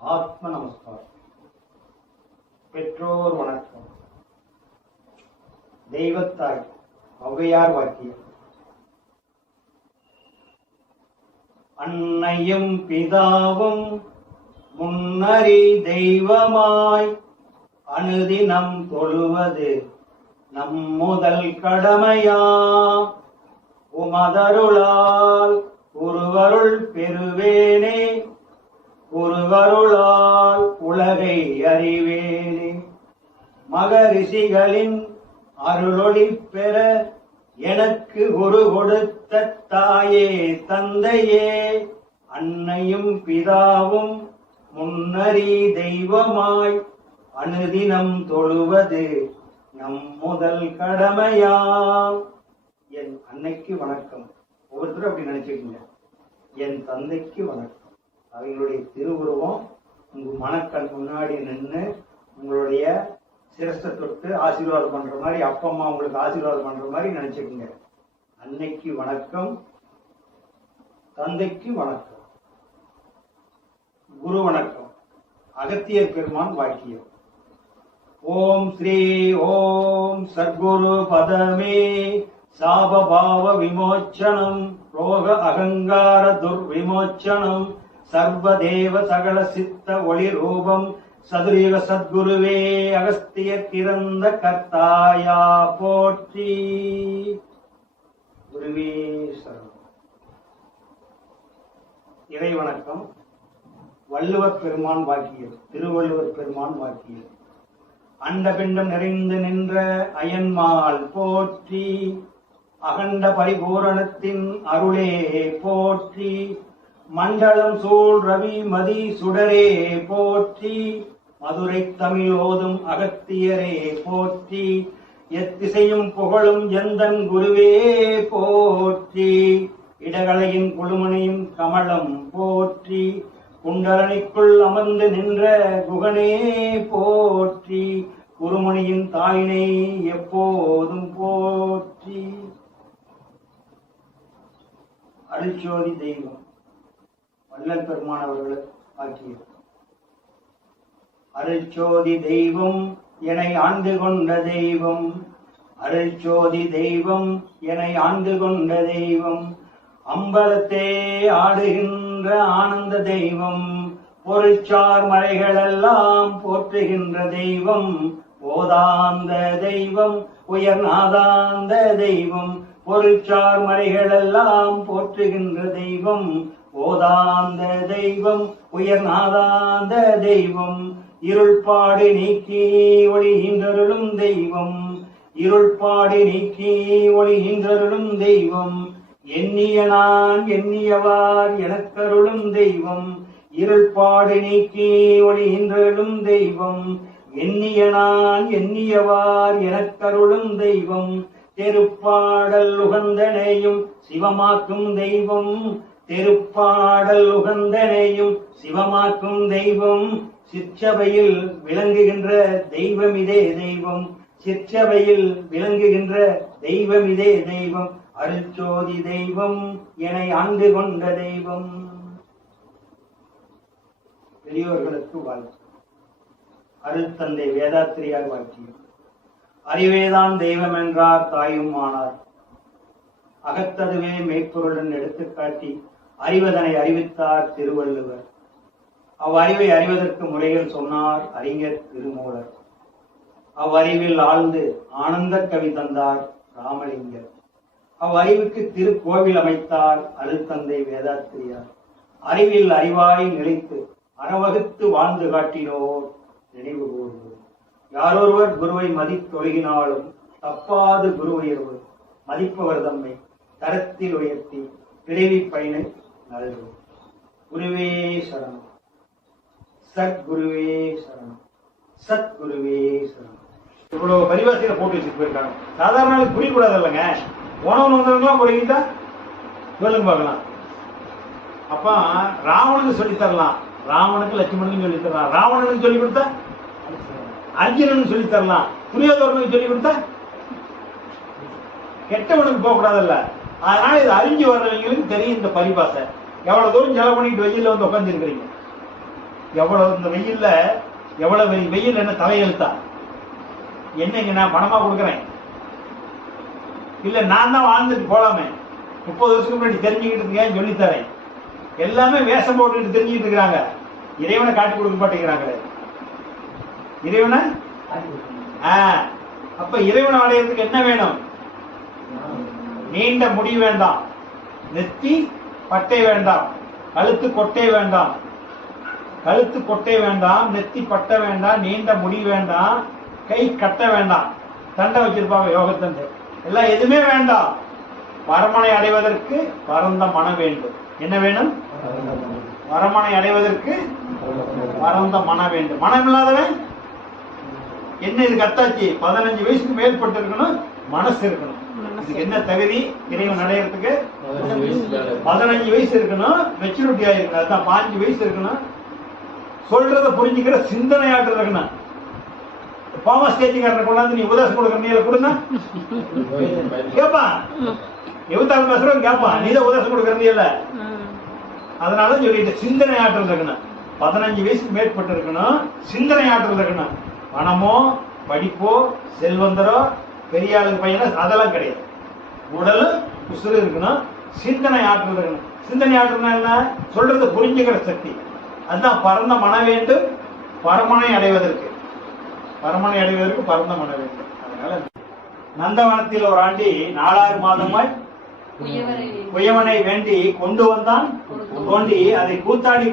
ஆத்ம நமஸ்காரம். பெற்றோர் வணக்கம். தெய்வத்தாய் ஔவையார் வாக்கியம். அன்னையும் பிதாவும் முன்னறி தெய்வமாய் அனுதினம் தொழுவது நம் முதல் கடமையாம். உமதருளால் குருவருள் பெறுவேனே, குருவருளால் உலகை அறிவேனே. மகரிஷிகளின் அருளொளி பெற எனக்கு குரு கொடுத்த தாயே தந்தையே, அன்னையும் பிதாவும் முன்னறி தெய்வமாய் அனுதினம் தொழுவது நம் முதல் கடமையாம். என் அன்னைக்கு வணக்கம். ஒவ்வொருத்தரும் அப்படி நினைச்சுக்கீங்க. என் தந்தைக்கு வணக்கம். அவங்களுடைய திருவுருவம் உங்க மனக்கண் முன்னாடி நின்று உங்களுடைய சிரசை தொட்டு ஆசீர்வாதம் பண்ற மாதிரி, அப்பா அம்மா உங்களுக்கு ஆசீர்வாதம் பண்ற மாதிரி நினைச்சுக்கோங்க. அன்னைக்கு வணக்கம், தந்தைக்கு வணக்கம், குரு வணக்கம். அகத்தியர் பெருமான் வாக்கியம். ஓம் ஸ்ரீ ஓம் சத்குரு பதமே சாபபாவ விமோச்சனம் ரோக அகங்கார துர்விமோச்சனம் சர்வதேவ சகல சித்த ஒளி ரூபம் சதுரீக சத்குருவே அகஸ்தியர் கிறந்த கர்த்தாயா போற்றி. குருவே சரணம். இறை வணக்கம். வள்ளுவர் பெருமான் வாக்கியம். திருவள்ளுவர் பெருமான் வாக்கியம். அண்ட பிண்டம் நிறைந்து நின்ற அயன்மால் போற்றி, அகண்ட பரிபூரணத்தின் அருளே போற்றி, மண்டலம் சூழ் ரவி மதி சுடரே போற்றி, மதுரை தமிழ் ஓதும் அகத்தியரே போற்றி, எத்திசையும் புகழும் எந்தன் குருவே போற்றி, இடகலையின் குழுமணியும் கமலம் போற்றி, குண்டலனிக்குள் அமர்ந்து நின்ற குகனே போற்றி, குருமணியின் தாயினை எப்போதும் போற்றி. அருள்சோதி தெய்வம் வள்ளல் பெருமான் அவர்கள் ஆக்கியது. அருள்சோதி தெய்வம் என்னை ஆண்டு கொண்ட தெய்வம், அருள்சோதி தெய்வம் என்னை ஆண்டு கொண்ட தெய்வம், அம்பலத்தே ஆடுகின்ற ஆனந்த தெய்வம், பொருள்சார் மலைகளெல்லாம் போற்றுகின்ற தெய்வம், ஓதாந்த தெய்வம் உயர்நாதாந்த தெய்வம், பொருள்சார் மலைகளெல்லாம் போற்றுகின்ற தெய்வம், ஓதாந்த தெய்வம் உயர்நாதாந்த தெய்வம், இருள்பாடு நீக்கி ஒளிகின்றருளும் தெய்வம், இருள்பாடு நீக்கி ஒளிகின்றருளும் தெய்வம், எண்ணிய நான் எண்ணியவார் எனக்கருளும் தெய்வம், இருள்பாடு நீக்கி ஒளிகின்றருளும் தெய்வம், எண்ணிய நான் எண்ணியவார் எனக்கருளும் தெய்வம், தெருப்பாடல் உகந்தனையும் சிவமாக்கும் தெய்வம், தெருப்பாடல் உகந்தனையும் சிவமாக்கும் தெய்வம், சிற்சபையில் விளங்குகின்ற தெய்வம் இதே தெய்வம், சிற்சபையில் விளங்குகின்ற தெய்வம் இதே தெய்வம், அருள்சோதி தெய்வம் என்னை ஆண்டு கொண்ட தெய்வம். பெரியோர்களுக்கு வாழ்த்து. அருள்தந்தை வேதாத்திரியார் வாக்கியம். அறிவேதான் தெய்வம் என்றார் தாயும் ஆனார், அகத்ததுவே மெய்ப்பொருளுடன் எடுத்துக்காட்டி அறிவதனை அறிவித்தார் திருவள்ளுவர், அவ்வறிவை அறிவதற்கு முறைகள் சொன்னார் அறிஞர் திருமூலர், அவ்வறிவில் ஆழ்ந்து ஆனந்த கவி தந்தார் ராமலிங்கர், அவ்வறிவுக்கு திருக்கோவில் அமைத்தார் அருள்தந்தை வேதாத்திரியார், அறிவில் அறிவாய் நிலைத்து அறவகுத்து வாழ்ந்து காட்டினோர் நினைவு கூர்வோர், யாரொருவர் குருவை மதித்தொழுகினாலும் தப்பாது குரு உயர்வு மதிப்பவர் தம்மை தரத்தில் உயர்த்தி பிறவி பயனை நல்கும். குருவே சரணம். சத்குருவே சரணம். சத்குருவே சரணம். இவ்வளவு பரிபாசையில போட்டு வச்சுட்டு போயிருக்காங்க. சாதாரண நாளுக்கு புரியக்கூடாது இல்லைங்க. உணவு வந்தவங்களாம் புரியுதா சொல்லுங்க பார்க்கலாம். அப்ப ராவனுக்கு சொல்லி தரலாம், ராவனுக்கு லட்சுமணனுக்கு சொல்லி தரலாம், ராவணனுக்கு சொல்லி கொடுத்தா அர்ஜுனனுக்கு சொல்லி தரலாம், துரியோதனனுக்கு சொல்லி கொடுத்தா கெட்டவனுக்கு போக கூடாதுல்ல. அதனால இது அறிஞ்சு வர்றவங்களுக்கு தெரியும் இந்த பரிபாசை. எவ்வளவு தூரம் செலவு பண்ணிட்டு வெயில வந்து உட்கார்ந்து இருக்கிறீங்க. எவ்வளவு இந்த வெயில்ல எவ்வளவு வெயில் என்ன தலையெழுத்தா? என்னங்க நான் பணமா கொடுக்குறேன்? இல்ல நான் தான் வாழ்ந்துட்டு போலாமே, 30 வருஷத்துக்கு முன்னாடி தெரிஞ்சுக்கிட்டு இருக்கேன் சொல்லித்தரேன். எல்லாமே வேஷம் போட்டுக்கிட்டு தெரிஞ்சுக்கிட்டு இருக்கிறாங்க, இறைவனை காட்டி கொடுக்க மாட்டேங்கிறாங்களே. இறைவனை அப்ப இறைவனை அடையிறதுக்கு என்ன வேணும்? நீண்ட முடி வேண்டாம், நெத்தி பட்டை வேண்டாம், கழுத்து கொட்டை வேண்டாம், கழுத்து கொட்டை வேண்டாம், நெத்தி பட்டை வேண்டாம், நீண்ட முடி வேண்டாம், கை கட்ட வேண்டாம், தண்டை வச்சிருப்பாங்க யோகத்தண்டை, எல்லாம் எதுவுமே வேண்டாம். பரமனை அடைவதற்கு பரந்த மனம் வேண்டும். என்ன வேணும்? பரமனை அடைவதற்கு பரந்த மனம் வேண்டும். மனம் இல்லாதவன் என்ன? இது கத்தாச்சு 15 வயசுக்கு மேற்பட்டு இருக்கணும், மனசு இருக்கணும். இதுக்கு என்ன தகுதி? இறைவன் அடையிறதுக்கு 15 வயசு இருக்கணும், மெச்சூரிட்டி ஆயிருக்கணும். அதுதான் 5 வயசு இருக்கணும், சொல்றத புரிஞ்சுக்கிற சிந்தனையாட்டு இருக்கணும். பாமா ஸ்டேஜுக்காரனை கொண்டாந்து நீ உபதேசம் கொடுக்குற நீல கொடுங்க கேட்பான், 26 பேசுறவங்க கேட்பான், நீ தான் உபதேசம் கொடுக்கறது இல்ல. அதனால சொல்லிட்டு சிந்தனை ஆற்றல் இருக்கணும், 15 வயசுக்கு மேற்பட்டு இருக்கணும், சிந்தனை ஆற்றல் இருக்கணும். பணமோ படிப்போ செல்வந்தரோ பெரிய ஆளுக்கு பையனோ அதெல்லாம் கிடையாது. உடலும் உசுறு இருக்கணும், சிந்தனை ஆற்றல் இருக்கணும். சிந்தனை ஆற்றல்னா என்ன? சொல்றது புரிஞ்சுக்கிற சக்தி. அதுதான் பரந்த மன வேண்டும். பரமனை அடைவதற்கு பரந்த மன வேண்டும். அதனால நந்தவனத்தில் ஒரு ஆண்டி 4 மாதமாய் குயவனை வேண்டி கொண்டு வந்தான், தோண்டி அதை கூத்தாடி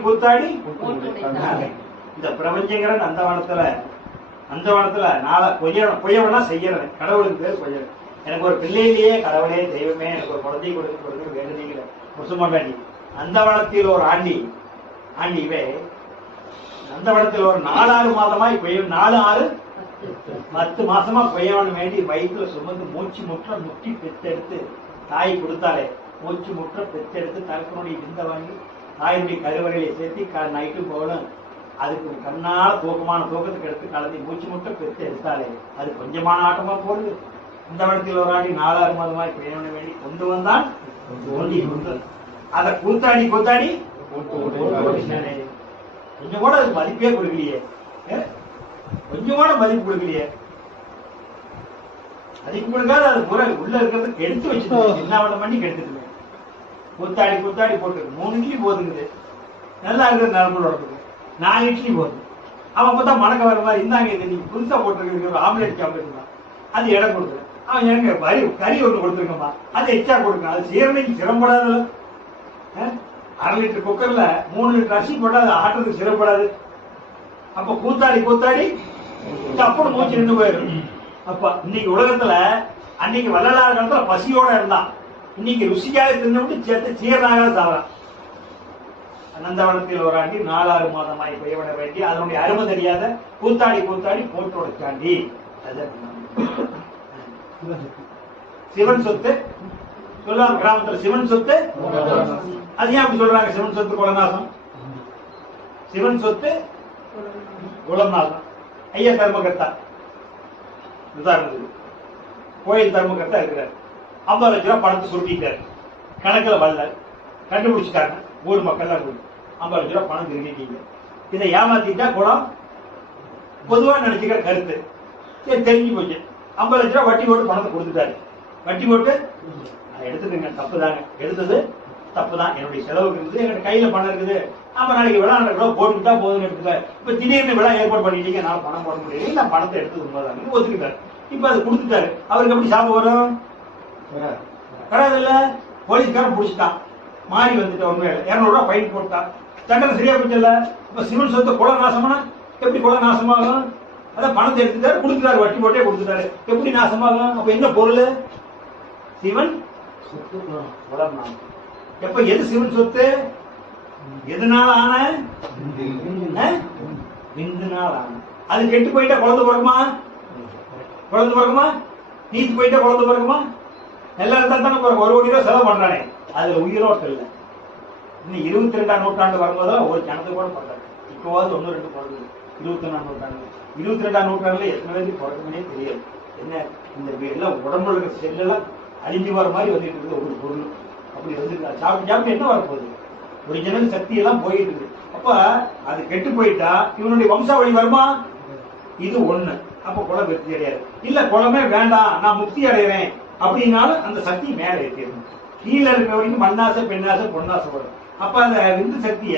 இந்த பிரபஞ்சங்கிற நந்தவனத்துல குயவனா செய்யறது. கடவுளுக்கு பேர் குயவன். எனக்கு ஒரு பிள்ளையிலேயே கடவுளே தெய்வமே எனக்கு ஒரு குழந்தை கொடுக்க வேண்டுதீங்கள முசுமாண்டி. நந்தவனத்தில் ஒரு ஆண்டிவே நந்தவனத்தில் ஒரு 4 மாதமாய் குயவன் 10 மாசமா குயவன் வேண்டி வயிற்றுல சுமந்து மூச்சு முற்ற முட்டி பெத்தெடுத்து தாய் கொடுத்தாலே, மூச்சு முற்ற பெத்தெடுத்து தகப்பனுடைய விந்த வாங்கி தாயினுடைய கருவறையில சேர்த்து நைட்டு போகணும். அதுக்கு கண்ணால தூக்கத்துக்கு எடுத்து கலந்து மூச்சு முற்ற பெத்து எடுத்தாலே அது கொஞ்சமான ஆட்டமா போடுது. இந்த இடத்துல ஒரு ஆண்டி 4 மாதமாய் குயவனை வேண்டி கொண்டு வந்தான், அதை கூத்தாடி கொஞ்சம் கூட அது மதிப்பே கொடுக்கலையே, கொஞ்சம் கூட மதிப்பு கொடுக்கலையே. அதுக்கு கொடுக்காத அது புற உள்ள இருக்கிறது எடுத்து வச்சுட்டு என்ன பண்ணி கெடுத்துட்டு கூத்தாடி போட்டு 3 இட்லி போதுங்குது, நல்லா இருக்கிறது நரம்பு உடம்புக்கு 4 இட்லி போதும். அவன் பார்த்தா மணக்க வர மாதிரி இருந்தாங்க, இது நீங்க புதுசா போட்டுருக்க ஒரு ஆம்லேட் தான் அது இடம் கொடுக்குறேன். அவன் எனக்கு கறி ஒண்ணு கொடுத்துருக்கமா, அது எச்சா கொடுக்கணும். அது சீரனைக்கு சிரமப்படாது. 1/2 லிட்டர் குக்கர்ல 3 லிட்டர் அரிசி போட்டா அது ஆட்டுறதுக்கு சிரமப்படாது. அப்ப கூத்தாடி அப்புறம் மூச்சு நின்று போயிடும். அப்ப இன்னைக்கு உலகத்துல அன்னைக்கு வள்ளலார் காலத்துல பசியோட இருந்தான், இன்னைக்கு ருசியாக தின்னு சேர்த்து சீரனாக சாவறான். நந்தவனத்தில் ஒரு ஆண்டி 4 மாதமாய் குயவனை வேண்டி அதனுடைய அருமை தெரியாத கூத்தாடி போட்டு உடைச்சாண்டி. சிவன் சொத்து சொல்லுவாங்க கிராமத்துல, சிவன் சொத்து. அது ஏன் அப்படி சொல்றாங்க? சிவன் சொத்து குலநாசம், சிவன் சொத்து குலநாசம். ஐயா தர்மகர்த்தா உதாரணத்துக்கு கோயில் தர்மகர்த்தா இருக்கிறார், 50 லட்சம் ரூபாய் பணத்தை சுருட்டிட்டாரு, கணக்குல வரல, கண்டுபிடிச்சிட்டாங்க ஊர் மக்கள் தான் 50 லட்சம் ரூபாய் பணம் திருடிட்டீங்க. இதை ஏமாத்திட்டா குளம் பொதுவா நினைச்சுக்கிற கருத்து தெரிஞ்சு போச்சு. 50 லட்சம் ரூபாய் வட்டி போட்டு பணத்தை கொடுத்துட்டாரு. வட்டி போட்டு எடுத்துக்கங்க, தப்பு தாங்க, எடுத்தது தப்பு தான், என்னுடைய செலவுக்கு இருக்குது, எங்க கையில பணம் இருக்குது, அப்ப நாளைக்கு விழா நடக்கிறோம் போட்டுக்கிட்டா போதுன்னு எடுத்துக்க. இப்ப திடீர்னு விழா ஏற்பாடு பண்ணிட்டீங்க, நான் பணம் போட முடியல, நான் பணத்தை எடுத்து உண்மைதாங்க ஒத்துக்கிட்டாரு. இப்ப அது கொடுத்துட்டாரு, அவருக்கு எப்படி சாபம் வரும்? வராது இல்ல. போலீஸ்காரன் பிடிச்சிட்டான், மாறி வந்துட்டு உண்மையில 200 ரூபாய் ஃபைன் போட்டான், தண்டனை சரியா போச்சல. இப்ப சிவன் சொத்து குல நாசமா எப்படி குல நாசமாகும்? அதான் பணத்தை எடுத்துட்டாரு, கொடுத்துட்டாரு, வட்டி போட்டே கொடுத்துட்டாரு, எப்படி நாசமாகும்? அப்ப என்ன பொருள்? சிவன் சொத்து குலம் நாசம். எப்ப எது சிவன் சொத்து? எதனால ஆன? விந்துனால ஆன. அது கெட்டு போயிட்டா குழந்தை பிறகுமா? நீத்து போயிட்டா குழந்தை பிறகுமா? நல்லா இருந்தா தானே 1 கோடி ரூபாய் செலவு பண்றானே, அதுல உயிரோட்டம் இல்லை. இன்னும் 22ஆம் நூற்றாண்டு வரும்போதுதான் ஒரு ஜனத்தை கூட பண்றாங்க. இப்போவாது 1-2 பிறகு 21ஆம் நூற்றாண்டு 22ஆம் நூற்றாண்டுல எத்தனை பேருக்கு பிறகுமே தெரியாது. என்ன இந்த எல்லாம் உடம்புல இருக்க செல்லெல்லாம் அழிஞ்சு வர மாதிரி வந்துட்டு இருக்குது ஒரு பொருள். அப்படி வந்துருக்கா? சாப்பிட்டு என்ன வரப்போகுது? ஒரிஜினல் சக்தி எல்லாம் போயிட்டு இருக்கு. அப்ப அது கெட்டு போயிட்டா இவனுடைய வம்சாவளி வருமா? இது ஒண்ணு. அப்ப குலம் வெற்றி அடையாது. இல்ல குலமே வேண்டாம், நான் முக்தி அடைகிறேன் அப்படின்னாலும் அந்த சக்தி மேல ஏற்றிடும். கீழே இருக்கிற வரைக்கும் மண்ணாசை, பெண்ணாசை, பொன்னாசை வரும். அப்ப அந்த விந்து சக்திய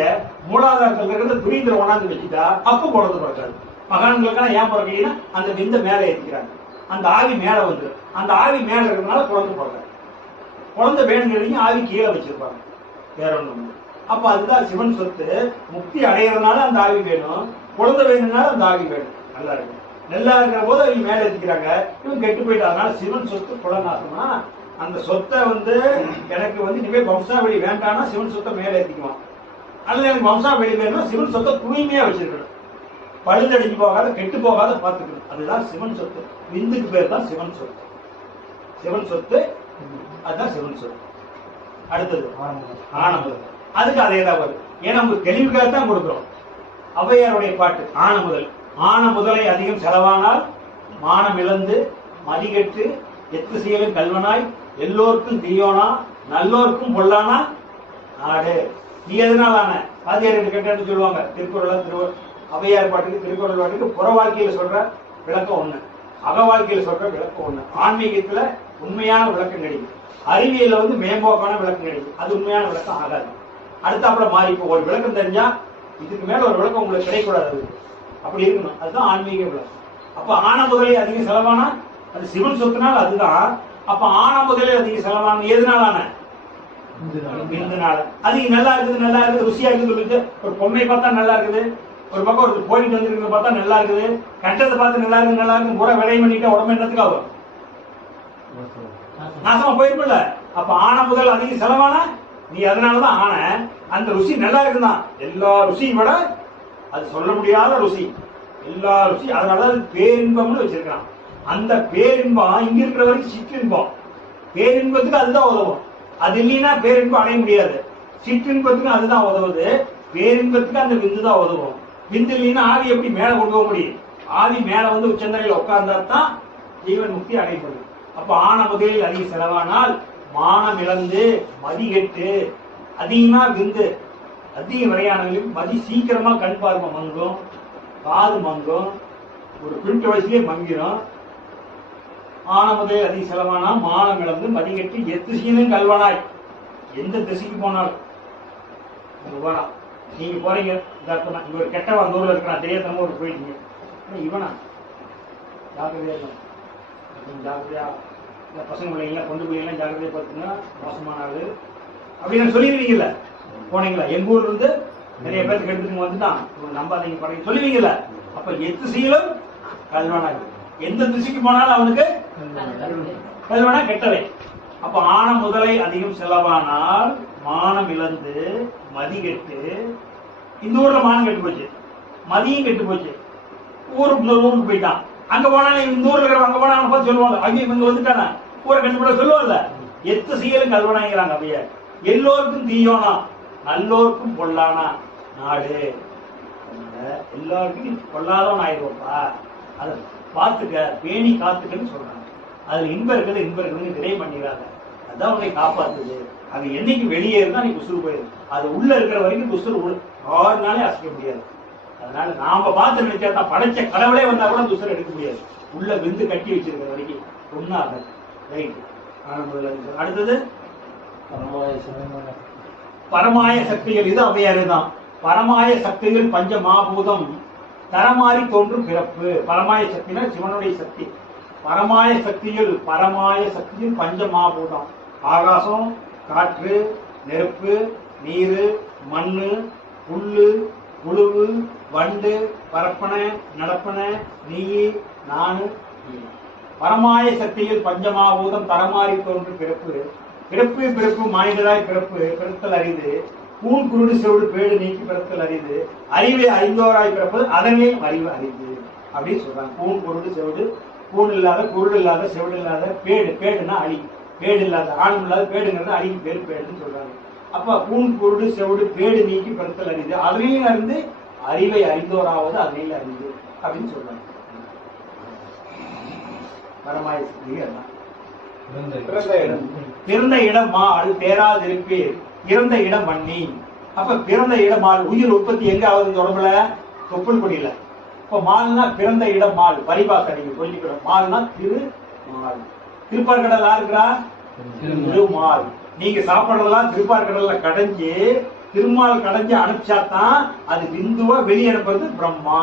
மூலாதாரத்தில் இருக்கிறத துரிந்திர உணர்ந்து வச்சுட்டா அப்ப குழந்தை பிறக்காது. மகான்களுக்கான ஏன் பிறக்கலைன்னா அந்த விந்த மேல ஏற்றிக்கிறாங்க. அந்த ஆவி மேல வந்துடும். அந்த ஆவி மேல இருக்கிறதுனால குழந்தை பிறக்காது. குழந்தை வேணுங்கிறதையும் ஆவி கீழே வச்சிருப்பாங்க, வேற ஒண்ணு. அப்ப அதுதான் சிவன் சொத்து. முக்தி அடைகிறதுனால அந்த ஆவி வேணும், குழந்தை வேணும்னால அந்த ஆவி வேணும். நல்லா இருக்கும். நல்லா இருக்கிற போது அவங்க மேல ஏற்றிக்கிறாங்க, இவன் கெட்டு போயிட்டு. அதனால சிவன் சொத்து குலநாசமா அந்த சொத்தை எனக்கு இனிமே வம்சாவளி வேண்டாம்னா சிவன் சொத்தை மேல ஏற்றிக்குவான். அல்லது எனக்கு வம்சாவளி வேணும்னா சிவன் சொத்தை தூய்மையா வச்சிருக்கணும், பழுதடிஞ்சு போகாத கெட்டு போகாத பார்த்துக்கணும். அதுதான் சிவன் சொத்து. விந்துக்கு பேர் தான் சிவன் சொத்து. சிவன் சொத்து அதுதான் சிவன் சொத்து. அடுத்தது ஆனமுதல். அதுக்கு அதே தான் வரும். ஏன்னா நமக்கு தெளிவுக்காகத்தான் கொடுக்குறோம். ஔவையாருடைய பாட்டு ஆனமுதல். ஆன முதலை அதிகம் செலவானால் மானம் இழந்து மதிகெட்டு எத்து செயலும் கல்வனாய் எல்லோருக்கும் தீயோனா நல்லோருக்கும் பொல்லானா நாடு. நீ எதனால ஆன பாதியார் கேட்டேன்னு சொல்லுவாங்க. திருக்குறள் ஔவையார் பாட்டுக்கு திருக்குறள் பாட்டுக்கு புற வாழ்க்கையில சொல்ற விளக்கம் ஒண்ணு, அக வாழ்க்கையில சொல்ற விளக்கம் ஒண்ணு. ஆன்மீகத்துல உண்மையான விளக்கம் கிடைக்கும், அறிவியல மேம்போக்கான விளக்கம் கிடைக்கும். அது உண்மையான விளக்கம் ஆகாது. அடுத்தாப்புல மாறி இப்போ ஒரு விளக்கம் தெரிஞ்சா இதுக்கு மேல ஒரு விளக்கம் உங்களுக்கு கிடைக்கூடாது, அப்படி இருக்கணும். அதுதான் ஆன்மீக விளக்கம். அப்ப ஆன முதலே அதிக செலவானா அது சிவன் சொத்துனால அதுதான். அப்ப ஆன முதலே அதிக செலவான எதுனால ஆன விந்துனால. அதிக நல்லா இருக்குது, நல்லா இருக்குது, ருசியா இருக்குது சொல்லிட்டு ஒரு பொம்மை பார்த்தா நல்லா இருக்குது, ஒரு பக்கம் ஒரு போயிட்டு வந்துருக்க பார்த்தா நல்லா இருக்குது, கட்டத்தை பார்த்து நல்லா இருக்கு நல்லா இருக்கு பூரா விரை பண்ணிட்டா உடம்பு என்னத்துக்கு ஆகும்? நாசமா போயிருக்குல்ல. அப்ப ஆன முதல் அதிக செலவானா நீ அதனாலதான் ஆன. அந்த ருசி நல்லா இருக்குதான். எல்லா ருசியும் விட அது சொல்ல முடியாத ருசி, எல்லா ருசி. அதனாலதான் அது பேரின்பம்னு வச்சிருக்கான். அந்த பேரின்பம் இங்க இருக்கிற வரைக்கும் சிற்றின்பம். பேரின்பத்துக்கு அதுதான் உதவும். அது இல்லைன்னா பேரின்பம் அடைய முடியாது. சிற்றின்பத்துக்கு அதுதான் உதவுது. பேரின்பத்துக்கு அந்த விந்து தான் உதவும். விந்து இல்லைன்னா ஆவி எப்படி மேல கொண்டு போக முடியும்? ஆவி மேல உச்சந்தரையில் உட்கார்ந்தா தான் ஜீவன் முக்தி அடையப்படும். அப்ப ஆன முதலில் அதிக செலவானால் மானம் இழந்து மதிகெட்டு அதிகமா விந்து அதிக வரையானவர்களுக்கு மதி சீக்கிரமா கண் பார்வை மங்கும், காது மங்கும், ஒரு குறிப்பிட்ட வயசுலயே மங்கிரும். ஆன முதலில் அதிக செலவானா மானம் இழந்து மதிகெட்டு எத்திசையிலும் கல்வனாய். எந்த திசைக்கு போனாலும் நீங்க போறீங்க, இங்க ஒரு கெட்டவா அந்த ஊர்ல இருக்கிறான், தெரியாதமா ஒரு போயிட்டீங்க, இவனா ஜாக்கிரதையா இருக்கும், ஜாக்கிரதையா இந்த பசங்க பிள்ளைங்க பொண்ணு பிள்ளைங்களாம் ஜாக்கிரதையா பார்த்துங்கன்னா மோசமான ஆளு அப்படின்னு சொல்லிடுவீங்கல்ல. போனீங்களா? எங்க ஊர்ல இருந்து நிறைய பேருக்கு எடுத்துட்டு வந்துட்டான், நம்பாதீங்க படம் சொல்லுவீங்கல்ல. அப்ப எத்திசையிலும் கல்வனாய். எந்த திசைக்கு போனாலும் அவனுக்கு கல்வனா கெட்டவை. அப்ப ஆன முதலை அதிகம் செலவானால் மானம் இழந்து மதிகெட்டு. இந்த ஊர்ல மானம் கெட்டு போச்சு, மதியம் கெட்டு போச்சு. ஊருக்கு போயிட்டான். அங்க போனாலும் இந்த ஊர்ல இருக்கிற அங்க போனா அவனை பார்த்து சொல்லுவாங்க, அங்கே இங்க வந்துட்டானா ஊரை கண்டுபிட சொல்லுவாங்கல்ல. எத்து செயலும் கல்வனாங்கிறாங்க. அப்படிய எல்லோருக்கும் தீயோனா நல்லோருக்கும் பொல்லானா நாடு. எல்லாருக்கும் நீ பொல்லாதவன் ஆயிடுவோப்பா, அதை பார்த்துக்க, பேணி காத்துக்கன்னு சொல்றாங்க. அதுல இன்பம் இருக்குது, இன்பம் இருக்குதுன்னு விரை பண்ணிடுறாங்க. அதான் உன்னை காப்பாத்துது. அது என்னைக்கு வெளியே இருந்தா நீ குசுறு போயிடும். அது உள்ள இருக்கிற வரைக்கும் குசுறு 6 நாளே அசைக்க முடியாது. அதனால நாம பார்த்து நினைச்சா படைச்ச கடவுளே வந்தா கூட குசுறு எடுக்க முடியாது. உள்ள விந்து கட்டி வச்சிருக்கிற வரைக்கும் ஒன்னாக. ரைட். அடுத்தது பரமாய சக்திகள். இது ஔவையாரு தான். பரமாய சக்திகள் பஞ்ச மாபூதம் தரமாறி தோன்றும் பிறப்பு. பரமாய சக்தினா சிவனுடைய சக்தி. பரமாய சக்திகள் பஞ்ச மாபூதம். ஆகாசம், காற்று, நெருப்பு, நீரு, மண்ணு, புல்லு, புழுவு, வண்டு, பரப்பனை, நடப்பனை, நீ, நானு. பரமாய சக்தியில் பஞ்சமாபூதம் தரமாறி தோன்று பிறப்பு. பிறப்பு பிறப்பு மாய்களாய் பிறப்பு பிறத்தல் அரிது. கூண் குருடு செவிடு பேடு நீக்கி பிறத்தல் அரிது. அறிவை அறிந்தோராய் பிறப்பது அதனே அறிவு அறிவு அப்படின்னு சொல்றாங்க. கூண் குருடு செவிடு, கூண் இல்லாத குருடு இல்லாத செவிடு இல்லாத பேடு. பேடுனா அழி, பேடு இல்லாத ஆணும் இல்லாத பேடுங்கிறது அழிக்கு பேரு பேடுன்னு சொல்றாங்க. அப்ப கூண் குருடு செவிடு பேடு நீக்கி பிறத்தல் அறிது. அதனையும் அறிந்து அறிவை அறிந்தோராவது அதனையில் அறிந்து அப்படின்னு சொல்றாங்க. பரமாய பிறந்த இடம் மா அது பேராதிருப்பீர், இறந்த இடம் மண்ணி. அப்ப பிறந்த இடம் மால். உயிர் உற்பத்தி எங்க ஆகுது இந்த உடம்புல? தொப்புள் கொடியில. இப்ப மால்னா பிறந்த இடம் மால். பரிபாசை நீங்க சொல்லிக்கிறோம். மால்னா திரு மால். திருப்பார்கடல் யாருக்குறா? திருமால். நீங்க சாப்பிடறதெல்லாம் திருப்பார்கடல்ல கடைஞ்சு திருமால் கடைஞ்சு அனுப்பிச்சாதான் அது பிந்துவா வெளியே அனுப்புறது பிரம்மா.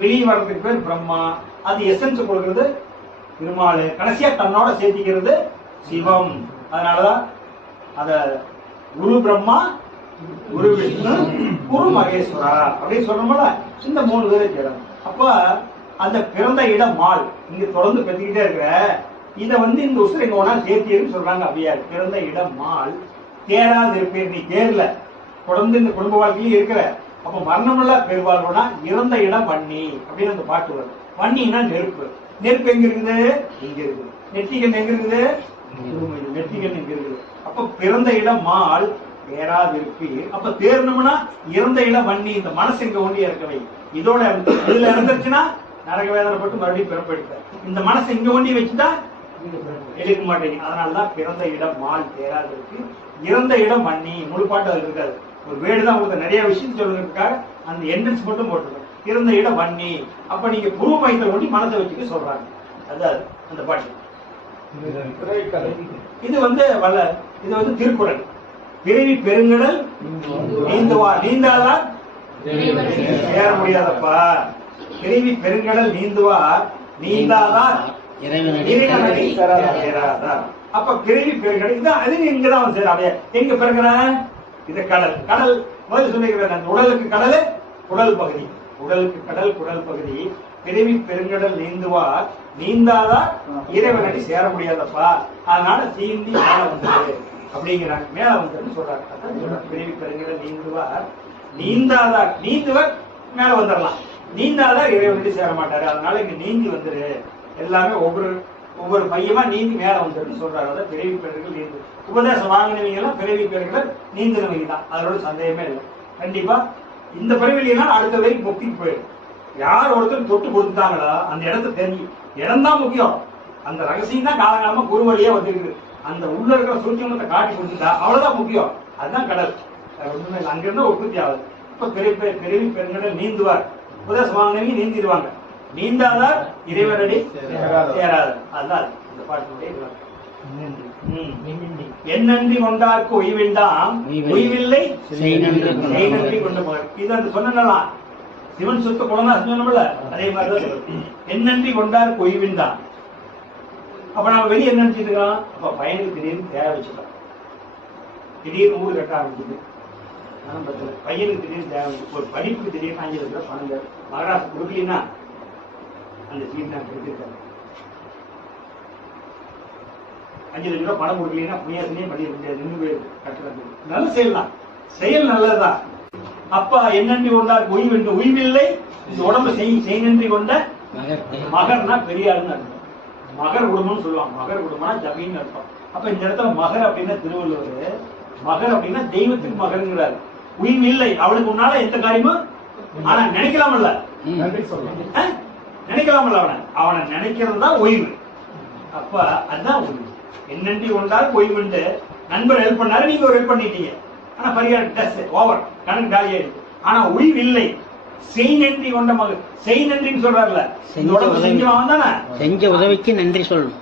வெளியே வர்றதுக்கு பேர் பிரம்மா. அது எசன்ஸ் கொடுக்கறது திருமாலு. கடைசியா தன்னோட சேர்த்திக்கிறது சிவம். அதனாலதான் அத குரு பிரம்மா, குரு விஷ்ணு, குரு மகேஸ்வரா அப்படின்னு சொல்றோம்ல. இந்த 3 பேரை சேரும். அப்ப அந்த பிறந்த இடம் மால். நீங்க தொடர்ந்து பெற்றுக்கிட்டே இருக்கிற இத இந்த உசுரை எங்க ஒன்னா சேர்த்தியன்னு சொல்றாங்க அவ்வையார். பிறந்த இடம் மால் தேராது இருப்பேன். நீ தேர்ல தொடர்ந்து இந்த குடும்ப வாழ்க்கையில இருக்கிற. அப்ப மரணமுள்ள பெருவாழ்வுனா இறந்த இடம் வன்னி அப்படின்னு அந்த பாட்டு வரும். வன்னின்னா நெருப்பு. நெருப்பு எங்க இருக்குது? இங்க இருக்குது. நெற்றிகன் எங்க இருக்குது? நெற்றிகன் எங்க இருக்குது? அப்ப பிறந்த இடம் மால் தேராது இருப்பி. அப்ப தேர்னம்னா இறந்த இடம் வன்னி. இந்த மனசு எங்க ஒண்டி இருக்கவை. இதோட இதுல இறந்துருச்சுன்னா நரக வேதனைப்பட்டு மறுபடியும் பிறப்பெடுத்த. இந்த மனசை இங்க ஒண்டி வச்சுட்டா எடுக்க மாட்டேங்க. அதனாலதான் பிறந்த இடம் மால் தேராது இருக்கு. இறந்த இடம் வன்னி. முழு பாட்டு அதுல இருக்காது. ஒரு வேடு தான் உங்களுக்கு நிறைய விஷயம் சொல்றதுக்காக அந்த என்ட்ரன்ஸ் மட்டும் போட்டுருக்கோம். இறந்த இடம் வன்னி. அப்ப நீங்க குரு மையத்தை ஒண்டி மனசை வச்சுக்க சொல்றாங்க. அதாவது அந்த பாட்டு. இது வல்ல. இது திருக்குறள். பிறவி பெருங்கடல் நீந்துவா. நீந்தாதான் சேர முடியாதப்பா. பிறவி பெருங்கடல் நீந்துவா. நீந்தாதான் இறைவனடி சேராதார். அப்ப பிறவி பெருங்கடல் இதுதான். அது இங்கதான் சேர. எங்க பிறகுற இது கடல். கடல் முதல்ல சொல்லிக்கிறேன். அந்த உடலுக்கு கடல் குடல் பகுதி. உடலுக்கு கடல் குடல் பகுதி. பிறவி பெருங்கடல் நீந்துவார். நீந்தாதான் இறைவனடி சேர முடியாதப்பா. அதனால சீந்தி மேல வந்தது அப்படிங்கிறாங்க. மேல வந்ததுன்னு சொல்றாங்க. பிறவி பெருங்கடல் நீந்துவார். நீந்தாதார். நீந்துவர் மேல வந்துடலாம். நீந்தாதான் இறைவனடி சேர மாட்டாரு. அதனால இங்க நீந்தி வந்துரு. எல்லாமே ஒவ்வொரு பையமா நீந்தி மேல வந்துருன்னு சொல்றாரு. அதான் பிறவி பெருங்கள் நீந்து. உபதேசம் வாங்கினவங்க எல்லாம் பிறவி பெருங்கள் நீந்தினவங்க தான். அதோட சந்தேகமே இல்லை. கண்டிப்பா இந்த பிறவிலாம் அடுத்த வரைக்கும் முக்திக்கு போயிடும். யார் ஒருத்தர் தொட்டு கொடுத்தாங்களோ அந்த இடத்த தெரிஞ்சு. இடம் தான் முக்கியம். அந்த ரகசியம் தான் காலகாலமா குரு வழியா வந்திருக்கு. அந்த உள்ள இருக்கிற சூட்சமத்தை காட்டி கொடுத்துட்டா அவ்வளவுதான் முக்கியம். அதுதான் கடல். ஒண்ணுமே இல்லை. அங்கிருந்தா உற்பத்தி ஆகுது. இப்ப பிறவி பெருங்கடல் நீந்துவார். உபதேசம் வாங்கினவங்க நீந்திடுவாங்க. நீந்தாதார் இறைவனடி சேராது. அதுதான் இந்த பாட்டினுடைய என்னன்றி கொண்டார்க்கு உய்விண்டாம் உய்வில்லை நன்றி கொண்டு போய். இது அந்த சொன்னலாம் சிவன் சொத்து குழந்தை சொன்னோம்ல. அதே மாதிரிதான் என்னன்றி கொண்டார்க்கு உய்விண்டாம். அப்ப நம்ம வெளியே என்ன நினைச்சிட்டு இருக்கோம்? அப்ப பையனுக்கு திடீர்னு தேவை வச்சுக்கலாம். திடீர்னு ஊரு கட்ட ஆரம்பிக்குது. பையனுக்கு திடீர்னு தேவை. ஒரு படிப்புக்கு திடீர்னு 5 லட்சம் ரூபாய் பணம் மகராசு கொடுக்கலன்னா அந்த சீட் நான் கொடுத்துருக்காரு. 5 லட்சம் ரூபாய் பணம் கொடுக்கலன்னா புண்ணியாசனையே பண்ணிட முடியாது. நின்று போயிருக்கு கட்டுறது. நல்ல செயல். செயல் நல்லதுதான். அப்ப என்னன்றி கொண்டார் உய்வு உய்வில்லை. இந்த உடம்பு செய் நன்றி கொண்ட மகர்னா பெரிய ஆளுன்னு அர்த்தம். மகர் குடும்பம்னு சொல்லுவாங்க. மகர் குடும்பம்னா ஜமீன் அர்த்தம். அப்ப இந்த இடத்துல மகர் அப்படின்னா திருவள்ளுவர். மகர் அப்படின்னா தெய்வத்துக்கு மகர்ங்கிறாரு. உய்வு இல்லை. அவளுக்கு உன்னால எந்த காரியமும் ஆனா நினைக்கலாமல்ல. நினைக்கலாமல்ல. அவனை நினைக்கிறது தான் ஓய்வு. அப்ப அதுதான் ஓய்வு. என்னன்றி கொண்டால் ஓய்வுண்டு. நண்பர் ஹெல்ப் பண்ணாரு, நீங்க ஒரு ஹெல்ப் பண்ணிட்டீங்க. ஆனா பரிகாரம் டெஸ்ட் ஓவர், கணக்கு காலி ஆயிடுச்சு. ஆனா ஓய்வு இல்லை. செய் நன்றி கொண்ட மகள். செய் நன்றின்னு சொல்றாருல. செஞ்சவன் தானே செஞ்ச உதவிக்கு நன்றி சொல்லணும்.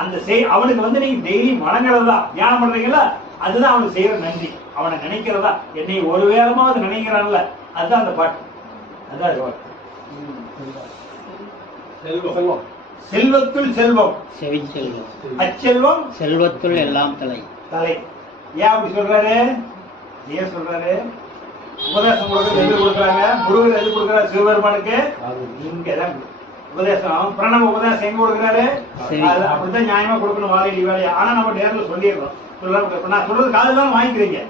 அந்த அவனுக்கு நீங்க டெய்லி வணங்குறதா தியானம் பண்றீங்களா, அதுதான் அவனுக்கு செய்யற நன்றி. அவனை நினைக்கிறதா. என்னை ஒரு வேளமாவது நினைக்கிறான்ல, அதுதான் அந்த பாட்டு. அதான் செல்வம். செல்வத்துள் செல்வம் செவிச்செல்வம். அச்செல்வம் செல்வத்துள் எல்லாம் தலை. தலை. ஏன் அப்படி சொல்றாரு? ஏன் சொல்றாரு? உபதேசம் கொடுக்கறது எது கொடுக்குறாங்க? முருகர் எது கொடுக்குறாரு சிவபெருமானுக்கு? இங்கதான் உபதேசம். பிரணவ உபதேசம் எங்க கொடுக்குறாரு? அப்படித்தான் நியாயமா கொடுக்கணும் வாழை வேலையா. ஆனா நம்ம நேரில் சொல்லிடுறோம். நான் சொல்றது காது தான் வாங்கிக்கிறீங்க.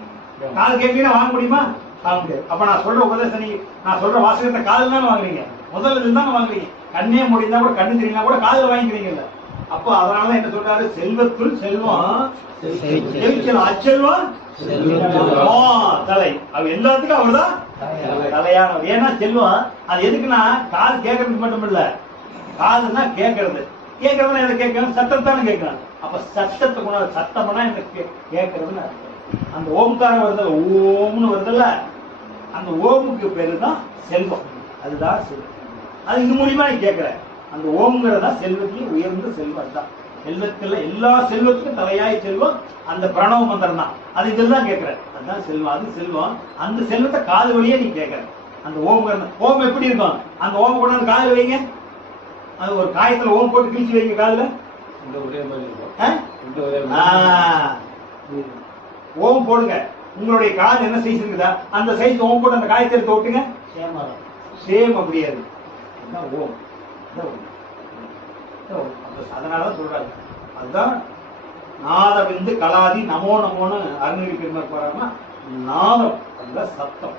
காது கேட்கறீங்கன்னா வாங்க முடியுமா? வாங்க முடியாது. அப்ப நான் சொல்ற உபதேசம் நீங்க நான் சொல்ற வாசகத்தை காது தானே வாங்குறீங்க. முதல்ல இருந்தாங்க வாங்குறீங்க. கண்ணே முடிந்தா கூட கண்ணு தெரியுங்களா கூட காதுல வாங்கிக்கிறீங்கல்ல. அப்போ அதனால என்ன சொல்றாரு? செல்வத்துள் செல்வம் செவிச்செல்வம் அச்செல்வம் தலை. அவ எல்லாத்துக்கும் அவர்தான் தலையானவர். ஏன்னா செல்வம் அது எதுக்குன்னா காது கேட்கறதுக்கு மட்டும் இல்ல. காதுன்னா கேட்கறது. கேட்கறதுன்னா என்ன கேட்கணும்? சத்தத்தானே கேட்கணும். அப்ப சத்தத்தை கொண்டாது. சத்தம்னா என்ன கேட்கறதுன்னு அந்த ஓம்காரம் வருதுல்ல, ஓம்னு வருதுல்ல, அந்த ஓமுக்கு பேரு தான் செல்வம். அதுதான் செல்வம். அது இது மூலியமா நீ கேட்கிற அந்த ஓம்ங்கிறதா செல்வத்தையும் உயர்ந்த செல்வம் தான். செல்வத்துல எல்லா செல்வத்துக்கும் தலையாய செல்வம் அந்த பிரணவ மந்திரம் தான். அது இதெல்லாம் கேட்கிற அதுதான் செல்வம். அது செல்வம். அந்த செல்வத்தை காது வழியே நீ கேட்கிற அந்த ஓம்ங்கிறது. ஓம் எப்படி இருக்கும்? அந்த ஓம் கொண்டு வந்து காதுல வைங்க. அது ஒரு காயத்துல ஓம் போட்டு கிழிச்சு வைங்க காதுல. ஓம் போடுங்க. உங்களுடைய காது என்ன சைஸ் இருக்குதா அந்த சைஸ் ஓம் போட்டு அந்த காயத்தை எடுத்து ஓட்டுங்க. சேம் அப்படியாது. ஓம். அதனாலதான் சொல்றாரு. அதுதான் நாதவிந்து கலாதி நமோ நமோன்னு அருணகிரி பெருமாள் போறாருன்னா நாதம் அதுதான் சத்தம்.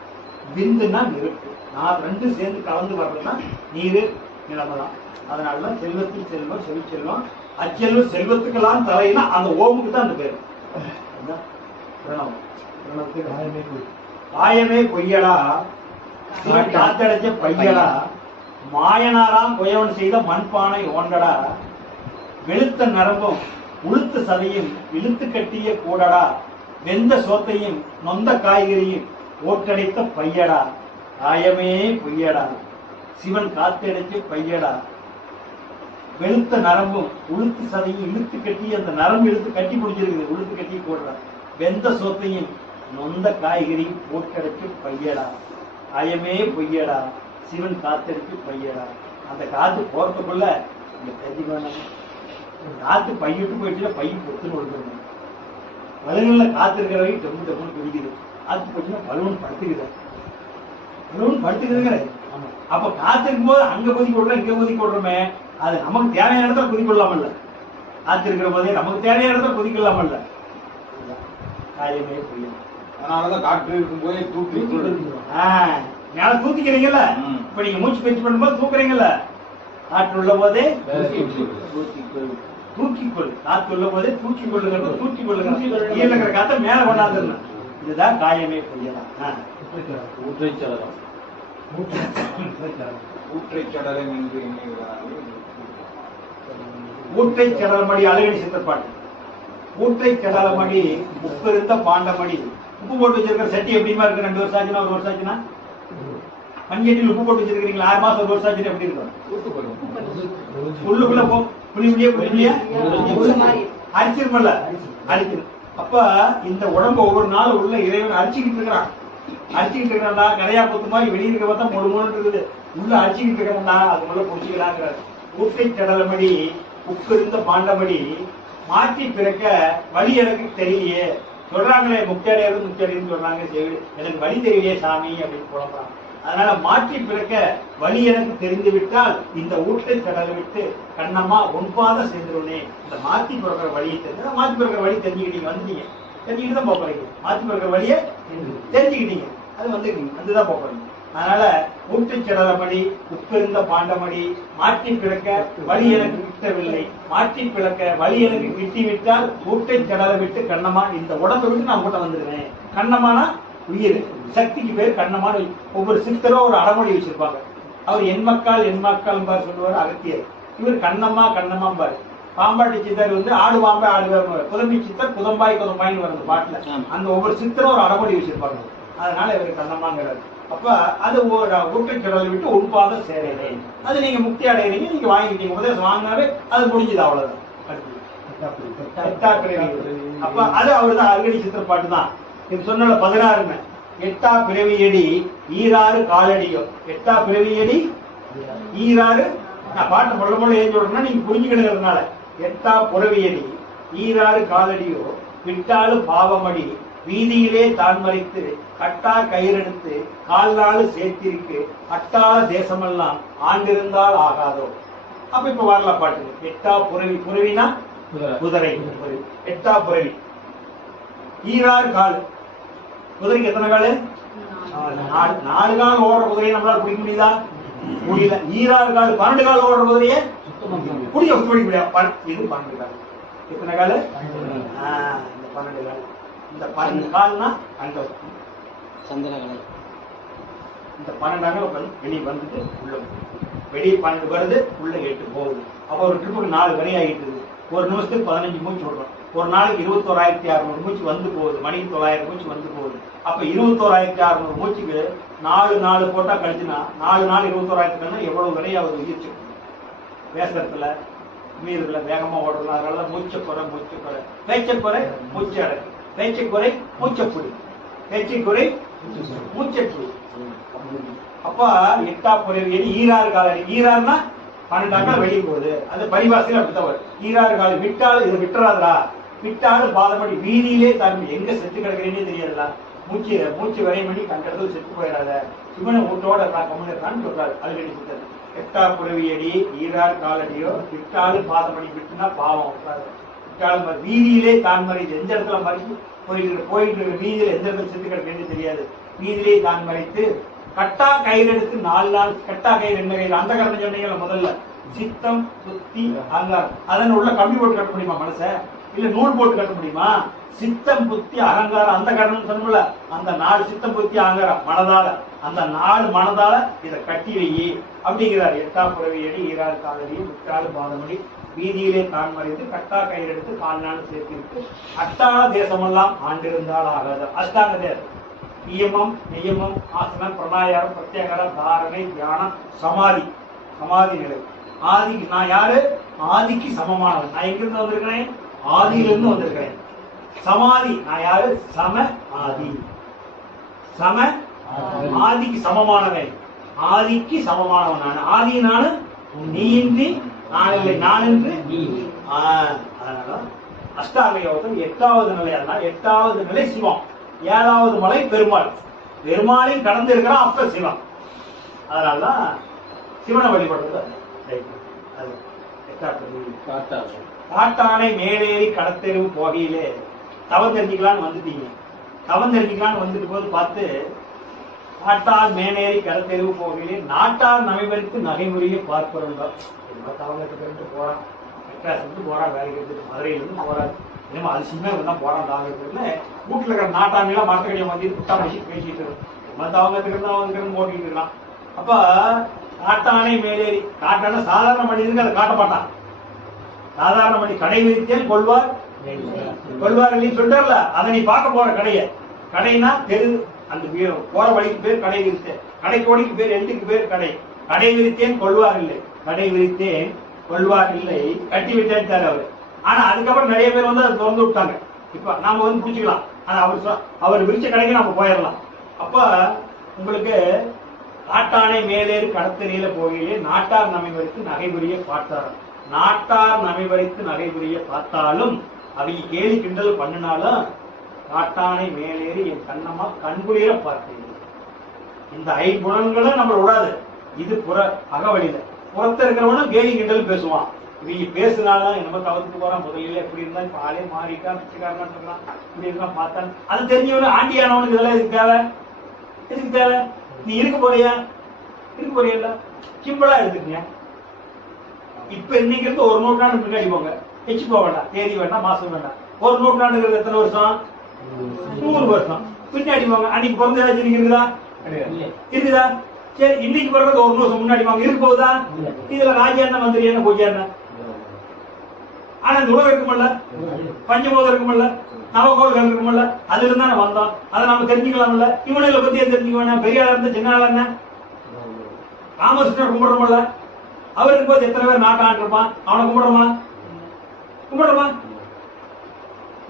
விந்துன்னா நெருப்பு. நான் ரெண்டும் சேர்ந்து கலந்து வர்றதுன்னா நீரு நிலமதான். அதனாலதான் செல்வத்தில் செல்வம் செல்வம் அச்செல்வம் செல்வத்துக்கெல்லாம் தலையினா அந்த ஓமுக்கு தான் அந்த பேரு. காயமே பொய்யடா காத்தடைச்ச பையடா மாயனாராம் கொயவன் செய்த மண்பானை ஓண்டடா வெளுத்த நரம்பும் உளுத்த சதையும் இழுத்து கட்டிய கூடடா வெந்த சோத்தையும் நொந்த காய்கறியும் ஓட்டடைத்த பையடா காயமே பொய்யடா சிவன் காத்தடைச்ச பையடா வெளுத்த நரம்பும் உளுத்து சதையும் இழுத்து கட்டி அந்த நரம்பு இழுத்து கட்டி பிடிச்சிருக்குது. உளுத்து கட்டி போடுற வெந்த சோத்தையும் நொந்த காய்கறியும் போட்டடைச்சு பையடா காயமே பொய்யடா சிவன் காத்தடிச்சு பையடா. அந்த காத்து போறதுக்குள்ள இந்த தெரிஞ்சுக்கணும். காத்து பையிட்டு போயிட்டு பையன் பொத்துன்னு ஒழுக்கணும். பலூன்ல காத்து இருக்கிற வரைக்கும் டொம்பு டொம்புன்னு குடிக்குது. காத்து போச்சுன்னா பலூன் படுத்துக்குது. பலூன் படுத்துக்குதுங்கிற அப்ப காத்து இருக்கும்போது அங்க கொதிக்க விடுறோம் இங்க கொதிக்க விடுறோமே அது நமக்கு தேவையான இடத்துல குதிக்கொள்ளாமல்ல. காத்து இருக்கிற போதே நமக்கு தேவையான இடத்துல குதிக்கொள்ளாமல்ல. காயமே புரியும். அதனாலதான் காற்று இருக்கும் போதே தூக்கி மேல தூக்கிக்கிறீங்கல்ல. இப்ப நீங்க மூச்சு பயிற்சி பண்ணும்போது தூக்குறீங்கல்ல. காற்று உள்ள போதே தூக்கிக்கொள். காற்று உள்ள போதே தூக்கி கொள்ளுங்க. தூக்கி கொள்ளுங்க. கீழே இருக்கிற காத்த மேல கொண்டாந்துடணும். இதுதான் காயமே புரியலாம். ஊற்றைச்சடலம் ஊற்றைச்சடலம் என்று ஊற்றை கடலமடி அழகடி சித்தப்பாட்டு. ஊற்றை கடலமடி உப்பு இருந்த பாண்டமடி. உப்பு போட்டு வச்சிருக்கிற சட்டி எப்படிமா இருக்கு? 2 வருஷம் ஆச்சுன்னா 1 வருஷம் ஆச்சுன்னா மஞ்சட்டில் உப்பு போட்டு வச்சிருக்கீங்களா? 6 மாசம் 1 வருஷம் ஆச்சுன்னா எப்படி இருக்கும்? உள்ளுக்குள்ள புளிமடியா அரிச்சிருமல்ல அரிச்சிரும். அப்ப இந்த உடம்ப ஒவ்வொரு நாள் உள்ள இறைவன் அரிச்சுக்கிட்டு இருக்கிறான். அரிச்சுக்கிட்டு இருக்கிறான்டா. கரையா கொத்து மாதிரி வெளியே இருக்க பார்த்தா முழு இருக்குது. உள்ள அரிச்சுக்கிட்டு இருக்கிறான்டா. அது உள்ள புடிச்சுக்கிறாங்கிறார். ஊற்றை கடலமடி உப்பு இருந்த பாண்டமடி மாற்றி பிறக்க வழி எனக்கு தெரியலையே. சொல்றாங்களே முக்தியடைன்னு சொல்றாங்க. எனக்கு வழி தெரியலையே சாமி அப்படின்னு புலம்புறாங்க. அதனால மாற்றி பிறக்க வழி எனக்கு தெரிந்து விட்டால் இந்த ஊற்றை கடலை விட்டு கண்ணம்மா ஒன்பாத சேர்ந்துருவனே. இந்த மாற்றி பிறக்கிற வழியை தெரிஞ்சு மாற்றி பிறக்கிற வழி தெரிஞ்சுக்கிட்டீங்க. வந்துட்டீங்க தெரிஞ்சுக்கிட்டு தான் போறீங்க. மாற்றி பிறக்கிற வழியை தெரிஞ்சுக்கிட்டீங்க. அது வந்துதான் போறீங்க. அதனால ஊற்றை கடலமடி உப்பிருந்த பாண்டமடி மாற்றி பிறக்க வழி எனக்கு கிட்டவில்லை. மாற்றி பிறக்க வழி எனக்கு கிட்டிவிட்டால் ஊற்றை கடலை விட்டு கண்ணம்மா இந்த உடம்பை விட்டு நான் கூட்ட வந்துருவேன். கண்ணம்மானா உயிர். சக்திக்கு பேர் கண்ணம்மான்னு ஒவ்வொரு சித்தரும் ஒரு அடமொழி வச்சிருப்பாங்க. அவர் என்மக்கால் பாரு சொல்லுவார் அகத்தியர். இவர் கண்ணம்மா பாரு. பாம்பாட்டி சித்தர் ஆடு பாம்பே ஆடுவார். புதம்பி சித்தர் குதம்பாய்ன்னு வரும் பாட்டுல. அந்த ஒவ்வொரு சித்தரும் ஒரு அடமொழி வச்சிருப்பாங்க. அதனால இவர் கண்ணம்மாங்கிறார். அப்ப அது ஊற்றை கடலை விட்டு உண்பாத சேரலை. அது நீங்க முக்தி அடைகிறீங்க. நீங்க வாங்கிட்டீங்க. உபதேசம் வாங்கினாவே அது முடிஞ்சது. அவ்வளவுதான். அப்ப அது அவருதான் அருகடி சித்திர பாட்டு தான். இது சொன்ன 16 எட்டா பிறவியடி ஈராறு காலடியோ. எட்டா பிறவியடி ஈராறு பாட்டு முள்ள ஏன் சொல்றேன்னா நீங்க புரிஞ்சுக்கிறதுனால. எட்டா புறவியடி ஈராறு காலடியோ விட்டாலும் பாவமடி வீதியிலே தான் மறித்து கட்டா கயிறெடுத்து 4 நாள் சேர்த்திருக்கு அட்டாள தேசமெல்லாம் ஆண்டிருந்தால் ஆகாதோ. அப்ப இப்ப வரல பாட்டு. எட்டா புறவினா குதிரை. எட்டா புறவி ஈராறு கால். குதிரைக்கு எத்தனை காலு? 4 கால் ஓடுற குதிரையை நம்மளால பிடிக்க முடியுதா? முடியல. ஈராறு கால் 12 கால் ஓடுற குதிரையே பிடிக்க முடியாது. இது 12 கால். எத்தனை காலு? இந்த 12 கால். இந்த 12 கால்னா அங்கம் சந்திரகலை. இந்த 12 அங்கம் வெளியே வந்துட்டு உள்ள வெளியே 12 வருது, உள்ள 8 போகுது. அப்ப ஒரு ட்ரிப்புக்கு 4 வரை ஆகிட்டு. ஒரு நிமிஷத்துக்கு 15 மூச்சு விடுறோம். ஒரு நாளைக்கு 21,600 மூச்சு வந்து போகுது, மணிக்கு 900 மூச்சு வந்து போகுது. அப்ப 21,600 மூச்சுக்கு 4 போட்டா கழிச்சுனா 4 நாள் 21,000 எவ்வளவு விலையாவது உயிர்ச்சு பேசுறதுல மீறுதுல வேகமா ஓடுறதுல. அதனால மூச்சை குறை பேச்சை குறை மூச்சு அடை, பேச்சை குறை மூச்சப்புடி, பேச்சை குறை மூச்சப்புடி. அப்ப எட்டா புறவி ஈராறு காலடி, ஈராறுனா 12 நாட்கள் வெளியே போகுது. அது பரிபாசையில் அப்படித்தான் வரும். ஈராறு காலம் விட்டாலும் இது விட்டுறாதா, விட்டாலும் பாதப்படி வீதியிலே தம்பி எங்க செத்து கிடக்கிறேன்னே தெரியாதுடா. மூச்சு வரையும் பண்ணி கண்டது செத்து போயிடாத, சிவனை வீட்டோட இருக்கா கம்முன்னு இருக்கான்னு சொல்றாரு. அது கட்டி சுத்தது. எட்டா புறவியடி ஈராறு காலடியோ விட்டாலும் பாதப்படி, விட்டுனா பாவம் விட்டாலும் வீதியிலே தான் மறைத்து எந்த இடத்துல மறைச்சு போயிட்டு இருக்க வீதியில எந்த இடத்துல செத்து கிடக்கிறேன்னு தெரியாது. வீதியிலே தான் மறைத்து கட்டா கயிறு எடுத்து 4 நாள். கட்டா கயிறு என்ன கயிறு? அந்த கரணம் சொன்னீங்கல்ல முதல்ல, சித்தம் புத்தி அகங்காரம். அதன் உள்ள கம்பி போட்டு கட்ட முடியுமா மனச? இல்ல நூல் போட்டு கட்ட முடியுமா? சித்தம் புத்தி அகங்காரம் அந்த கரணம் சொன்னோம்ல, அந்த 4 சித்தம் புத்தி அகங்காரம் மனதால, அந்த 4 மனதால இதை கட்டி வை அப்படிங்கிறார். எட்டா புறவியடி ஈராறு காலடி விட்டாறு பாதமடி வீதியிலே தான் மறைந்து கட்டா கயிறு எடுத்து 4 நாள் சேர்த்திருக்கு. அட்டாள தேசமெல்லாம் ஆண்டிருந்தால் ஆகாது. அஷ்டாங்க தேசம் நியமம் நியமம் ஆசனம் பிரணாயாரம் பிரத்யாகாரம் தாரணை தியானம் சமாதி, சமாதி நிலை. ஆதிக்கு நான் யாரு? ஆதிக்கு சமமானவன். நான் எங்கிருந்து வந்திருக்கிறேன்? ஆதியிலிருந்து வந்திருக்கிறேன். சமாதி நான் யாரு? சம ஆதி. சம ஆதிக்கு சமமானவன், ஆதிக்கு சமமானவன் நான். ஆதி நானு, நீ இன்றி நான் இல்லை, நான் என்று நீ. அதனால அஷ்டாங்க யோகம் 8வது நிலை. அதனால 8வது நிலை சிவம், 7வது மலை பெருமாள். பெருமாளையும் கடந்து இருக்கிறான் அப்ப சிவம். அதனாலதான் சிவனை வழிபடுறது. காட்டானை மேலேறி கடத்தெருவு போகையிலே தவம் தெரிஞ்சுக்கலான்னு வந்துட்டீங்க. தவம் தெரிஞ்சுக்கலான்னு வந்துட்டு போது பார்த்து காட்டால் மேலேறி கடத்தெருவு போகையிலே நாட்டார் நமைவருக்கு நகைமுறையை பார்ப்பறோம். தவம் கட்டு போறான், மெட்ராஸ் போறான், வேலைக்கு எடுத்துட்டு மதுரையிலிருந்து போறாரு. என்னமோ அதிசயமா இருந்தா போறான் தாவகத்துக்குன்னு வீட்டுல இருக்கிற நாட்டாமையெல்லாம் மரத்தடியை வந்து புத்தா பேசிட்டு இருக்கும். தவங்கத்துக்கு அவங்களுக்கு ஓட்டிட்டு இருக்கான். அப்ப காட்டானை மேலேறி, காட்டான சாதாரண மனிதனுக்கு அதை காட்ட மாட்டான். சாதாரண மணி கடை விரித்தேன் கொள்வார் நீ சொல்றல, அதை நீ பார்க்க போற கடைய. கடைனா தெரு, அந்த போற வழிக்கு பேர் கடை விரித்தேன், கடை கோடிக்கு பேர், எட்டுக்கு பேர் கடை. கடை விரித்தேன் கொள்வார் இல்லை, கடை விரித்தேன் கொள்வார் இல்லை, கட்டி விட்டாரு அவரு. ஆனா அதுக்கப்புறம் நிறைய பேர் வந்து அதை திறந்து விட்டாங்க. இப்ப நாம வந்து பிடிச்சிக்கலாம், ஆனா அவர் விரிச்ச கடைக்கு நாம போயிடலாம். அப்ப உங்களுக்கு காட்டானை மேலேறி கடத்தறியில போகையிலே நாட்டார் நமைவரித்து நகைபுரிய பார்த்தார். நாட்டார் நமைவரித்து நகைபுரிய பார்த்தாலும் அவங்க கேலி கிண்டல் பண்ணினாலும் காட்டானை மேலேறி என் கண்ணம்மா கண்குளிர பார்த்தேன். இந்த 5 குணங்களும் நம்ம விடாது. இது புற அகவழியில. புறத்த இருக்கிறவனும் கேலி கிண்டல் பேசுவான். இவங்க பேசுனாலும் என்னமோ தவிர்த்து போறான், முதலில் எப்படி இருந்தா இப்ப ஆளே மாறிட்டா, பிச்சைக்காரன் இருக்கலாம், இப்படி இருக்கலாம் பார்த்தான். அது தெரிஞ்சவனு ஆண்டியானவனுக்கு இதெல்லாம் எதுக்கு தேவை? எதுக்கு தேவை? நீ இருக்க போறியா? இருக்க போறியல்ல, சிம்பிளா எடுத்துக்கங்க. இப்ப இன்னைக்கு இருந்து 1 நூற்றாண்டு பின்னாடி போங்க, எச்சு போக வேண்டாம், தேதி வேண்டாம், மாசம் வேண்டாம். 1 நூற்றாண்டுங்கிறது எத்தனை வருஷம்? 100 வருஷம் பின்னாடி போங்க. அன்னைக்கு பிறந்த இன்னைக்கு இருக்குதா? இருக்குதா? சரி, இன்னைக்கு பிறகு 1 வருஷம் முன்னாடி வாங்க, இருக்க போகுதா? இதுல ராஜா என்ன, மந்திரி என்ன, பூஜா என்ன? ஆனா இந்த உலகம் இருக்குமல்ல, பஞ்சபோதம் இருக்குமல்ல, நவகோள்கள் இருக்குமல்ல, அதுல இருந்தா நம்ம வந்தோம். அதை நம்ம தெரிஞ்சுக்கலாம்ல. இவனுங்களை பத்தி தெரிஞ்சுக்குவேன். பெரிய ஆளா இருந்தா சின்ன ஆளா என்ன? ராமகிருஷ்ணர் கும்பிடுறோம்ல, அவருக்கு போது எத்தனை பேர் நாட்டாண்டு இருப்பான், அவனை கும்பிடுறோமா?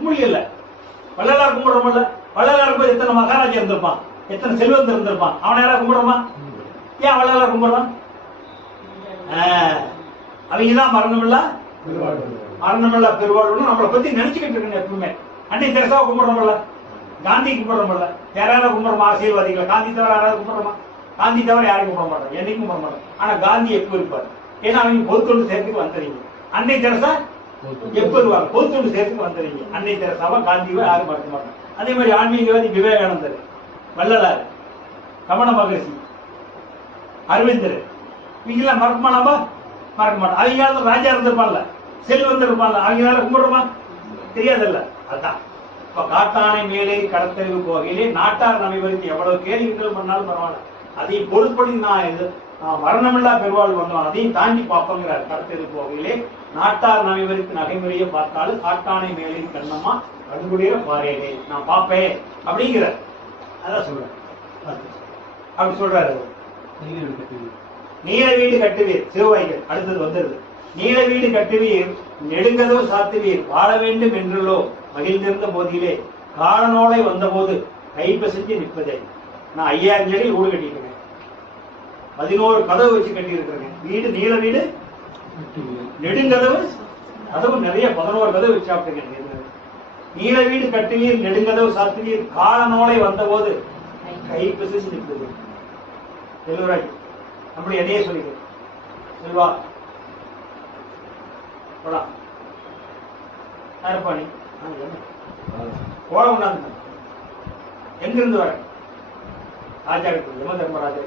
முடியல. வள்ளலார் கும்பிடுறோம்ல, வள்ளலார் போது எத்தனை மகாராஜா இருந்திருப்பான், எத்தனை செல்வந்தர் இருந்திருப்பான், அவனை யாரா கும்பிடுறோமா? ஏன் வள்ளலார் கும்பிடுறான்? அவங்கதான் மரணமில்ல பெருவாழ்வு நம்மளை பத்தி நினைச்சுக்கிட்டு இருக்கணும் எப்பவுமே. அன்னை தெரசாவை கும்பிடுறோம்ல, காந்தி கும்பிடுறோம்ல, யாராவது கும்பிடுறோமா? அரசியல்வாதிகளை காந்தி தவிர யாராவது கும்பிடுறோமா? காந்தி தவிர யாரையும் கும்பிட மாட்டோம், என்னைக்கும் கும்பிட மாட்டோம். ஆனா காந்தி எப்ப இருப்பாரு? ஏன்னா அவங்க பொதுத்தொண்டு சேர்த்துக்கு வந்துறீங்க. அன்னை தெரசா எப்ப இருவாங்க? பொதுத்தொண்டு சேர்த்துக்கு வந்துறீங்க. அன்னை தெரசாவா காந்தியவா யாரும் மறக்க மாட்டோம். அதே மாதிரி ஆன்மீகவாதி விவேகானந்தர், வள்ளலார், ரமண மகரிஷி, அரவிந்தர், இவங்கெல்லாம் மறக்க மாட்டாமா? மறக்க மாட்டோம். அவங்க ராஜா இருந்திருப்பான்ல, செல்வந்தர் இருப்பான்ல, அவங்க கும்பிடுறோமா? தெரியாதல்ல. அதுதான் இப்ப காட்டானை மேலே கடத்தறிவு போகையிலே நாட்டார் நமைவருக்கு எவ்வளவு கேள்விகள் பண்ணாலும் பரவாயில்ல, அதையும் பொருட்படி நான் மரணமில்லா பெருவாள் வந்தோம், அதையும் தாண்டி பார்ப்போங்கிறார். கடத்தறிவு போகையிலே நாட்டார் நகைவருக்கு நகைமுறையை பார்த்தாலும் காட்டானை மேலின் கண்ணம்மா கண்குடிய பாரேனே நான் பார்ப்பேன் அப்படிங்கிற அதான் சொல்றேன். அப்படி சொல்றாரு. நீல வீடு கட்டுவீர் சிவவாய்கள் அடுத்தது வந்துருது. நீல வீடு கட்டுவீர் நெடுங்கதவு சாத்துவீர் வாழ வேண்டும் என்றுள்ளோ மகிழ்ந்திருந்த போதிலே காலநோலை வந்தபோது கைப்பசைஞ்சு நிற்பதே. நான் 5000 அடி வீடு கட்டிருக்கேன், 11 கதவு வச்சு கட்டி இருக்கிறேன். வீடு நீல வீடு நெடுங்கதவு கதவு நிறைய 11 கதவு வச்சு சாப்பிட்டுருக்கேன். நீல வீடு கட்டுவீர் நெடுங்கதவு சாத்துவீர் காலநோலை வந்தபோது கைப்பசைஞ்சு நிற்பது. செல்வராஜ் அப்படி என்னையே சொல்லிக்கிறேன். செல்வா போடா யாருப்பா நீ? கோலம் கொண்டாந்து எங்கிருந்து வர? ராஜா கிட்ட யம தர்மராஜா.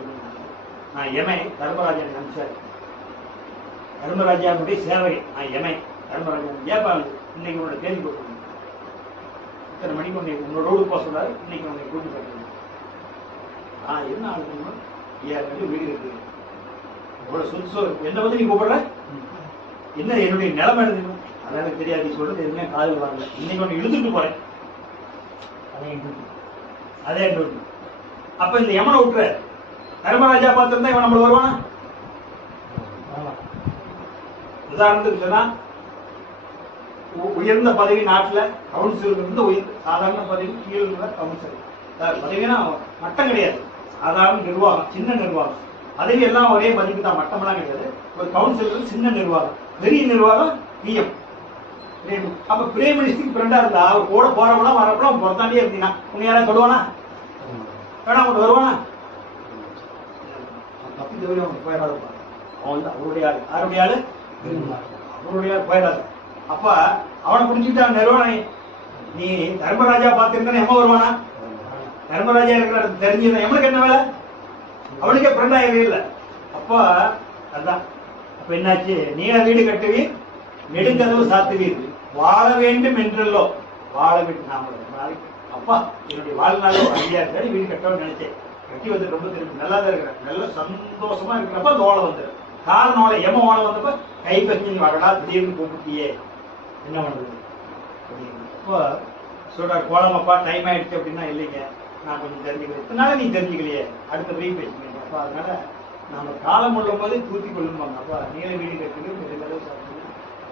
நான் எமை தர்மராஜா நினைச்சாரு. தர்மராஜாவுடைய சேவை நான் எமை தர்மராஜா. ஏப்பா இன்னைக்கு உன்னோட தேதி கொடுக்கணும், இத்தனை மணிக்கு உன்னோட ரோடு போக சொல்றாரு, இன்னைக்கு உன்னை கூட்டி போறேன். என்ன ஆளுங்க 5000 வீடு இருக்கு, இவ்வளவு சொத்து என்ன வந்து நீ கூப்பிடுற? என்ன என்னுடைய நிலைமை எழுதுணும்? அதான் எனக்கு தெரியாது. நீ சொல்றது எதுவுமே காதல் வரல. இன்னைக்கு ஒன்று இழுத்துட்டு போறேன். அதே அப்ப இந்த யமனை விட்டுற தர்மராஜா பார்த்திருந்தா இவன் நம்மள வருவானா? உதாரணத்துக்கு சொன்னா உயர்ந்த பதவி நாட்டுல கவுன்சிலர் இருந்து உயர்ந்த சாதாரண பதவி கீழ் கவுன்சிலர் பதவினா மட்டம் கிடையாது, சாதாரண நிர்வாகம், சின்ன நிர்வாகம். பதவி எல்லாம் ஒரே மதிப்பு தான், மட்டமெல்லாம் கிடையாது. ஒரு கவுன்சிலர் சின்ன நிர்வாகம், பெரிய நிர்வாகம் பிஎம். அப்ப பிரைம் மினிஸ்டருக்கு ஃப்ரெண்டா இருந்தா அவர் கூட போறவெல்லாம் வரப்பெல்லாம் பொறுத்தாண்டே இருந்தீங்கன்னா உன்னை யாராவது சொல்லுவானா? வேணா அவங்க வருவானா? தப்பி தவிர அவனுக்கு போயிடாது. அவன் வந்து அவருடைய ஆள். யாருடைய ஆளு? அவருடைய ஆள் போயிடாது. அப்ப அவனை புரிஞ்சுக்கிட்ட நிறுவனம். நீ தர்மராஜா பார்த்திருந்தா எம்ம வருவானா? தர்மராஜா இருக்கிற தெரிஞ்சுதான் எவனுக்கு என்ன வேலை? அவனுக்கே ஃப்ரெண்டா இல்லை. அப்ப அதான் அப்ப என்னாச்சு? நீல வீடு கட்டுவீர் நெடுங்கதவு சாத்துவீர் வாழ வேண்டும் என்றல்லோ. வாழ வேண்டும் நாம அப்பா என்னுடைய வாழ்நாள் 5000 வீடு கட்டணும்னு நினைச்சேன். கட்டி வந்து ரொம்ப திருப்பி நல்லா தான் இருக்கிறேன், நல்ல சந்தோஷமா இருக்கிறப்ப அந்த ஓலை வந்துரு. காரணம் ஓலை எம ஓலை வந்தப்ப கை பற்றி வரடா திடீர்னு கூப்பிட்டியே என்ன பண்றது அப்போ சொல்ற கோலமப்பா டைம் ஆயிடுச்சு அப்படின்னா இல்லைங்க நான் கொஞ்சம் தெரிஞ்சுக்கிறேன். இதனால நீ தெரிஞ்சுக்கலையே அடுத்த போய் பேசுவீங்க. அப்பா அதனால நாம காலம் உள்ள போது தூத்தி கொள்ளும்பாங்க. அப்பா நீல வீடு கட்டுறது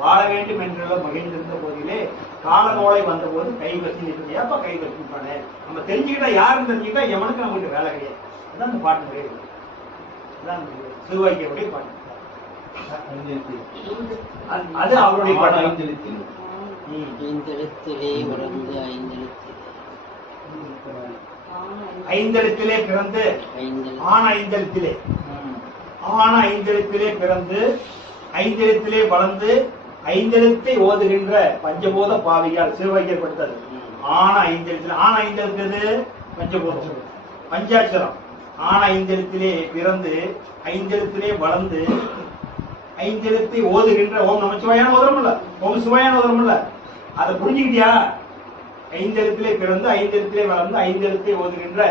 வாழ வேண்டும் என்ற மகிழ்ந்திருந்த போதிலே காலநோலை வந்த போது கை வச்சு நிற்கிறது. ஏப்பா கை வச்சுப்பானே? நம்ம தெரிஞ்சுக்கிட்டா யாருன்னு தெரிஞ்சுக்கிட்டா எவனுக்கு நமக்கு வேலை கிடையாது. அதான் அந்த பாட்டு கிடையாது. அதான் சிறுவாய்க்கையுடைய பாட்டு. அது அவருடைய பாட்டு. ஐந்தெழுத்திலே பிறந்து ஆன ஐந்தெழுத்திலே ஆன ஐந்தெழுத்திலே பிறந்து ஐந்தெழுத்திலே வளர்ந்து ஐந்தெழுத்தை ஓதுகின்ற பஞ்சபூத பாவியால் சிறுவையர் படுத்தது. ஆன ஐந்தெழுத்திலே ஆன ஐந்தெழுத்தது பஞ்சபூதம் பஞ்சாட்சரம். ஆன ஐந்தெழுத்திலே பிறந்து ஐந்தெழுத்திலே வளர்ந்து ஐந்தெழுத்தை ஓதுகின்ற ஓம் நமச்சிவாயான ஓதுறோம்ல, ஓம் சிவாயான ஓதுறோம்ல, அதை புரிஞ்சுக்கிட்டியா? ஐந்தெழுத்திலே பிறந்து ஐந்தெழுத்திலே வளர்ந்து ஐந்தெழுத்தை ஓதுகின்ற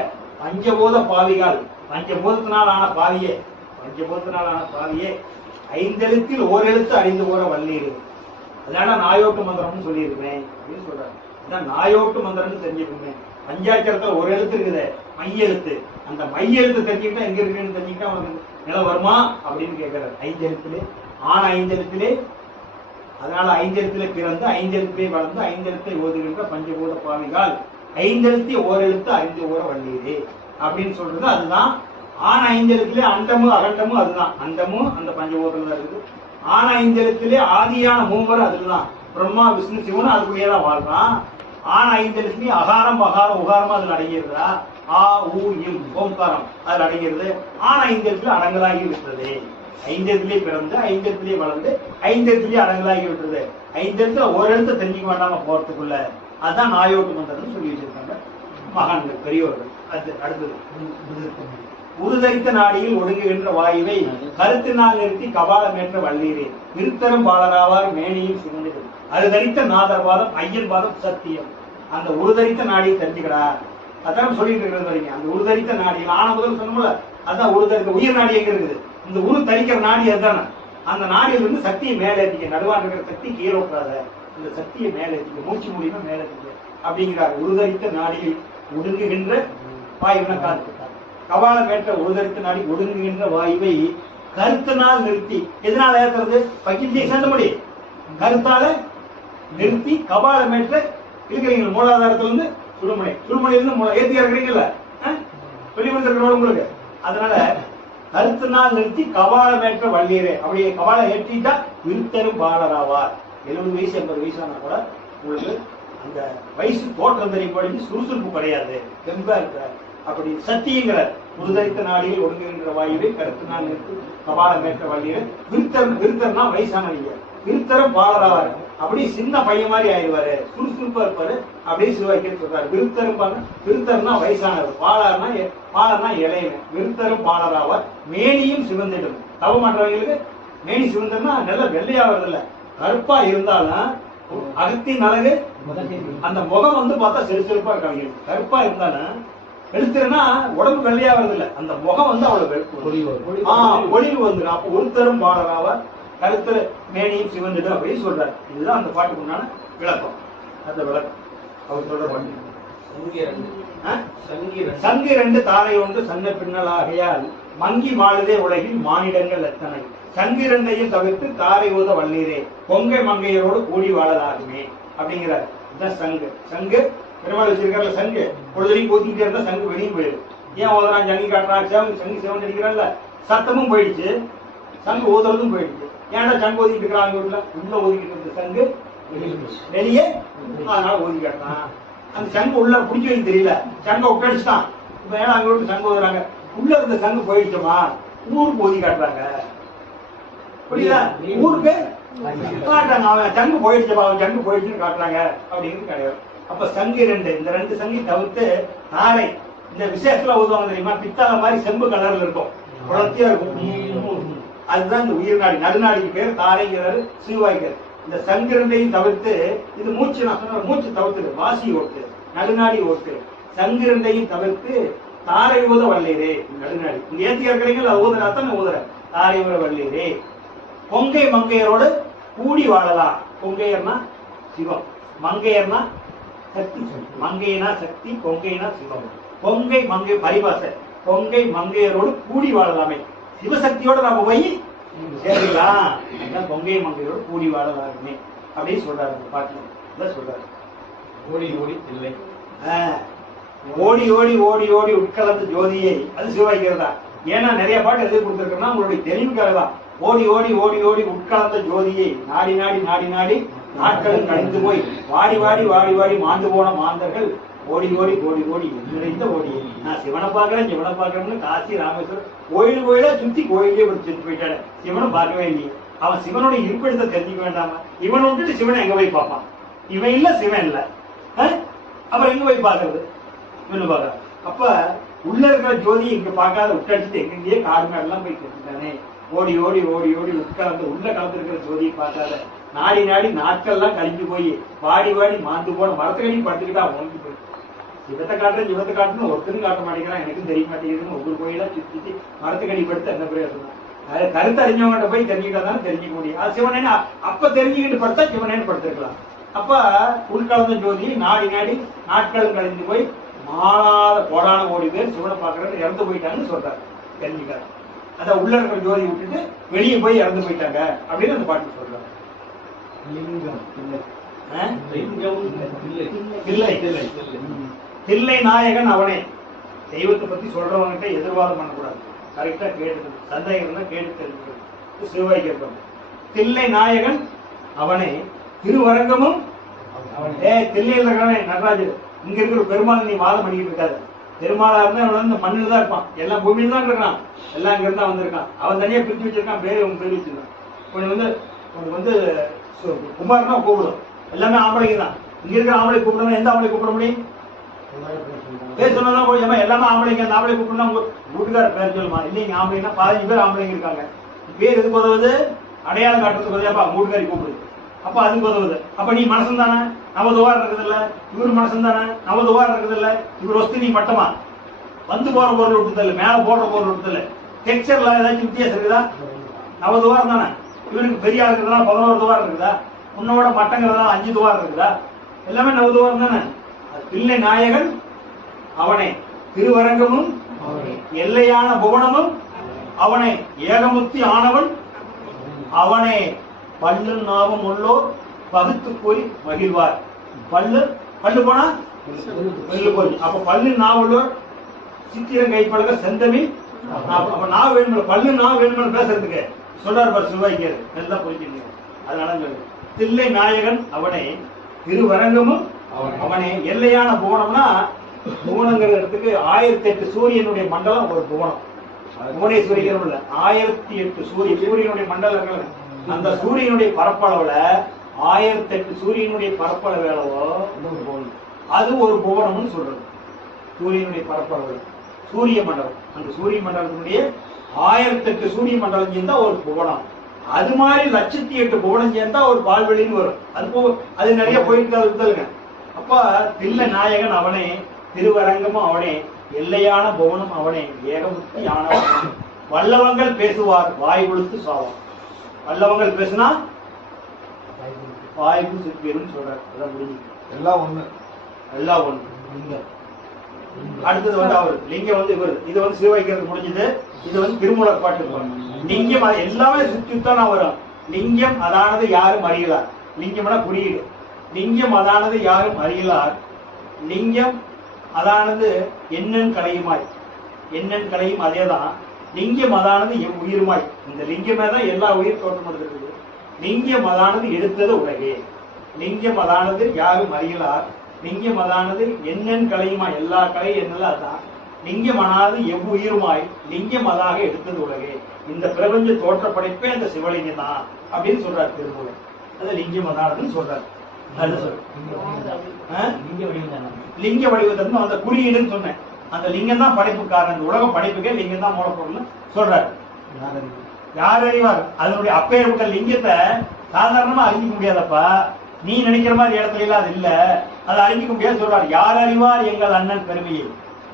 பஞ்சபூத பாவிகள். பஞ்சபூதத்தினால் ஆன பாவியே, பஞ்சபூதத்தினால் ஆன பாவியே ஐந்தெழுத்தில் ஓரெழுத்து அறிந்து போற வல்லீர். அதனால நாயோட்டு மந்திரம்னு சொல்லியிருக்கேன் அப்படின்னு சொல்றாங்க. அதான் நாயோட்டு மந்திரம்னு தெரிஞ்சுக்கோங்க. பஞ்சாட்சரத்துல ஒரு எழுத்து இருக்குது மையெழுத்து. அந்த மையெழுத்து தெரிஞ்சுக்கிட்டா எங்க இருக்குன்னு தெரிஞ்சுக்கிட்டா அவனுக்கு நிலம் வருமா அப்படின்னு கேட்கிறார். ஐந்தெழுத்திலே ஆன ஐந்தெழுத்திலே, அதனால ஐந்தெழுத்திலே பிறந்து ஐந்தெழுத்திலே வளர்ந்து ஐந்தெழுத்தை ஓதுகின்ற பஞ்சபூத பாவிகள் ஐந்தெழுத்தி ஓரெழுத்து அறிந்து ஓர வல்லீரே அப்படின்னு சொல்றது. அதுதான் ஆன ஐந்தெழுத்திலே அண்டமும் அகண்டமும் அதுதான். அண்டமும் அந்த பஞ்சபூதத்துல இருக்குது. ஆன ஐந்தெழுத்திலே ஆதியான மூவர் அதுதான். பிரம்மா விஷ்ணு சிவன் அதுக்குள்ளேயேதான் வாழ்றான். ஆன ஐந்தெழுத்திலே அகாரம் பகாரம் உகாரமா அதுல அடங்கியிருந்தா ஆ ஊ இம் ஓம்காரம் அதுல அடங்கிறது. ஆன ஐந்தெழுத்திலே அடங்கலாகி விட்டது. ஐந்தெழுத்திலே பிறந்து ஐந்தெழுத்திலே வளர்ந்து ஐந்தெழுத்திலே அடங்கலாகி விட்டுறது. ஐந்தெழுத்துல ஒரு எழுத்து தெரிஞ்சுக்க வேண்டாம போறதுக்குள்ள அதுதான் நாயோட்டு மந்திரம்னு சொல்லி வச்சிருக்காங்க மகான்கள் பெரியவர்கள். அது அடுத்தது உருதரித்த நாடியில் ஒடுங்குகின்ற வாயுவை கருத்தினால் நிறுத்தி கபாலமேற்ற வல்லீரே விருத்தரும் பாலராவார் மேனியும் சிவந்தது. அது தரித்த நாதர்வாதம் ஐயன் பாதம் சத்தியம். அந்த உருதரித்த நாடியை தெரிஞ்சுக்கடா. அதான் சொல்லிட்டு இருக்கிறது வரீங்க. அந்த உருதரித்த நாடியில் ஆன முதல் சொன்னோம்ல, அதான் உருதரித்த உயிர் நாடி எங்க இருக்குது? இந்த உரு தரிக்கிற நாடி அதுதானே. அந்த நாடியில இருந்து சக்தியை மேல ஏற்றிக்க, நடுவான் இருக்கிற சக்தி கீழே விட்டுறாத, இந்த சக்தியை மேல ஏற்றிக்க, மூச்சு மூலியமா மேல ஏற்றிக்க அப்படிங்கிறார். உருதரித்த நாடியில் ஒடுங்குகின்ற வாயுவை காத்து, கபாலம் ஏற்ற உருதரித்த நாடி ஒடுங்குகின்ற வாயுவை கருத்தினால் நிறுத்தி, எதனால ஏற்றுறது? பகிர்ந்தியை சேர்ந்த முடியும், கருத்தால நிறுத்தி கபாலம் ஏற்ற இருக்கிறீங்க. மூலாதாரத்துல இருந்து சுடுமணி, சுடுமணியிலிருந்து ஏத்தியா இருக்கிறீங்கல்ல, சொல்லி கொடுத்திருக்கிறோம் உங்களுக்கு. அதனால கருத்தினால் நிறுத்தி கபாலமேற்ற வள்ளீரே, அப்படியே கபாலம் ஏற்றிட்டா விருத்தரும் பாலராவார். 70 வயசு 80 வயசானா கூட உங்களுக்கு அந்த வயசு தோற்றம் தெரியும், சுறுசுறுப்பு கிடையாது, தெம்பா இருக்கிறார். அப்படி சத்தியங்கிறார். உருதரித்த நாடியில் ஒடுங்குகின்ற வாயுவை கருத்தினால் நிறுத்தி கபாலமேற்ற வள்ளீரே. விருத்தர்னா வயசானவங்க, விருத்தரும் பாலராவார். அப்படி சின்ன பையன் மாதிரி ஆயிடுவாரு, சுறுசுறுப்பா இருப்பாரு. அப்படியே சிவாய்க்கு சொல்றாரு. விருத்தரும் விருத்தர்னா வயசானவர், பாலர்னா இளையவன். விருத்தரும் பாலராவார். மேனியும் சிவந்திடும். தவமற்றவங்களுக்கு மேனி சிவந்தர்னா நல்ல வெள்ளையாவது இல்ல, கருப்பா இருந்தாலும் அகத்தின் அழகு அந்த முகம் வந்து பார்த்தா செலுசெலுப்பா இருக்காங்க. கருப்பா இருந்தாலும் எழுத்துனா உடம்பு வெள்ளையா வருது இல்ல, அந்த முகம் வந்து அவ்வளவு ஒளிவு வந்துடும். அப்ப ஒருத்தரும் பாலராவார். கருத்துல மேனியும் சிவந்திடும் அப்படின்னு சொல்றாரு. இதுதான் அந்த பாட்டுக்கு உண்டான விளக்கம். அந்த விளக்கம் அவர் சொல்ற பாட்டு. சங்கு 2 தாரை ஒன்று சங்க பின்னலாகையால் மங்கி மாளுதே உலகில் மானிடங்கள் எத்தனை. சங்கு 2ஐயும் தவிர்த்து தாரை ஊத வள்ளீரே, பொங்கை மங்கையரோடு கூடி வாழலாகுமே அப்படிங்கிறார். இதுதான் சங்கு. சங்கு பெருமாள் வச்சிருக்காருல, சங்கு பொழுதுலையும் ஊத்திக்கிட்டே இருந்தா சங்கு வெளியே போயிடும். ஏன் ஓதுறான்? ஜங்கி காட்டுறான், சங்கு சிவன் அடிக்கிறான்ல, சத்தமும் போயிடுச்சு, சங்கு ஊதுறதும் போயிடுச்சு. ஏன்டா சங்கு ஓதிக்கிட்டு இருக்கிறாங்க வீட்டுல? உள்ள ஓதிக்கிட்டு இருந்த சங்கு வெளியே, அதனால ஓதி காட்டுறான். அந்த சங்கு உள்ள பிடிச்சி வைக்க தெரியல, சங்க ஒப்படிச்சுட்டான். இப்ப ஏன்னா அங்க வீட்டு சங்கு ஓதுறாங்க, உள்ள இருந்த சங்கு போயிடுச்சோமா, ஊருக்கு ஓதி காட்டுறாங்க. புரியுதா? ஊருக்கு காட்டுறாங்க, அவன் சங்கு போயிடுச்சப்பா, அவன் சங்கு போயிடுச்சுன்னு காட்டுறாங்க அப்படின்னு கிடையாது. அப்ப சங்கு 2, இந்த 2 சங்கை தவிர்த்து தாரை, இந்த விசேஷத்துல ஊதுவாங்க தெரியுமா, பித்தாள மாதிரி செம்பு கலர்ல இருக்கும், குளத்தியா இருக்கும். அதுதான் இந்த உயிர் நாடி, நடுநாடிக்கு பேர் தாரைங்கிறாரு சிவாய்க்கிறார். இந்த சங்கு 2ஐயும் தவிர்த்து, இது மூச்சு, நான் சொன்ன மூச்சு தவிர்த்து வாசி ஓட்டு, நடுநாடி ஓட்டு. சங்கு 2ஐயும் தவிர்த்து தாரை ஊத வள்ளீரே, நடுநாடி இங்க ஏத்தியா இருக்கிறீங்களா, ஊதுறாத்தான் ஊதுற. தாரை ஊத வள்ளீரே, பொங்கை மங்கையரோடு கூடி வாழலாம். பொங்கையர்னா சிவம், மங்கையர்னா சக்தி. மங்கைனா சக்தி, பொங்கைனா சிவம். பொங்கை மங்கை பரிபாச, பொங்கை மங்கையரோடு கூடி வாழலாமே, சிவசக்தியோட நம்ம போய் சேரலாம். பொங்கை மங்கையோடு கூடி வாழலாமே அப்படின்னு சொல்றாரு பாட்டுல. சொல்றாரு ஓடி ஓடி இல்லை, ஓடி ஓடி ஓடி ஓடி உட்கலந்த ஜோதியை, அது சிவாய்க்கிறதா. ஏன்னா நிறைய பாட்டு எழுதி கொடுத்துருக்கோம்னா உங்களுடைய தெளிவுக்காக தான். ஓடி ஓடி ஓடி ஓடி உட்கலந்த ஜோதியை நாடி நாடி நாடி நாடி நாட்களும் கழிந்து போய் வாடி வாடி வாடி வாடி மாண்டு போன மாந்தர்கள் ஓடி ஓடி ஓடி ஓடி நிறைந்த ஓடி. நான் சிவனை பாக்குறேன் சிவனை பாக்குறேன்னு காசி ராமேஸ்வரம் கோயில் கோயிலா சுத்தி கோயிலே சுத்தி போயிட்டாரு. சிவனை பார்க்கவே இல்லையே. அவன் சிவனுடைய இருப்பிடத்தை தெரிஞ்சுக்க வேண்டாமா? இவன் விட்டுட்டு சிவனை எங்க போய் பார்ப்பான்? இவன் இல்ல சிவன் இல்ல, அப்புறம் எங்க போய் பாக்குறது? இவனு பாக்குற. அப்ப உள்ள இருக்கிற ஜோதி இங்க பார்க்காத விட்டடிச்சுட்டு எங்கேயே காடு மேடெல்லாம் போய் கேட்டுட்டானே. ஓடி ஓடி ஓடி ஓடி உட்கலந்து உள்ள கலந்து இருக்கிற ஜோதியை பார்க்காத நாடி நாடி நாட்கள்லாம் கழிஞ்சு போய் வாடி வாடி மாண்டு போன மரத்துக்கடி படுத்துக்கிட்டா ஓங்கி போய் சிவத்தை காட்டுறேன் சிவத்தை காட்டுன்னு ஒருத்தரும் காட்ட மாட்டேங்கிறான், எனக்கும் தெரிய மாட்டேங்குதுன்னு ஒவ்வொரு கோயிலா சுத்தி மரத்துக்கடி படுத்து என்ன பிரயோசனம்? அதை கருத்து அறிஞ்சவங்கிட்ட போய் தெரிஞ்சுக்கிட்டா தானே தெரிஞ்சுக்க முடியும். அது சிவனேன்னு அப்ப தெரிஞ்சுக்கிட்டு படுத்தா சிவனேன்னு படுத்திருக்கலாம். அப்ப உள்கலந்த ஜோதி நாடி நாடி நாட்களும் கழிஞ்சு போய் மாறாத கோடான கோடி பேர் சிவனை பார்க்கறது இறந்து போயிட்டாங்கன்னு சொல்றாரு, தெரிஞ்சுக்கிறார். அத உள்ள இருக்கிற ஜோதி விட்டுட்டு வெளியே போய் இறந்து போயிட்டாங்க அப்படின்னு அந்த பாட்டு சொல்றாரு. தில்லை நாயகன் அவனே. தெய்வத்தை பத்தி சொல்றவங்கிட்ட எதிர்வாதம் பண்ணக்கூடாது, கரெக்டா கேட்டு சந்தேகம் கேட்டு தெரிஞ்சுக்கணும். சிவாய்க்கு தில்லை நாயகன் அவனே, திருவரங்கமும் தில்லையில் இருக்கிறவனே நடராஜர். இங்க இருக்கிற பெருமாள் நீ வாதம் பண்ணிக்கிட்டு இருக்காது. பெருமாளா இருந்தா அவன் வந்து மண்ணில் தான் இருப்பான், எல்லாம் பூமியில தான் இருக்கிறான், எல்லாம் இங்க இருந்தா வந்திருக்கான். அவன் தனியா பிரிச்சு வச்சிருக்கான், பேரு பேர் வச்சிருக்கான். உனக்கு வந்து குமாரனா கூப்பிடும், எல்லாமே ஆம்பளைங்க தான். இங்க இருக்கிற ஆம்பளை கூப்பிடணும், எந்த ஆம்பளை கூப்பிட முடியும்? பேர் சொன்னதான் போய் எல்லாமே ஆம்பளைங்க. அந்த ஆம்பளை கூப்பிடணும் உங்க வீட்டுக்கார பேர் சொல்லுமா? இல்லைங்க ஆம்பளைங்கன்னா 15 பேர் ஆம்பளைங்க இருக்காங்க. பேர் எதுக்கு உதவுது? அடையாளம் காட்டுறதுக்கு உதவியாப்பா வீட்டுக்காரி கூப்பிடுது. அப்ப அதுக்கு உதவுது. அப்ப நீ மனசன் தானே, நவதுவார் இருக்குது இல்ல, இவரு மனசன் தானே, நவதுவார் இருக்குது இல்ல, இவர் வஸ்து நீ மட்டமா வந்து போற பொருள் விட்டுதல்ல, மேல போடுற பொருள் விட்டுதல்ல, டெக்ஸ்டர்ல ஏதாச்சும் வித்தியாசம் இருக்குதா? நவதுவார் தானே. இவனுக்கு பெரிய ஆளுங்கிறதுலாம் 11 துவாரம் இருக்குதா? உன்னோட மட்டங்கிறதுலாம் 5 துவாரம் இருக்குதா? எல்லாமே 9 துவாரம் தானே. தில்லை நாயகன் அவனே, திருவரங்கமும் எல்லையான புவனமும் அவனே, ஏகமுத்தி ஆனவன் அவனே, பல்லு நாவும் உள்ளோர் பகுத்து கூறி மகிழ்வார். பல்லு போனா பல்லு போய், அப்ப பல்லு நாவுள்ளோர் சித்திரம் கைப்பழக செந்தமி. அப்ப நான் வேணும், பல்லு நான் வேணும்னு பேசுறதுக்கு சொல்றாரு பாரு சிவாய்க்காரு, நல்லா புரிஞ்சுங்க. அதனால தில்லை நாயகன் அவனே, திருவரங்கமும் அவனே, எல்லையான புவனம்னா புவனங்கிற இடத்துக்கு 1008 சூரியனுடைய மண்டலம் ஒரு புவனம். புவனேஸ்வரிகள் இல்ல, 1008 சூரியனுடைய மண்டலங்கள். அந்த சூரியனுடைய பரப்பளவுல 1008 சூரியனுடைய பரப்பளவு அது ஒரு புவனம்னு சொல்றது. சூரியனுடைய பரப்பளவு சூரிய மண்டலம், அந்த சூரிய மண்டலத்தினுடைய 1008 சூரிய மண்டலம் சேர்ந்தா ஒரு புவனம். அது மாதிரி 1008 புவனம் சேர்ந்தா ஒரு பால்வெளின்னு வரும். அது நிறைய போயிட்டு. அப்ப தில்லை நாயகன் அவனே, திருவரங்கமும் அவனே, எல்லையான புவனம் அவனே, ஏகமுத்தி ஆனவன். வல்லவங்கள் பேசுவார் வாய் கொடுத்து சாவார். வல்லவங்கள் பேசுனா வாய்ப்பு சிற்பேரும் சொல்றார். அதான் முடிஞ்சு, எல்லாம் ஒண்ணு, எல்லாம் ஒண்ணு. அடுத்தது அவர் லிங்கம் இவர். இது சிவவைக்கிறது முடிஞ்சது. இது திருமூலர் பாட்டு. லிங்கம் எல்லாமே சுத்தித்தான் வரும். லிங்கம் அதானது யாரும் அறியலார். லிங்கம்னா குறியீடு. லிங்கம் அதானது யாரும் அறியலார். லிங்கம் அதானது என்னன் கலையுமாய். என்னன் கலையும் அதேதான். லிங்கம் அதானது உயிருமாய். இந்த லிங்கமே தான் எல்லா உயிர் தோற்றப்படுகிறது. லிங்கம் அதானது எடுத்தது உலகே. லிங்கம் அதானது யாரும் அறியலார். லிங்கம் அதானது என்னன் கலையுமாய். எல்லா கலை என்னெல்லாம் அதான். லிங்கம் அதானது எவ்வுயிருமாய். லிங்கம் அதாக எடுத்தது உலகே. இந்த பிரபஞ்ச தோற்ற படைப்பே அந்த சிவலிங்கம் தான் அப்படின்னு சொல்றாரு திருமூலர். அது லிங்கம் அதானதுன்னு சொல்றாரு. லிங்க வடிவத்தை அந்த குறியீடுன்னு சொன்னேன். அந்த லிங்கம் தான் படைப்புக்காரன். இந்த உலக படைப்புக்கே லிங்கம் தான் மூலப்பொருள்னு சொல்றாரு. யார் அறிவார்? அதனுடைய அப்பேற்பட்ட லிங்கத்தை சாதாரணமா அறிஞ்சிக்க முடியாதப்பா. நீ நினைக்கிற மாதிரி இடத்துல எல்லாம் அது இல்ல. அதை அறிஞ்சிக்க முடியாது சொல்றாரு. யார் அறிவார் எங்கள் அண்ணன் பெருமையை.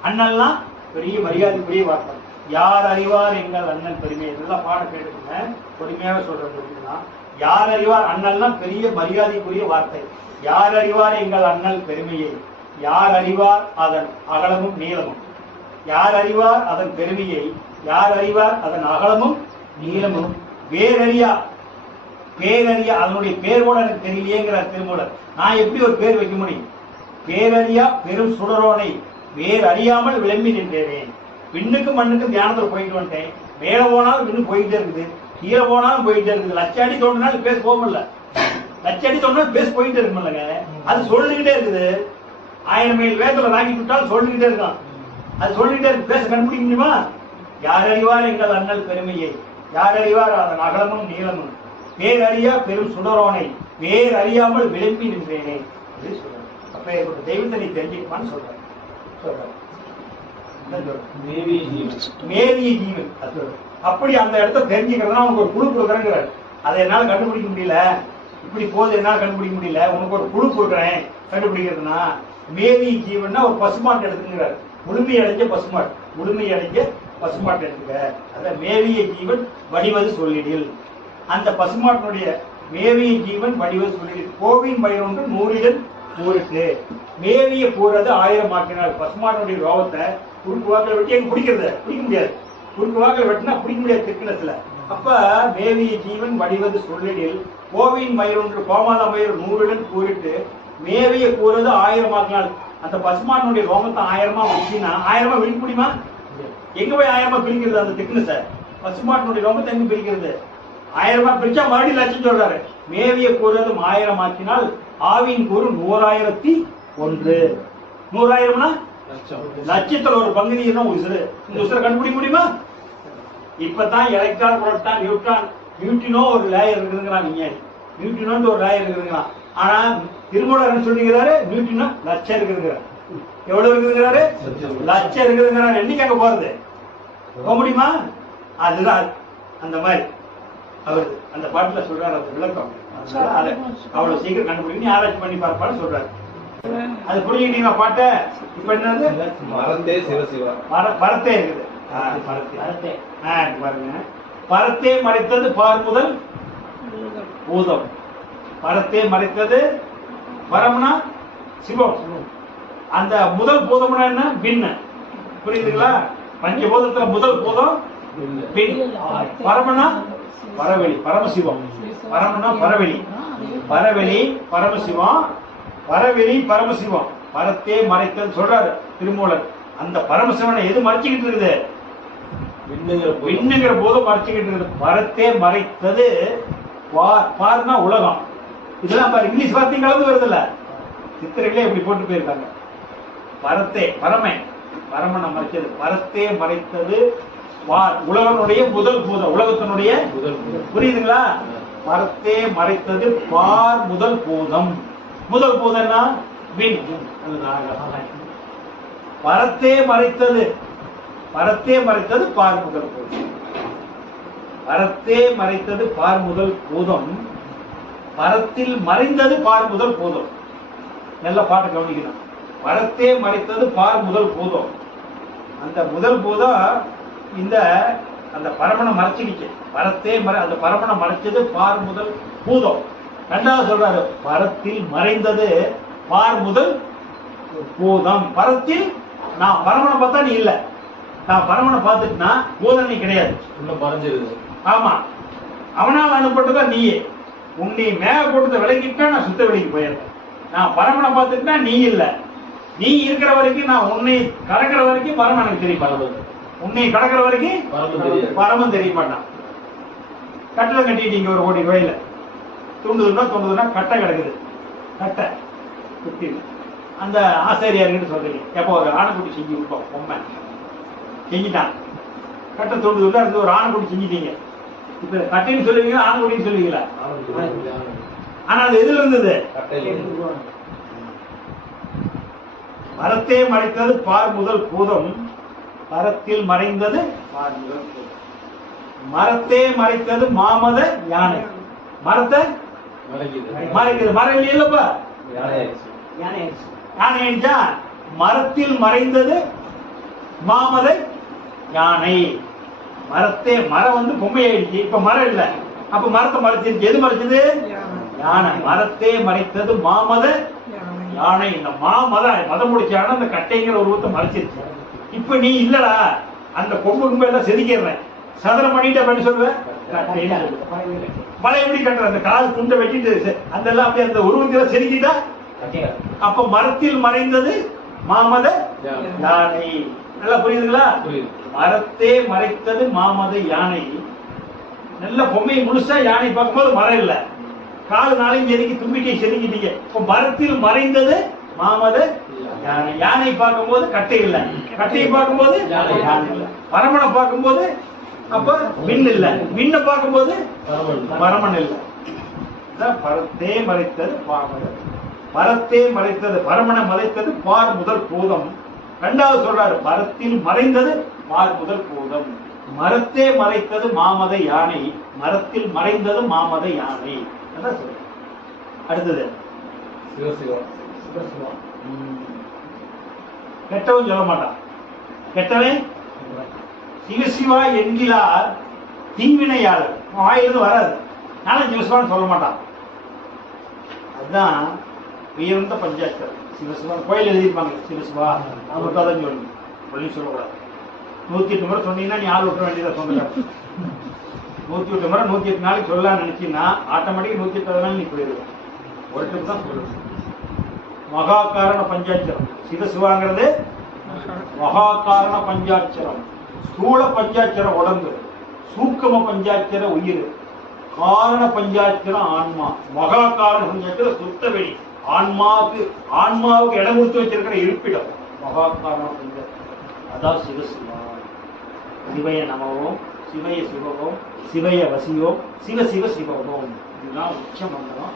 அண்ணன்லாம் பெரிய மரியாதைக்குரிய வார்த்தை. யார் அறிவார் எங்கள் அண்ணன் பெருமையை. இதெல்லாம் பாடம் கேட்டுக்கோங்க, பொறுமையாக சொல்றேன். யார் அறிவார் அண்ணன்லாம் பெரிய மரியாதைக்குரிய வார்த்தை. யார் அறிவார் எங்கள் அண்ணல் பெருமையை. யார் அறிவார் அதன் அகலமும் நீளமும். யார் அறிவார் அதன் பெருமையை. யார் அறிவார் அதன் அகலமும் நீளமும். பேரறியா அதனுடைய பேர் கூட எனக்கு தெரியலையேங்கிறார் திருமூலர். நான் எப்படி ஒரு பேர் வைக்க முடியும்? பேரறியா பெரும் சுடரோனை வேறு அறியாமல் விளம்பி நின்றேனே. விண்ணுக்கும் மண்ணுக்கும் தியானத்துல போயிட்டு வந்துட்டேன். மேல போனாலும் விண்ணு போயிட்டே இருக்குது, கீழே போனாலும் போயிட்டே இருக்குது. லட்சாடி தோன்றினாலும் பேச போகல. லட்சாடி தோன்றினாலும் பேச போயிட்டே இருக்குமில்லங்க. அது சொல்லிக்கிட்டே இருக்குது. 1000 மைல் வேகத்துல வாங்கிட்டு விட்டாலும் சொல்லிக்கிட்டே இருக்கான். அது சொல்லிக்கிட்டே இருக்கு. பேச கண்டுபிடிக்க முடியுமா? யார் அறிவார் எங்கள் அண்ணல் பெருமையை. யார் அறிவார் அதன் அகலமும் நீளமும். பேரறியா பெரும் சுடரோனை வேறு அறியாமல் விளம்பி நின்றேனே அப்படின்னு சொல்றாரு. அப்ப தெய்வத்தை நீ தெரிஞ்சுக்குமான்னு சொல்றாரு. மேவிய ஜீவன். அப்படி அந்த இடத்த தெரிஞ்சுக்கிறதுனா உனக்கு ஒரு குழு கொடுக்குறேங்கிறாரு. அதை என்னால கண்டுபிடிக்க முடியல, இப்படி போது என்னால கண்டுபிடிக்க முடியல, உனக்கு ஒரு குழு கொடுக்குறேன் கண்டுபிடிக்கிறதுனா. மேவிய ஜீவன்னா ஒரு பசுமாட்டு எடுத்துக்கிறாரு. முழுமையடைஞ்ச பசுமாட்டு, முழுமையடைஞ்ச பசுமாட்டு எடுத்துக்க. அத மேவிய ஜீவன் வடிவது சொல்லிடில். அந்த பசுமாட்டினுடைய மேவிய ஜீவன் வடிவது சொல்லிடில். கோவின் பயிரொன்று 100 100 மேவிய போறது 1000 ஆக்கினார். பசுமாட்டினுடைய ரோகத்தை குறுக்கு வாக்கில் வெட்டி எங்க பிடிக்கிறது? பிடிக்க முடியாது. குறுக்கு வாக்கில் வெட்டினா பிடிக்க முடியாது திக்கினத்துல. அப்ப மேவிய ஜீவன் வடிவது சொல்லிடில். கோவின் மயிரொன்று கோமாத மயிர் 100 கூறிட்டு மேவிய கூறது 1000 ஆக்கினார். அந்த பசுமாட்டினுடைய ரோகத்தை 1000 வச்சுன்னா 1000 விழிக்க முடியுமா? எங்க போய் 1000 பிரிக்கிறது? அந்த திக்னஸ பசுமாட்டினுடைய ரோகத்தை எங்க பிரிக்கிறது? 1000 பிரிச்சா மறுபடியும் லட்சம் சொல்றாரு. மேவிய கூறது 1000 ஆக்கினால் ஆவின் கூறு 100001. 100,000னா லட்சத்துல ஒரு பகுதி உசுறு. இந்த உசுரை கண்டுபிடிக்க முடியுமா? இப்பதான் எலக்ட்ரான், புரோட்டான், நியூட்ரான், நியூட்ரினோ ஒரு லேயர் இருக்குதுங்கிறான் விஞ்ஞானி. நியூட்ரினோன்னு ஒரு லேயர் இருக்குதுங்கிறான். ஆனா திருமூலர் என்ன சொல்லிக்கிறாரு? நியூட்ரினோ லட்சம் இருக்குதுங்கிறார். எவ்வளவு இருக்குதுங்கிறாரு? லட்சம் இருக்குதுங்கிறாரு. என்னைக்கு அங்க போறது? போக முடியுமா? அதுதான் அந்த மாதிரி அவர் அந்த பாட்டுல சொல்றாரு. அந்த விளக்கம் அவ்வளவு சீக்கிரம் கண்டுபிடிக்க ஆராய்ச்சி பண்ணி பார்ப்பான்னு சொல்றாரு. அது புரிஞ்சுக்கிட்டீங்களா பாட்ட? இப்ப என்னது? மரத்தே சிவசிவா. பரத்தே இருக்குது. பாருங்க, பரத்தே மறைத்தது பார் முதல் பூதம். பரத்தை மறைத்தது பரம்னா சிவம். அந்த முதல் பூதம்னா என்ன? விண்ணு. புரியுதுங்களா? பஞ்சபூதத்துல முதல் பூதம் விண். பரமனா பரவெளி, பரமசிவம். பரமனா பரவெளி, பரவெளி பரமசிவம். பரவெளி பரமசிவம். பரத்தே மறைத்தது சொல்றாரு திருமூலர். அந்த பரமசிவனை எது மறைச்சுக்கிட்டு இருக்குது? விண்ணுங்கிற போதும் மறைச்சுக்கிட்டு இருக்குது. பரத்தே மறைத்தது பார்னா உலகம். இதெல்லாம் பாரு, இங்கிலீஷ் வார்த்தையும் கலந்து வருது இல்ல, சித்திரைகளே இப்படி போட்டு போயிருக்காங்க. பரத்தே பரமை, பரமனை மறைச்சது. பரத்தே மறைத்தது உலகனுடைய முதல் பூதம், உலகத்தினுடைய புரியுதுங்களா? பரத்தே மறைத்தது பார் முதல் பூதம். முதல் பூதம்னா விண். பரத்தே மறைத்தது, பரத்தே மறைத்தது பார் முதல் பூதம். பரத்தே மறைத்தது பார் முதல் பூதம். பரத்தில் மறைந்தது பார் முதல் பூதம். நல்ல பாட்டு கவனிக்கணும். பரத்தே மறைத்தது பார் முதல் பூதம். அந்த முதல் பூதம் இந்த அந்த பரமனை மறைச்சிக்கிச்சு. பரத்தே அந்த பரமனை மறைச்சது பார் முதல் பூதம். ரெண்டாவது சொல்றாரு பரத்தில் மறைந்தது பார் முதல் பூதம். பரத்தில் நான் பரமனை பார்த்தா நீ இல்ல, நான் பரமனை பார்த்துட்டுனா பூதம் நீ கிடையாது. ஆமா, அவனால் அனுப்பப்பட்டதான் நீயே. உன்னை மேக கூட்டத்தை விலகிட்டா நான் சுத்த வெளிக்கு போயிடுறேன். நான் பரமனை பார்த்துட்டுனா நீ இல்ல. நீ இருக்கிற வரைக்கும், நான் உன்னை கடக்கிற வரைக்கும் பரமன் எனக்கு தெரிய மாட்டான். உன்னை கடக்கிற வரைக்கும் பரமன் தெரிய மாட்டான். கட்டளை கட்டிட்டீங்க ஒரு கோடி ரூபாயில, தூண்டுதுன்னா கட்டை கிடக்குது. கட்டை குட்டி அந்த ஆசாரியார்கிட்ட சொல்றீங்க, எப்போ ஒரு ஆணைக்குட்டி செஞ்சு கொடுப்போம், பொம்மை செஞ்சுட்டான். கட்டை தூண்டுதுன்னா இருந்து ஒரு ஆணைக்குட்டி செஞ்சுட்டீங்க. இப்ப கட்டைன்னு சொல்லுவீங்களா ஆணைக்குட்டின்னு சொல்லுவீங்களா? ஆனா அது எதுல இருந்தது? மரத்தே மறைத்தது பார் முதல் பூதம். மரத்தில் மறைந்தது பார் முதல் பூதம். மரத்தே மறைத்தது மாமத யானை. மரத்தை மறைக்குது. மரம் இல்லப்பா, யானை ஆயிடுச்சா? மரத்தில் மறைந்தது மாமத யானை. மரத்தே மரம் பொம்மை ஆயிடுச்சு, இப்ப மரம் இல்ல. அப்ப மரத்தை மறைச்சிருச்சு. எது மறைச்சது? யானை. மரத்தே மறைத்தது மாமத யானை. இந்த மதம் முடிச்சான அந்த கட்டைங்கிற உருவத்தை மறைச்சிருச்சு. இப்ப நீ இல்லடா, அந்த கொம்பு கும்பு எல்லாம் செதுக்கிறேன், சதுரம் பண்ணிட்டு அப்படின்னு சொல்லுவேன். மலை எப்படி கட்டுற? அந்த கால் துண்டை வெட்டிட்டு அந்த எல்லாம் அப்படியே அந்த உருவத்தில் செதுக்கிட்டா அப்ப மரத்தில் மறைந்தது மாமத யானை. நல்லா புரியுதுங்களா? மரத்தே மறைத்தது மாமத யானை. நல்ல பொம்மையை முழுசா யானை பார்க்கும்போது மரம் இல்ல, காலு நாளையும் செதுக்கி தும்பிட்டை செதுக்கிட்டீங்க. இப்ப மரத்தில் மறைந்தது மாமத யானை. யானை பார்க்கும்போது கட்டை இல்ல, கட்டையை பார்க்கும்போது யானை இல்ல. பரமனை பார்க்கும்போது அப்ப மின் இல்ல, மின்ன பார்க்கும்போது பரமன் இல்ல. பரத்தே மறைத்தது பாமத. பரத்தே மறைத்தது பரமனை மறைத்தது பார் முதல் பூதம். இரண்டாவது சொல்றாரு பரத்தில் மறைந்தது பார் முதல் பூதம். மரத்தே மறைத்தது மாமத யானை. மரத்தில் மறைந்தது மாமத யானை. அடுத்தது கெட்டவன் சொல்ல மாட்டான். கெட்டவன் சிவசிவா என்கிறார் தீவினையாளர். வாயிலிருந்து வராது, நானும் சிவசிவான்னு சொல்ல மாட்டான். அதுதான் உயர்ந்த பஞ்சாட்சரம். சிவசிவான் கோயில் எழுதியிருப்பாங்க, சிவசிவா அவருக்காக தான் சொல்லணும், சொல்லி சொல்லக்கூடாது. 108 முறை சொன்னீங்கன்னா நீ ஆள் விட்டுற வேண்டியதை சொன்ன. 108 முறை 108 நாளைக்கு சொல்லலாம்னு நினைச்சீங்கன்னா ஆட்டோமேட்டிக் 108 நாள் நீ போயிடுவேன். ஒரு ட்ரிப் தான் சொல்லணும். மகாகாரண பஞ்சாட்சரம். சிவசிவாங்கிறது மகாகாரண பஞ்சாட்சரம். ஸ்தூல பஞ்சாட்சரம் உடம்பு, சூக்கம பஞ்சாட்சர உயிர், காரண பஞ்சாட்சரம் ஆன்மா, மகாகாரண பஞ்சாட்சரம் சுத்த வெளி, ஆன்மாவுக்கு இடம் கொடுத்து வச்சிருக்கிற இருப்பிடம் மகாகாரண பஞ்சாட்சரம். அதான் சிவசிவா. சிவய நமவோம், சிவய சிவவோம், சிவய வசியோம், சிவ சிவ சிவவோம். இதுதான் உச்ச மந்திரம்.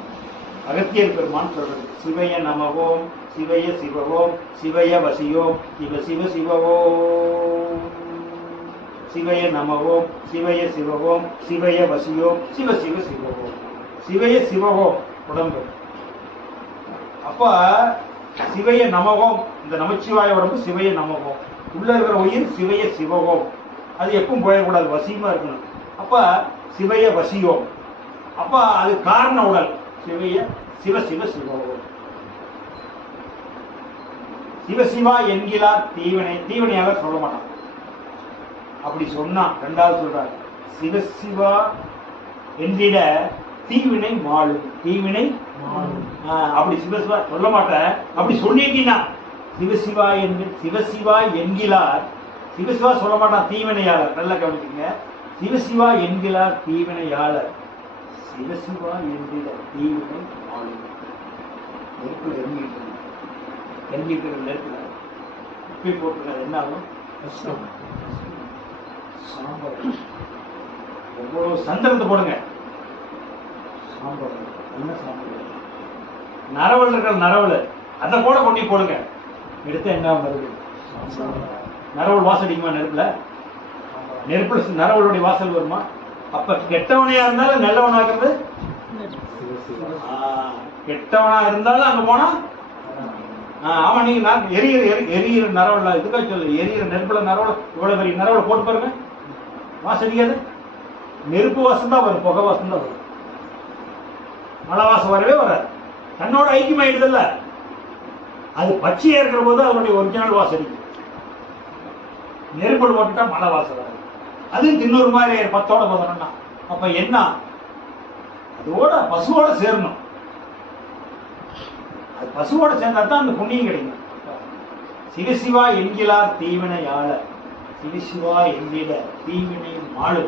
அகத்தியர் பெருமான் சொல்றது. சிவய நமவோம், சிவய சிவவோம், சிவய வசியோம், சிவ சிவ சிவவோம். சிவய நமவோம், சிவய சிவவோம், சிவய வசியோம், சிவ சிவ சிவவோம். சிவய சிவவோம் உடம்பு. அப்ப சிவய நமவோம், இந்த நமச்சிவாய உடம்பு சிவய நமவோம். உள்ள இருக்கிற உயிர் சிவய சிவவோம். அது எப்பவும் போயிடக்கூடாது, வசியமா இருக்கணும். அப்ப சிவய வசியோம். அப்ப அது காரண உடல். சிவைய சிவ சிவ சிவோ. சிவசிவா என்கிறார் தீவினை. தீவினையாக சொல்ல மாட்டான். அப்படி சொன்னா ரெண்டாவது சொல்றாரு, சிவசிவா என்றிட தீவினை மாளும். தீவினை அப்படி சிவசிவா சொல்ல மாட்டேன். அப்படி சொல்லிட்டீங்கன்னா சிவசிவா என்று சிவசிவா என்கிறார். சிவசிவா சொல்ல மாட்டான், தீவினையாளர். நல்லா கவனிச்சுங்க. சிவசிவா என்கிறார் தீவினையாளர். சிவசிவா என்கிற தீவினை மாளும். நெருப்புல எரிஞ்சிட்டு நெருப்புல உப்பை போட்டுருக்காது, என்ன ஆகும்? சாம்பார். எவ்வளவு சந்திரத்தை போடுங்க. சாம்பார் என்ன சாம்பார்? நரவல் இருக்கிற நரவல், அதை கூட கொண்டு போடுங்க. எடுத்த என்ன வருது? நரவல் வாசல் அடிக்குமா நெருப்புல? நெருப்புல நரவலுடைய வாசல் வருமா? அப்ப கெட்டவனையா இருந்தாலும் நல்லவனாகிறது. கெட்டவனா இருந்தாலும் அங்க போனா ஆமா. நீங்க எரியிற நரவல் இதுக்காக சொல்லு. எரியிற நெருப்புல நரவல் இவ்வளவு பெரிய நரவலை போட்டு பாருங்க, வாசம் அடிக்காது. நெருப்பு வாசம் தான் வரும், புகை வாசம் தான் வரும். மழை வாசம் வரவே வராது. தன்னோட ஐக்கியம் ஆயிடுதல்ல. அது பச்சையா இருக்கிற போது அதனுடைய ஒரிஜினல் வாசம் அடிக்கும். நெருப்பு போட்டுட்டா மழை வாசம் வராது. அது இன்னொரு மாதிரி 10ஓட 11. அப்ப என்ன? அதோட பசுவோட சேரணும். அது பசுவோட சேர்ந்தா தான் அந்த புண்ணியம் கிடைக்கும். சிவசிவா என்கிறார் தீவினையாளர். சிவசிவா என்கிற தீவினை மாளு.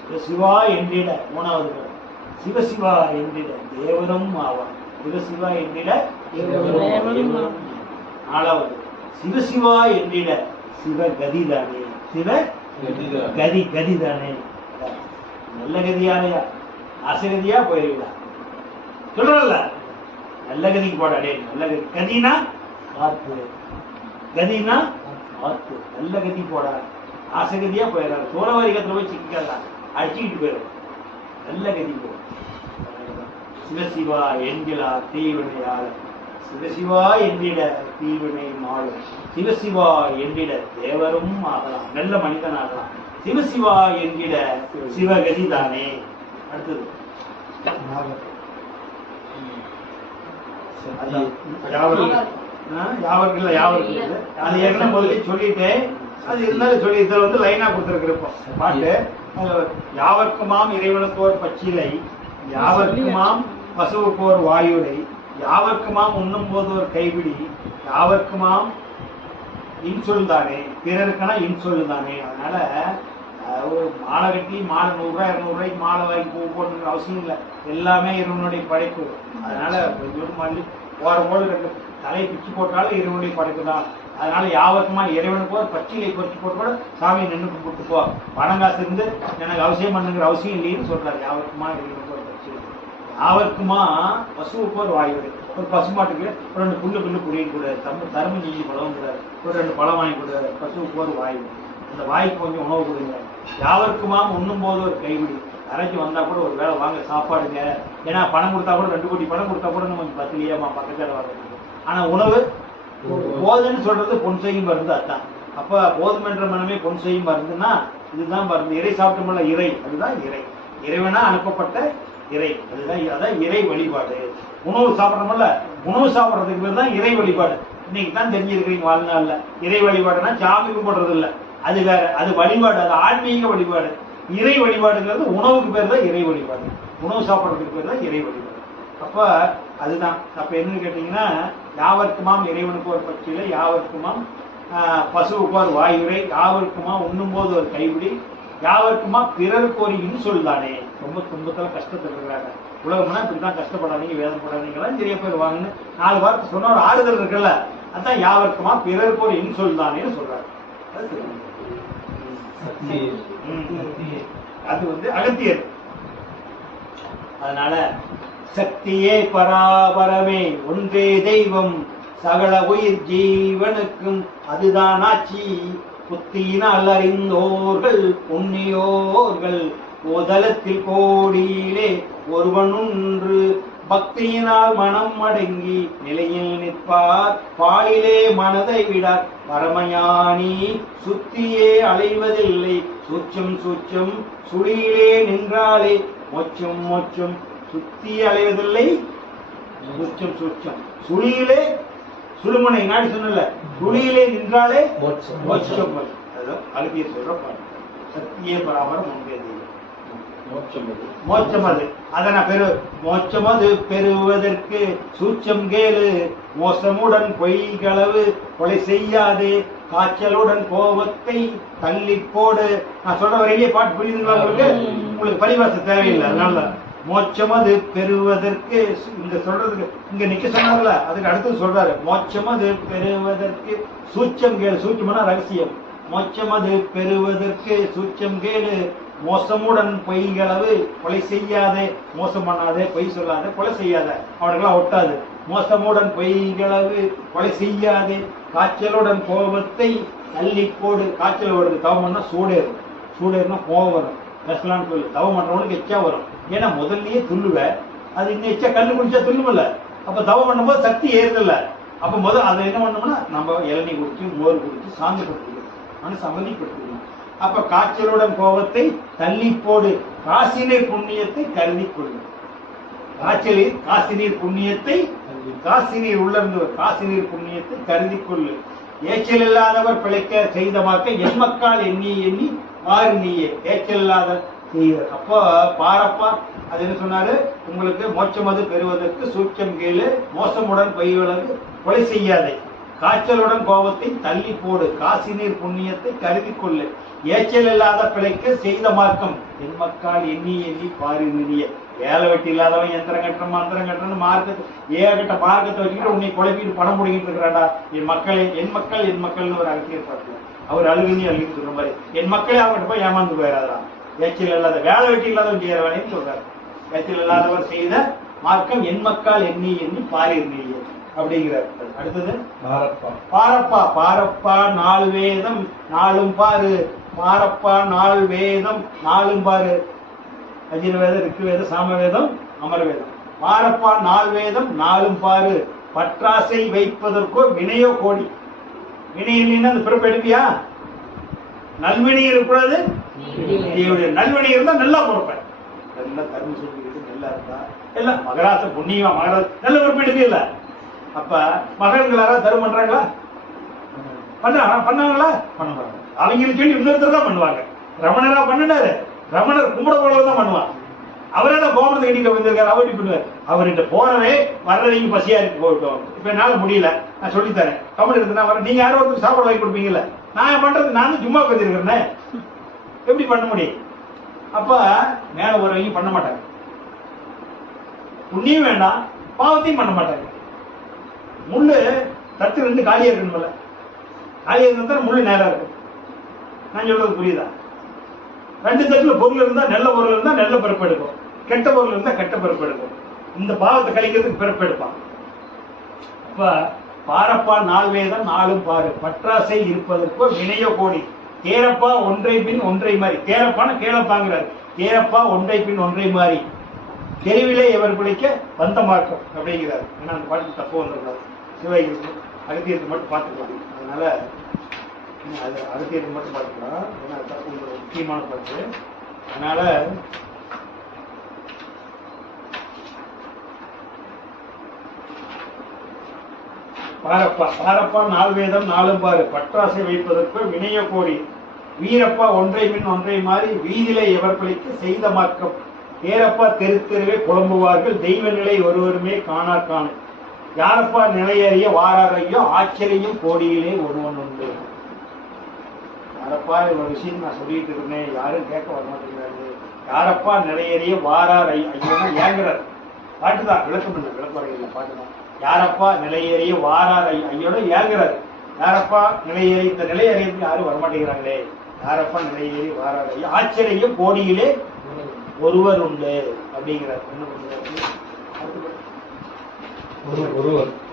சிவசிவா என்கிற மூணாவது பேர். சிவசிவா என்கிற தேவரும் ஆவார். சிவசிவா என்கிற நாலாவது. சிவசிவா என்கிற சிவகதிதானே. சிவ கதி கதிதானே. நல்ல கதியானையா ஆசகதியா போயிருக்கா சொல்றல. நல்ல கதிக்கு போடாடே. நல்ல கதி. கதினா காத்து. கதினா காத்து. நல்ல கதி போடா. ஆசகதியா போயிடாரு. சோழவரிகத்துல போய் சிக்காதா, அடிச்சுக்கிட்டு போயிடும். நல்ல கதி போ. சிவசிவா என்கிறார் தீவினையாளர். சிவசிவா என்றிட தீவினை மாளும். சிவசிவா என்றிட தேவரும் ஆகலாம், நல்ல மனிதன் ஆகலாம். சிவசிவா என்கிற சிவகதி தானே. அடுத்தது யாவருக்கு இல்ல, யாவருக்கு இல்ல. அது ஏற்கனவே முதல்ல சொல்லிட்டேன். அது இருந்தாலும் சொல்லி இதில் வந்து லைனா கொடுத்துருக்கிறப்போம் பாட்டு. யாவர்க்குமாம் இறைவனுக்கோர் பச்சிலை, யாவர்க்குமாம் பசுவுக்கோர் வாயுரை, யாவர்க்குமாம் உண்ணும் போது ஒரு கைபிடி, யாவர்க்குமாம் இன்சொல் தானே. பிறருக்குன்னா இன்சொல் தானே. அதனால ஒரு மாலை கட்டி மாலை 100 ரூபாய் 200 ரூபாய்க்கு மாலை வாங்கி பூ போடணுங்கிற அவசியம் இல்லை. எல்லாமே இறைவனுடைய படைப்பு. அதனால கொஞ்சம் மல்லி போற போது ரெண்டு தலையை பிச்சு போட்டாலும் இறைவனுடைய படைப்பு தான். அதனால யாவருக்குமா இறைவனுக்கு ஒரு பச்சிலை பொறிச்சு போட்டு கூட சாமியை நின்று கும்பிட்டு போ. பணம் காசு இருந்து எனக்கு அவசியம் பண்ணுங்கிற அவசியம் இல்லைன்னு சொல்றாரு. யாவருக்குமா இறைவனுக்கு ஒரு பச்சிலை, யாவருக்குமா பசுவுக்கு ஒரு வாயு. ஒரு பசுமாட்டுக்கு ஒரு 2 புல்லு புடிக்க கூடாது. தரும நீங்கி பழம்ங்கிறாரு. ஒரு 2 பழம் வாங்கி கொடுறாரு. பசுவுக்கு ஒரு வாயு. அந்த வாய்க்கு கொஞ்சம் உணவு கொடுங்க. யாவருக்குமாம் உண்ணும் போது ஒரு கைவிடி. அரைக்கு வந்தா கூட ஒரு வேலை வாங்க சாப்பாடுங்க. ஏன்னா பணம் கொடுத்தா கூட 2 கோடி பணம் கொடுத்தா கூட நம்ம 10 இல்லையாமா பக்கத்தில் வர்றது. ஆனா உணவு போதுன்னு சொல்றது பொன் செய்யும் மருந்து. அதான் அப்ப போதும் என்ற மனமே பொன் செய்யும் மருந்துன்னா இதுதான் மருந்து. இறை சாப்பிட்டோம்ல, இறை அதுதான் இறை. இறைவனா அனுப்பப்பட்ட இறை. அதுதான் அதான் இறை வழிபாடு. உணவு சாப்பிட்றோம்ல, உணவு சாப்பிட்றதுக்கு பேர் தான் இறை வழிபாடு. இன்னைக்கு தான் தெரிஞ்சிருக்கிறீங்க வாழ்நாள்ல. இறை வழிபாடுனா சாமி கும்பிடுறது இல்லை, அது வேற. அது வழிபாடு, அது ஆன்மீக வழிபாடு. இறை வழிபாடுங்கிறது உணவுக்கு பேர் தான் இறை வழிபாடு. உணவு சாப்பிட்றதுக்கு பேர் தான் இறை வழிபாடு. அப்ப அதுதான். அப்ப என்னன்னு கேட்டீங்கன்னா, யாவர்க்குமாம் இறைவனுக்கு ஒரு பச்சிலை, யாவர்க்குமாம் பசுவுக்கு ஒரு வாயுரை, யாவர்க்குமா உண்ணும் போது ஒரு கைவிடி, யாவர்க்குமா பிறருக்கு ஒரு இன்சொல் தானே. ரொம்ப துன்பத்துல கஷ்டத்துல இருக்கிறாங்க. உலகம்னா இப்படிதான் கஷ்டப்படாதீங்க, வேதப்படாதீங்கலாம் நிறைய பேர் வாங்கன்னு 4 வார்த்தை சொன்ன ஒரு ஆறுதல் இருக்குல்ல, அதான் யாவர்க்குமா பிறருக்கு ஒரு இன்சொல் தானேன்னு சொல்றாரு. அது வந்து அகத்தியர். அதனால சக்தியே பராபரமே ஒன்றே தெய்வம், சகல உயிர் ஜீவனுக்கும் அதுதான் ஆட்சி. புத்தியினால் அறிந்தோர்கள் புண்ணியோர்கள் ஓதலத்தில் கோடியிலே ஒருவன் ஒன்று பக்தியினால் மனம் அடங்கி நிலையில் நிற்பார் பாலிலே மனதை விடார் பரமஞானி சுத்தியே அலைவதில்லை சூச்சம் சூச்சம் சுழியிலே நின்றாலே மொச்சும் மொச்சும் சுத்தி அலைவதில்லை சூச்சம் சூச்சம் சுழியிலே சுழுமனை நாடி சொன்னல சுழியிலே நின்றாலே மோட்சம் அழுப்பிய சொல்ற பாட்டு சத்திய பராபரம் முன்பே மோட்சம் அது அதன மோட்சம் அது பெறுவதற்கு சூச்சம் கேளு மோசமுடன் பொய்களவு கொலை செய்யாது காய்ச்சலுடன் கோபத்தை தள்ளி போடு. நான் சொல்ற வரையிலே பாட்டு புரியுதுங்களா உங்களுக்கு பரிபாச தேவையில்லை. அதனால மோட்சம் அது பெறுவதற்கு இங்க சொல்றதுக்கு இங்க நிக்க சொன்னார்ல அதுக்கு அடுத்து சொல்றாரு மோட்சம் அது பெறுவதற்கு சூச்சம் கேளு. சூச்சம்னா ரகசியம். மோட்சம் அது பெறுவதற்கு சூச்சம் கேளு மோசமுடன் பொய்களவு கொலை செய்யாதே. மோசம் பண்ணாதே பொய் சொல்லாதே கொலை செய்யாத அவனுக்கெல்லாம் ஒட்டாது. மோசமுடன் பொய்களவு கொலை செய்யாதே காய்ச்சலுடன் கோபத்தை தள்ளி போடு. காய்ச்சல் வருது தவம் பண்ணா சூடேறும். சூடேறுனா கோபம் வரும். பேசலான்னு சொல்லு தவம் பண்றவனுக்கு எச்சா வரும். ஏன்னா முதல்லயே துள்ளுவ அது இன்னும் எச்சா கல்லு குடிச்சா துள்ளுமில்ல. அப்ப தவம் பண்ணும்போது சக்தி ஏறுதில்ல. அப்ப முதல் அதை என்ன பண்ணோம்னா நம்ம இளநீ குடிச்சு மோர் குடிச்சு சாந்தப்படுத்திக்கணும் மனசு அமைதிப்படுத்திக்கணும். அப்ப காய்ச்சலுடன் கோபத்தை தள்ளி போடு காசிநீர் புண்ணியத்தை கருதி கொள்ளு. காய்ச்சலில் காசிநீர் புண்ணியத்தை காசிநீர் உள்ளிருந்தவர் காசிநீர் புண்ணியத்தை கருதி கொள்ளு. ஏச்சல் இல்லாதவர் பிழைக்க செய்தமாக்க என் மக்கள் எண்ணி எண்ணி மாறு நீயே. ஏச்சல் இல்லாத செய்வர். அப்போ பாரப்பா அது என்ன சொன்னாரு உங்களுக்கு மோட்சம் அது பெறுவதற்கு சூட்சம் கேளு மோசமுடன் பொய்களுக்கு கொலை செய்யாதே காய்ச்சலுடன் கோபத்தை தள்ளி போடு காசிநீர் புண்ணியத்தை கருதி கொள்ளு. ஏச்சல் இல்லாத பிழைக்க செய்த மார்க்கம் என் மக்கள் எண்ணி எண்ணி பாரி நிதிய. வேலை வெட்டி இல்லாதவன் எந்திரம் கட்டுற மந்திரம் கட்டுறன்னு மார்க்கத்தை ஏகட்ட மார்க்கத்தை வச்சுக்கிட்டு உன்னை குழப்பிட்டு பணம் முடிக்கிட்டு இருக்கிறாடா. என் மக்களே என் மக்கள்னு ஒரு அகத்தியர் பாட்டுல அவர் அழுகுன்னு அழுகிட்டு சொல்ற மாதிரி என் மக்களே அவங்ககிட்ட போய் ஏமாந்து போயிடாதான். ஏச்சல் இல்லாத வேலை வெட்டி இல்லாதவன் செய்யறவனேன்னு சொல்றாரு. ஏச்சல் இல்லாதவர் செய்த மார்க்கம் என் மக்கள் எண்ணி எண்ணி பாரி நிதிய அப்படிங்கிறார். அடுத்தது பாரப்பா பாரப்பா 4 வேதம் 4 பாரு. பாரப்பா 4 வேதம் 4 பாரு. அஜிர்வேதம் ரிக்குவேதம் சாமவேதம் அமரவேதம். பாரப்பா 4 வேதம் 4 பாரு. பற்றாசை வைப்பதற்கோ வினையோ கோடி. வினை இல்லைன்னா அந்த பிறப்பு எடுப்பியா? நல்வினை இருக்கக்கூடாது. நல்வினை இருந்தா நல்லா பொறுப்பேன். நல்லா கரும சொல்லிக்கிட்டு நல்லா இருந்தா எல்லாம் மகராச புண்ணியமா மகராச நல்ல பொறுப்பு எடுக்கல. அப்ப மகன்கள் யாராவது தரும் பண்றாங்களா? பண்ணாங்களா? பண்ணுவாங்க. அவங்களுக்கு சொல்லி இன்னொருத்தர் தான் பண்ணுவாங்க. ரமணரா பண்ணினாரு. ரமணர் கும்பிட போலதான் பண்ணுவான். அவரான கோமரத்தை கட்டிக்க வந்திருக்காரு. அவர் பண்ணுவார். அவர்கிட்ட போறவே வர்றவங்க பசியா இருக்கு போட்டோம். இப்ப என்னால முடியல நான் சொல்லித்தரேன். கமல் எடுத்துனா வர நீங்க யாரும் ஒருத்தர் சாப்பாடு வாங்கி கொடுப்பீங்கல்ல. நான் பண்றது நானும் சும்மா பேசிருக்கிறேன். எப்படி பண்ண முடியும்? அப்ப மேல ஒருவங்க பண்ண மாட்டாங்க. புண்ணியம் வேண்டாம் பாவத்தையும் பண்ண மாட்டாங்க. முள்ளு தட்டு 2 காலியா இருக்கணும்ல. காலியா இருந்தா முள்ளு நேரம் இருக்கு. நான் சொல்றது புரியுதா? 2 தட்டுல பொருள் இருந்தா நல்ல பொருள் இருந்தா நல்ல பிறப்பு எடுக்கும். கெட்ட பொருள் இருந்தா கெட்ட பிறப்பு எடுக்கும். இந்த பாவத்தை கழிக்கிறதுக்கு பிறப்பு எடுப்பான். அப்ப பாரப்பா 4 வேதம் 4 பாரு. பற்றாசை இருப்பதற்கோ வினையோ கோடி. கேரப்பா ஒன்றை பின் ஒன்றை மாறி. கேரப்பான கேளப்பாங்கிறார். கேரப்பா ஒன்றை பின் ஒன்றை மாறி தெருவிலே எவர் பிடிக்க வந்த மார்க்கம் அப்படிங்கிறார். ஏன்னா அந்த பாட்டுக்கு தப்பு வந்துருக்காரு. சிவகிரி அகத்தியத்தை மட்டும் பார்த்துக்கலாம். அதனால அது அகத்தியத்தை மட்டும் பார்த்துக்கலாம். ஏன்னா தப்பு முக்கியமான பாட்டு. அதனால பாரப்பா 4 வேதம் 4 பாரு. பற்றாசை வைப்பதற்கு வினைய கோடி. வீரப்பா ஒன்றை பின் ஒன்றை மாறி வீதியிலே எவர் பிழைக்க செய்த மார்க்கம். ஏரப்பா தெரு தெருவே புலம்புவார்கள் தெய்வ நிலை ஒருவருமே காணார் காணு. யாரப்பா நிலையறிய வாராரையோ ஆச்சரியம் கோடியிலே ஒருவன் உண்டு. யாரப்பா ஒரு விஷயம் நான் சொல்லிட்டு இருக்கேன் யாரும் கேட்க வரமாட்டேங்கிறாரு. யாரப்பா நிலையறிய வாரார் ஐயோன்னா ஏங்குறார். பாட்டுதான் விளக்கம் இல்லை விளக்குறையில் பாட்டுதான். யாரப்பா நிலையறிய வாரார் ஐயோட ஏங்குறாரு. யாரப்பா நிலையறி இந்த நிலையறியத்துக்கு யாரும் வரமாட்டேங்கிறாங்களே. யாரப்பா நிலையேறி வாரார் ஐயா ஆச்சரியம் கோடியிலே ஒருவர் உண்டு அப்படிங்கிறார்.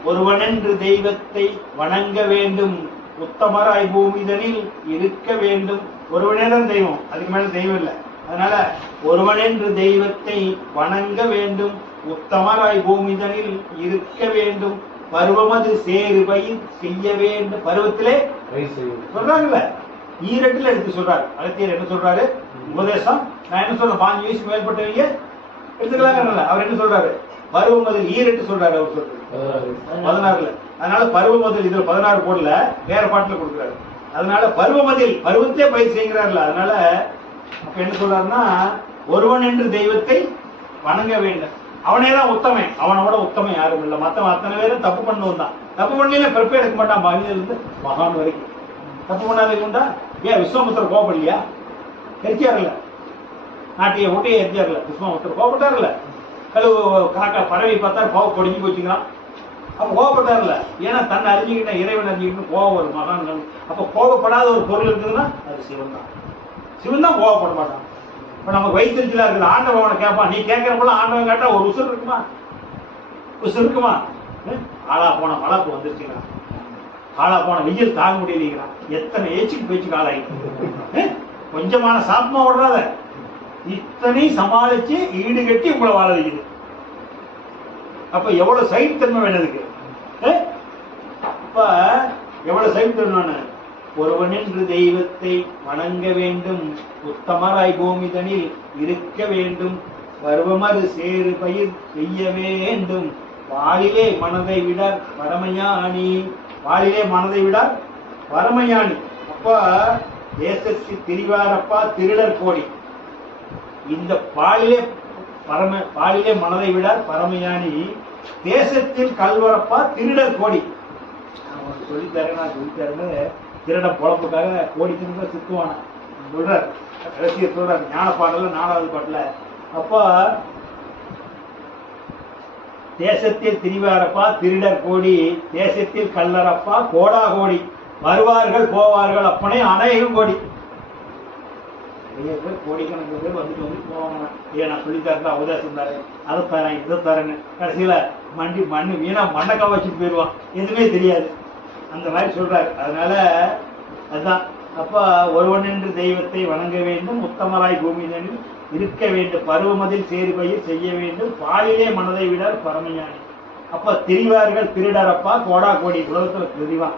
ஒருவனென்று தெய்வத்தை வணங்க வேண்டும் உத்தமராய் பூமிதனில் இருக்க வேண்டும். ஒருவனே தான் தெய்வம். அதுக்கு மேல தெய்வம் இல்லை. அதனால ஒருவனென்று தெய்வத்தை வணங்க வேண்டும் உத்தமராய் பூமிதனில் இருக்க வேண்டும், பருவமது சேரு பயிர் செய்ய வேண்டும். பருவத்திலே சொல்றாங்கல்ல, ஈரட்டில் எடுத்து சொல்றாரு. அகத்தியர் என்ன சொல்றாரு? உபதேசம் நான் என்ன சொல்றேன், 5 வயசு மேற்பட்டவங்க எடுத்துக்கலாங்க. அவர் என்ன சொல்றாரு? பருவமதில் ஈரட்டு சொல்றாரு. அவர் சொல்றது 16ல. அதனால பருவமதில் இதுல 16 போடல, வேற பாட்டுல கொடுக்குறாரு. அதனால பருவமதில் பருவத்தே பயிர் செய்கிறார்ல. அதனால அப்ப என்ன சொல்றாருன்னா, ஒருவன் என்று தெய்வத்தை வணங்க வேண்டும். அவனேதான் உத்தமன், அவனோட உத்தமன் யாரும் இல்லை. மத்தவன் அத்தனை பேரும் தப்பு பண்ணுவோம் தான். தப்பு பண்ணல பிறப்பே எடுக்க மாட்டான். மனிதன் மகான் வரைக்கும் தப்பு பண்ணாதே உண்டா? ஏன் விஸ்வாமித்திர கோபப்படலையா? எரிச்சாருல, நாட்டிய ஒட்டையை எரிச்சாருல. விஸ்வாமித்திர கோபப்பட்டாருல. கழுவு காக்கா பறவை பார்த்தா கோவம் பொடிஞ்சு போச்சுக்கிறான். அப்ப கோவப்பட்டாருல. ஏன்னா தன்னை அறிஞ்சுக்கிட்ட இறைவன் அறிஞ்சுக்கிட்டு கோவம் ஒரு மகான். அப்ப கோவப்படாத ஒரு பொருள் இருக்குதுன்னா அது சிவன் தான். சிவன் தான் கோவப்பட மாட்டான். இப்ப நமக்கு வைத்திருச்சலா இருக்குது. ஆண்டவனை கேட்பான், நீ கேட்கறப்பெல்லாம் ஆண்டவன் கேட்டா ஒரு உசுர் இருக்குமா? உசுர் இருக்குமா? ஆளா போன மழப்பு வந்துருச்சுக்கிறான். ஆளா போன வெயில் தாங்க முடியலைங்கிறான். எத்தனை ஏச்சுக்கு பேச்சுக்கு ஆளாயிட்டு கொஞ்சமான சாப்பமா விடுறாத. இத்தனை சமாளிச்சு ஈடு கட்டி உங்களை வாழ வைக்குது. அப்ப எவ்வளவு சைத்தன்மை வேணதுக்கு? அப்ப எவ்வளவு சைத்தன்மை? ஒருவன் என்று தெய்வத்தை வணங்க வேண்டும், உத்தமராய் பூமிதனில் இருக்க வேண்டும், பருவமது சேரு பயிர் செய்ய வேண்டும், வாளிலே மனதை விடார் பரமஞானி. வாளிலே மனதை விடார் பரமஞானி. அப்ப தேசத்தில் திரிவாரப்பா திருடர் கோடி. இந்த பாலிலே மனதை விடார் பரமஞானி, தேசத்தில் கல்வரப்பா திருடர் கோடி. சொல்லித்தரேன் நான் சொல்லித்தரேன்னு திருட பொழப்புக்காக கோடி திரும்ப சித்துவான சொல்றார். ரசிகர் சொல்றார் ஞான பாடல 4வது பாட்டுல. அப்ப தேசத்தில் திரிவாரப்பா திருடர் கோடி, தேசத்தில் கல்லறப்பா கோடா கோடி, வருவார்கள் போவார்கள் அப்பனே அநேகம் கோடி. நிறைய பேர் கோடிக்கணக்கு பேர் வந்துட்டு வந்து போவாங்க. ஏன் நான் சொல்லித்தரேன், அவதாசம் தரேன், அதை தரேன், இதை தரேன்னு கடைசியில மண்ணு வீணா மண்ணக்கா வச்சுட்டு போயிடுவான். எதுவுமே தெரியாது. அந்த மாதிரி சொல்றாரு. அதனால அதுதான். அப்ப ஒருவன் என்று தெய்வத்தை வணங்க வேண்டும், உத்தமராய் பூமிதனில் இருக்க வேண்டும், பருவமதில் சேரு பயிர் செய்ய வேண்டும், பாலிலே மனதை விடார் பரமஞானி. அப்ப திரிவார்கள் திருடரப்பா கோடா கோடி. உலகத்துல தெரிவான்.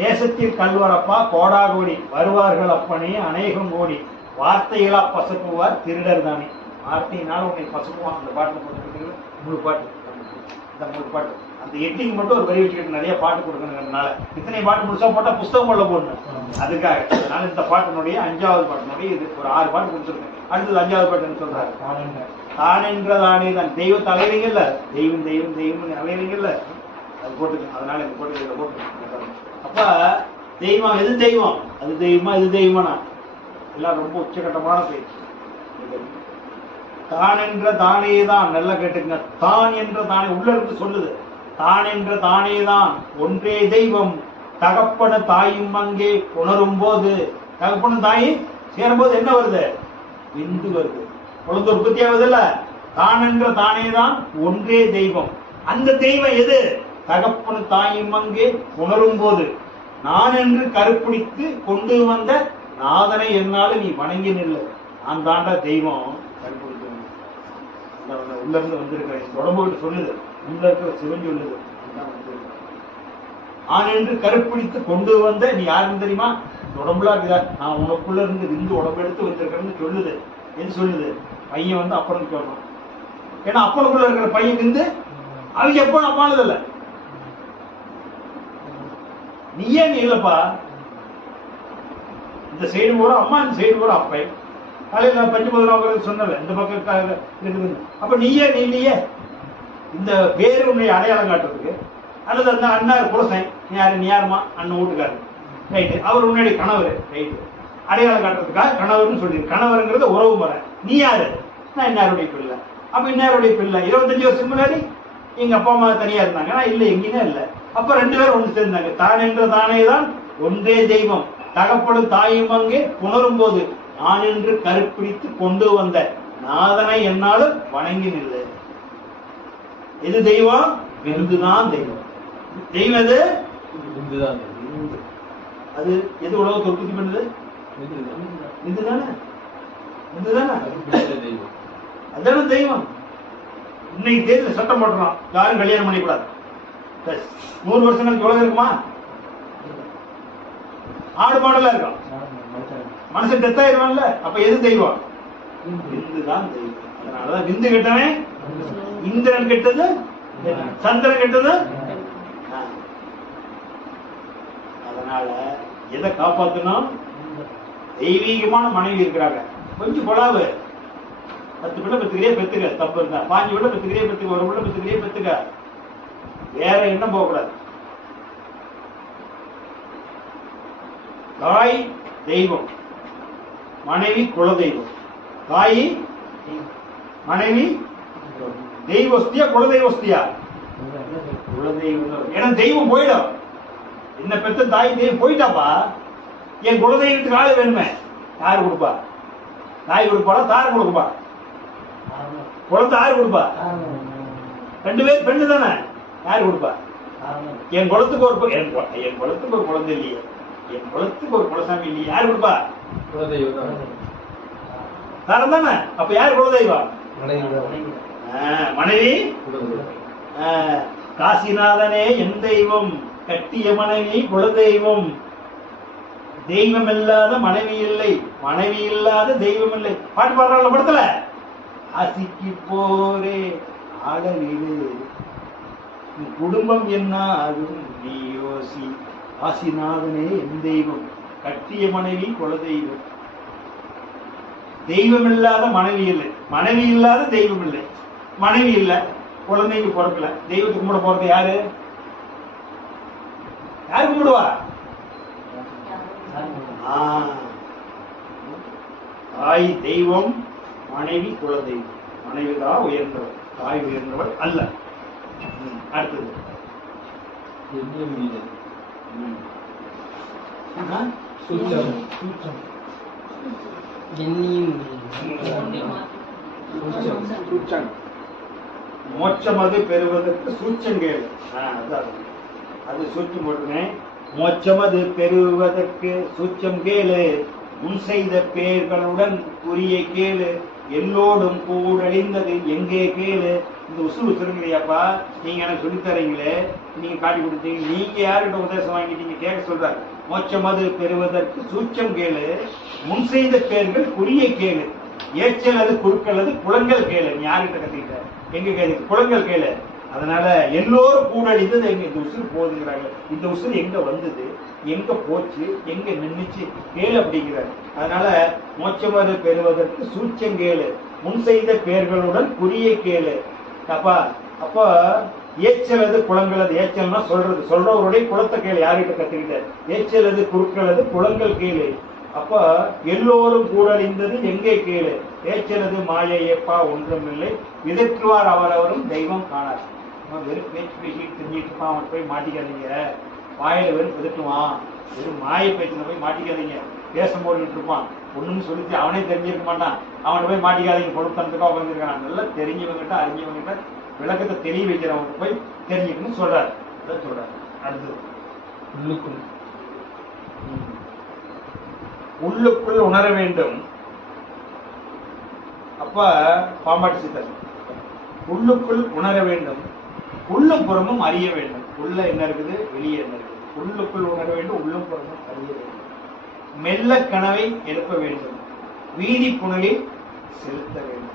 தேசத்தில் கல்வரப்பா கோடா கோடி, வருவார்கள் அப்பனே அநேகம் கோடி, வார்த்தைகளா பசப்புவார் திருடர் தானே. வார்த்தையினால உன்னை பசப்புவான். அந்த பாட்டு போட்டு 3 பாட்டு, இந்த 3 பாட்டு அந்த எட்டிங் மட்டும் ஒரு வரி வச்சுக்கிட்டு நிறைய பாட்டு கொடுக்கணுங்கிறதுனால இத்தனை பாட்டு முடிச்சா போட்டா புஸ்தகம் கொள்ள போடணும். அதுக்காக அதனால இந்த பாட்டினுடைய 5வது பாட்டினுடைய இது ஒரு 6 பாட்டு கொடுத்துருக்கேன். அடுத்தது 5வது பாட்டுன்னு சொல்றாரு. தானென்றதானே தான். தெய்வத்தை அலைவீங்கல்ல, தெய்வம் தெய்வம் தெய்வம் அலைவீங்கல்ல, அது போட்டுக்கணும். அதனால இந்த போட்டு இதை போட்டு. அப்ப தெய்வம் எது தெய்வம்? அது தெய்வமா இது தெய்வமானா எல்லாம் ரொம்ப உச்சகட்டமான பேச்சு. தான் என்ற தானே தான். நல்லா கேட்டுங்க. தான் என்ற தானே உள்ள இருந்து சொல்லுது. தான் என்ற தானே தான் ஒன்றே தெய்வம், தகப்பன தாயும் அங்கே உணரும் போது. தகப்பன தாயும் சேரும்போது என்ன வருது? விந்து வருது. குழந்தை உற்பத்தி ஆகுதுல்ல. தான் என்ற தானே தான் ஒன்றே தெய்வம். அந்த தெய்வம் எது? தகப்பன தாயும் அங்கே உணரும் போது. நான் என்று கருப்பிடித்து கொண்டு வந்த நாதனை என்னால நீ வணங்கி நில்ல. நான் தாண்டா தெய்வம். கருப்பிடித்து உள்ள இருந்து வந்திருக்கிறேன். உடம்புகிட்டு சொல்லுது, உள்ள இருக்கிற சிவன் சொல்லுது. நான் என்று கருப்பிடித்து கொண்டு வந்த நீ யாருன்னு தெரியுமா? உடம்புல இருக்குதா, நான் உனக்குள்ள இருந்து விந்து உடம்பு எடுத்து வச்சிருக்கிறேன்னு சொல்லுது. எது சொல்லுது? பையன் வந்து அப்பனுக்கு சொல்லணும். ஏன்னா அப்பனுக்குள்ள இருக்கிற பையன் விந்து அதுக்கு எப்ப அப்பானது இல்ல. நீயே நீ இல்லப்பா. இந்த சைடு போற அம்மா, இந்த சைடு போற அப்பை. காலையில் நான் 5 சொன்னல இந்த பக்கம் இருக்குது. அப்ப நீயே நீயே இந்த பேரு உன்னை அடையாளம் காட்டுறதுக்கு, அல்லது அந்த அண்ணார் புருஷன் நீ யாருமா? அண்ணன் வீட்டுக்காரர், ரைட்டு. அவர் உன்னுடைய கணவர், ரைட்டு. அடையாளம் காட்டுறதுக்காக கணவர்னு சொல்லி, கணவருங்கிறது உறவு முறை. நீ யாரு? நான் இன்னாருடைய பிள்ளை. அப்ப இன்னாருடைய பிள்ளை 25 வருஷம் முன்னாடி எங்க அப்பா அம்மா தனியா இருந்தாங்க. ஆனா இல்ல, எங்கேயுமே இல்ல. அப்ப 2 பேரும் ஒன்று சேர்ந்தாங்க. தான் என்ற தானே தான் ஒன்றே தெய்வம், தகப்படும் தாயும் அங்கே புணரும் போது. நான் என்று கருப்பிடித்து கொண்டு வந்த நாதனை என்னாலும் வணங்கி நில்லை. எது தெய்வம்? விந்துதான் தெய்வம். தெய்வம் எது? அது எது உலகத்தை உற்பத்தி பண்ணுது? விந்துதானே. விந்துதானே அதான தெய்வம். இன்னைக்கு தேதியில் சட்டம் போட்டுறோம், யாரும் கல்யாணம் பண்ணிக்கூடாது. 100 வருஷங்களுக்கு உலகம் இருக்குமா? ஆடு மாடலா இருக்கும். மனுஷன் டெத் ஆயிருவான்ல, அப்ப எது தெய்வம்? விந்து தான் தெய்வம். அதனாலதான் விந்து கெட்டவன் இந்திரன் கெட்டது, சந்திரன் கெட்டது. அதனால எதை காப்பாத்தணும்? தெய்வீகமான மனைவி இருக்கிறாங்க. கொஞ்சம் கொடாவு 10 பிள்ளை பெத்துக்க, தப்பு இருந்தா 5 பிள்ளை பெத்துக்க, 1 பிள்ளை பெத்துக்க, வேற எண்ணம் போகக்கூடாது. தாய் தெய்வம், மனைவி குல தெய்வம். தாய் மனைவி தெய்வஸ்தியா குலதெய்வஸ்தியா? குலதெய்வம். ஏன்னா தெய்வம் போயிடும். என்ன பெத்த தாய் தெய்வம் போயிட்டாப்பா, என் குலதெய்வத்துக்கு ஆளு வேணுமே. யாரு கொடுப்பா? தாய் கொடுப்பாளா, தார கொடுப்பா? குளத்தை யாரு கொடுப்பா? 2 பேர் பெண்ணு தானே, யாரு கொடுப்பா? என் குளத்துக்கு ஒரு என் குளத்துக்கு ஒரு குழந்தை இல்லையே, என் குளத்துக்கு ஒரு குலசாமி இல்லையே, யாரு கொடுப்பா? தாரம் தானே. அப்ப யாரு குலதெய்வம்? மனைவி. காசிநாதனே என் தெய்வம், கட்டிய மனைவி குலதெய்வம். தெய்வம் இல்லாத மனைவி இல்லை, மனைவி இல்லாத தெய்வம் இல்லை. பாட்டு பாடுறாங்க படத்துல. ஆசிக்கு போரே ஆடலிடு, குடும்பம் என்ன ஆகும் நீ யோசி. காசிநாதனே என் தெய்வம், கட்டிய மனைவி குலதெய்வம். தெய்வம் இல்லாத மனைவி இல்லை, மனைவி இல்லாத தெய்வம் இல்லை. மனைவி இல்ல, குழந்தைக்கு பிறக்கல, தெய்வத்துக்கு கும்பிட போறது யாரு? யாரு கும்பிடுவா? தாய் தெய்வம், மனைவி குலதெய்வம். மனைவி தான் உயர்ந்தவர், தாய் உயர்ந்தவர் அல்ல. அடுத்தது மோட்சம் அது பெறுவதற்கு சூச்சம் கேளு. அது சூச்சம் போட்டுனேன். மோட்சம் அது பெறுவதற்கு சூச்சம் கேளு, முன் செய்த பேர்களுடன் குறிய கேளு, எல்லோடும் கூடழிந்தது எங்கே கேளு. இந்த உசுருங்களையாப்பா நீங்க எனக்கு சொல்லித்தரீங்களே, நீங்க காட்டி கொடுத்தீங்க, நீங்க யாருக்கிட்ட உபதேசம் வாங்கிட்டீங்க கேட்க சொல்றாரு. மோட்சம் அது பெறுவதற்கு சூச்சம் கேளு, முன் செய்த பேர்கள் குறிய கேளு, ஏச்சல் அது குறுக்கள் அது புலங்கள் கேளு. நீ யாருக்கிட்ட கத்துக்கிட்ட? எங்க கேளு? புலங்கள் கேளு. அதனால எல்லோரும் கூடழிந்தது எங்க இந்த உசுறு போகுதுங்கிறாங்க. இந்த உசுறு எங்க வந்தது, எங்க போச்சு, எங்க நின்றுச்சு கேளு அப்படிங்கிறாரு. அதனால மோட்சம் அது பெறுவதற்கு சூச்சம் கேளு, முன் செய்த பேர்களுடன் குறிய கேளு. அப்பா அப்ப ஏச்சலது குளங்களது, ஏச்சல்னா சொல்றது, சொல்றவருடைய குளத்தை கேளு. யார்கிட்ட கத்துக்கிட்ட? ஏச்சலது குறுக்களது குளங்கள் கேளு. அப்ப எல்லோரும் கூடழிந்தது எங்கே கேளு, ஏச்சலது மாயையப்பா ஒன்றுமில்லை, விதற்றுவார் அவரவரும் தெய்வம் காணார். வெறும் பேச்சு பேசிட்டு தெரிஞ்சிட்டு இருப்பான், அவன் போய் மாட்டிக்காதீங்க. வாயில வெறும் விதட்டுவான், வெறும் மாய பேச்சுல போய் மாட்டிக்காதீங்க. பேச போட்டுட்டு இருப்பான், ஒண்ணுன்னு சொல்லிட்டு அவனே தெரிஞ்சிருக்க மாட்டான். அவனை போய் மாட்டிக்காதீங்க, பொருத்தனத்துக்காக உட்காந்துருக்கான். நல்லா தெரிஞ்சவங்கிட்ட அறிஞ்சவங்கிட்ட விளக்கத்தை தெரிய வைக்கிறவங்க போய் தெரிஞ்சுக்கணும்னு சொல்றாரு. அதான் சொல்றாரு. அடுத்தது உள்ளுக்குள் உணர வேண்டும். அப்ப பாம்பாட்டி சித்தர் உள்ளுக்குள் உணர வேண்டும், உள்ளும் புறமும் அறிய வேண்டும். உள்ள என்ன இருக்குது, வெளியே என்ன இருக்குது. உள்ளுக்குள் உணர வேண்டும், உள்ளும் புறமும் அறிய வேண்டும். மெல்ல கனவை எழுப்ப வேண்டும், வீதி புனலில் செலுத்த வேண்டும்.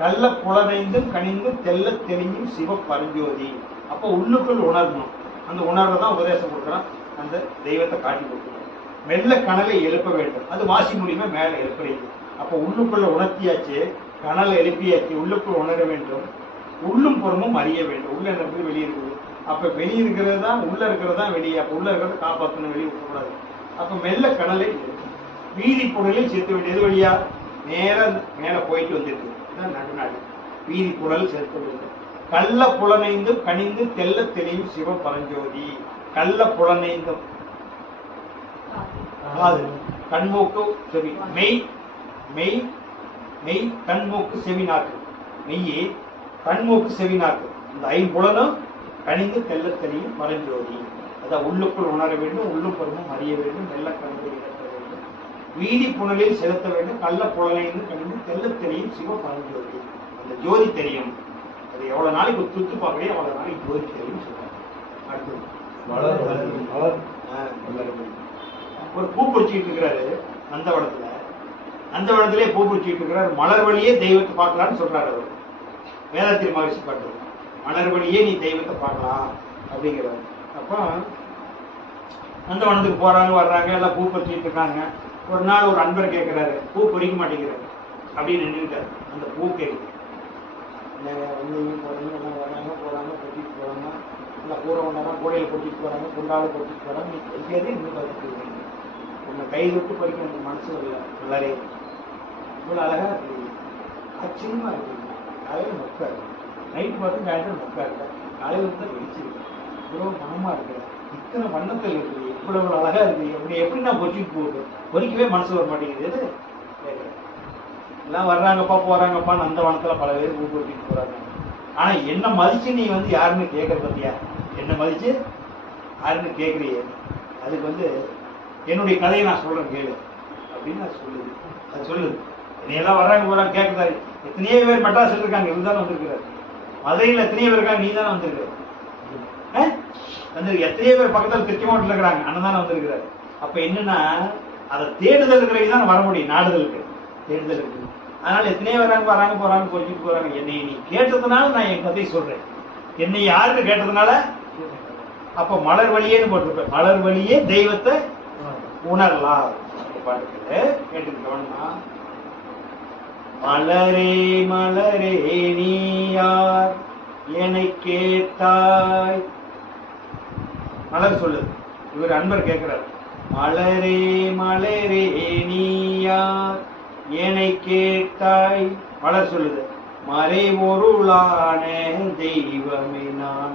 கள்ள புலனைந்தும் கனிந்தும் தெல்ல தெளிஞ்சும் சிவ பரஞ்சோதி. அப்ப உள்ளுக்குள் உணரணும். அந்த உணர்வுதான் உபதேசம் கொடுக்குறான், அந்த தெய்வத்தை காட்டி கொடுக்குறான். மெல்ல கனலை எழுப்ப வேண்டும், அது வாசி மூலியமா மேல எழுப்புறீங்க. அப்ப உள்ளுக்குள்ள உணர்த்தியாச்சு, கனலை எழுப்பியாச்சு, உள்ளுக்குள் உணர வேண்டும், உள்ளும் புறமும் அறிய வேண்டும். உள்ள இருக்கிறது வெளியே இருக்குது. அப்ப வெளியே இருக்கிறது தான் உள்ள இருக்கிறது தான் வெளியே. அப்ப உள்ள இருக்கிறத காப்பாற்றணும், வெளியே விடக்கூடாது. அப்ப மெல்ல கனலை வீதி புனலில் சேர்த்து வேண்டியது வழியா நேர மேல போயிட்டு வந்துருக்கு. நடுநாடு வீதி புனல் சேர்க்க வேண்டும். கள்ள புலனைந்தும் கனிந்து தெல்ல தெளியும் சிவ பரஞ்சோதி. கள்ள புலனைந்தும் காது, கண்மூக்கு செவி, மெய் மெய் மெய் கண்மூக்கு செவி நாக்கு. மெய்யே கண்மூக்கு செவி நாக்கு, இந்த 5 புலனும் கனிந்து தெல்ல தெளியும் பரஞ்சோதி. அதான் உள்ளுக்குள் உணர வேண்டும், உள்ளும் புறமும் அறிய வேண்டும், மெல்ல கண்களை இழக்க வேண்டும், வீதி புனலில் செலுத்த வேண்டும். கள்ள புலனைந்து கனிந்து தெல்ல தெளியும் சிவ பரஞ்சோதி. அந்த ஜோதி தெரியும், அது எவ்வளவு நாளைக்கு துத்து பார்க்கலையே அவ்வளவு நாளைக்கு போயிட்டு சொல்றாங்க. அடுத்தது மலர் மலர் ஒரு பூ பொறிச்சிட்டு இருக்கிறாரு நந்தவனத்துல. நந்தவனத்திலே பூ பொறிச்சிட்டு இருக்கிறாரு. மலர் வழியே தெய்வத்தை பார்க்கலாம்னு சொல்றாரு அவர். வேதாத்திரி மகரிஷி பண்றது மலர் வழியே நீ தெய்வத்தை பார்க்கலாம் அப்படிங்கிறாரு. அப்போ நந்தவனத்துக்கு போறாங்க வர்றாங்க, எல்லாம் பூ பறிச்சிட்டு இருக்காங்க. ஒரு நாள் ஒரு அன்பர் கேட்கிறாரு, பூ பொறிக்க மாட்டேங்கிறாரு அப்படின்னு நின்றுட்டாரு. அந்த பூ கேட்குது, போறீங்க எல்லாம் வர்றாங்க போறாங்க பொட்டிட்டு போறாங்க, எல்லாம் கூரை கொண்டாங்க கூடையில் பொட்டிட்டு போறாங்க, குண்டால பொட்டிட்டு போறாங்க. நீ பறிக்காதே இன்னும் பார்த்துட்டு இருக்கீங்க. உன்னை கை விட்டு பறிக்க எனக்கு மனசு வரல. நல்லாரே இவ்வளவு அழகா இருக்கு, ஆச்சரியமா இருக்கு. காலையில மொக்கா இருக்கு, நைட்டு பார்த்து காலையில் மொக்கா இருக்கு, காலையில வந்து வெடிச்சிருக்கு, இவ்வளவு மனமா இருக்கு, இத்தனை வண்ணத்தில் இருக்கு, இவ்வளவு அழகா இருக்கு, அப்படி எப்படி நான் பொறிச்சிட்டு போகுது, பொறிக்கவே மனசு வர மாட்டேங்குது. எல்லாம் வர்றாங்கப்பா போறாங்கப்பா, நந்தவனத்துல பல பேர் பூ பொறிச்சிட்டு போறாங்க. ஆனா என்ன மதிச்சு நீ வந்து யாருன்னு கேட்கற பத்தியா, என்ன மதிச்சு யாருன்னு கேட்கறிய, அதுக்கு வந்து என்னுடைய கதையை நான் சொல்றேன் கேளு அப்படின்னு நான் சொல்லுது. அது சொல்லுது, என்னையெல்லாம் வர்றாங்க போறாங்க கேட்கறாரு. எத்தனையோ பேர் மெட்ராஸ்ல இருக்காங்க, இவரு தானே வந்திருக்கிறாரு. மதுரையில் எத்தனையோ பேர் இருக்காங்க, நீ தானே வந்திருக்கிற. எத்தனையோ பேர் பக்கத்தில் திருச்சி மாவட்டத்தில் இருக்கிறாங்க, அண்ணன் தானே வந்திருக்கிறாரு. அப்ப என்னன்னா அதை தேடுதலுக்கு தான் வர முடியும், நாடுதலுக்கு தேடுதல் இருக்கு. அதனால எத்தனையோ வராங்க போறாங்க பொறிச்சிட்டு போறாங்க. என்னை நீ கேட்டதுனால நான் என் கதையை சொல்றேன். என்னை யாருன்னு கேட்டதுனால அப்ப மலர் வழியேன்னு போட்டிருப்பேன். மலர் வழியே தெய்வத்தை உணரலாம். கேட்டுக்கிட்டோம்னா, மலரே மலரே நீ யார் என்னை கேட்டாய். மலர் சொல்லுது, இவர் அன்பர் கேட்கிறார். மலரே மலரே நீ யார் என்னை கேட்டாய். மலர் சொல்லுது, மறைபொருளான தெய்வமே நான்,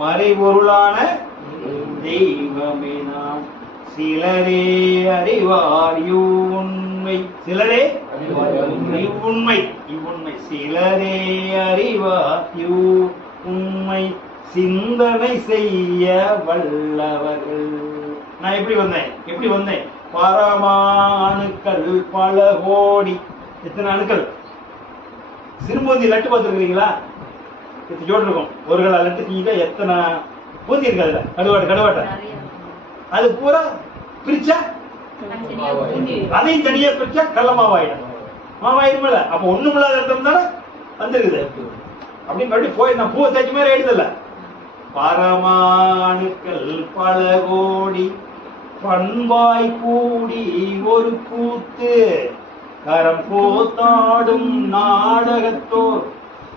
மறைபொருளான தெய்வமே நான், சிலரே அறிவார் இவ்வுண்மை, சிலரே இவ்வுண்மை, இவ்வுண்மை சிலரே அறிவார் இவ்வுண்மை, சிந்தனை செய்ய வல்லவர்கள். நான் எப்படி வந்தேன், பரமாணுக்கள் பல கோடி. எத்தனை அணுக்கள்? சிறுபூந்தி லட்டு பார்த்துருக்கீங்களா? எத்தனை ஜோடு இருக்கும், ஒரு கலா லட்டு நீங்க எத்தனை பூந்தி இருக்கு அதுல, கடுவாட்டை அது பூரா பிரிச்சா அதையும் தனியா பிரிச்சா கடலமாவாயிடும், மாவாயிடுமில்ல. அப்ப ஒண்ணும் இல்லாத இடத்துல தானே வந்துருக்குது அப்படின்னு மறுபடியும் போய் நான் பூவை தைக்க மாதிரி ஆயிடுதில்ல. பரமாணுக்கள் பல கோடி பண்பாய் கூடி ஒரு கூத்து, கரம் போத்தாடும் நாடகத்தோர்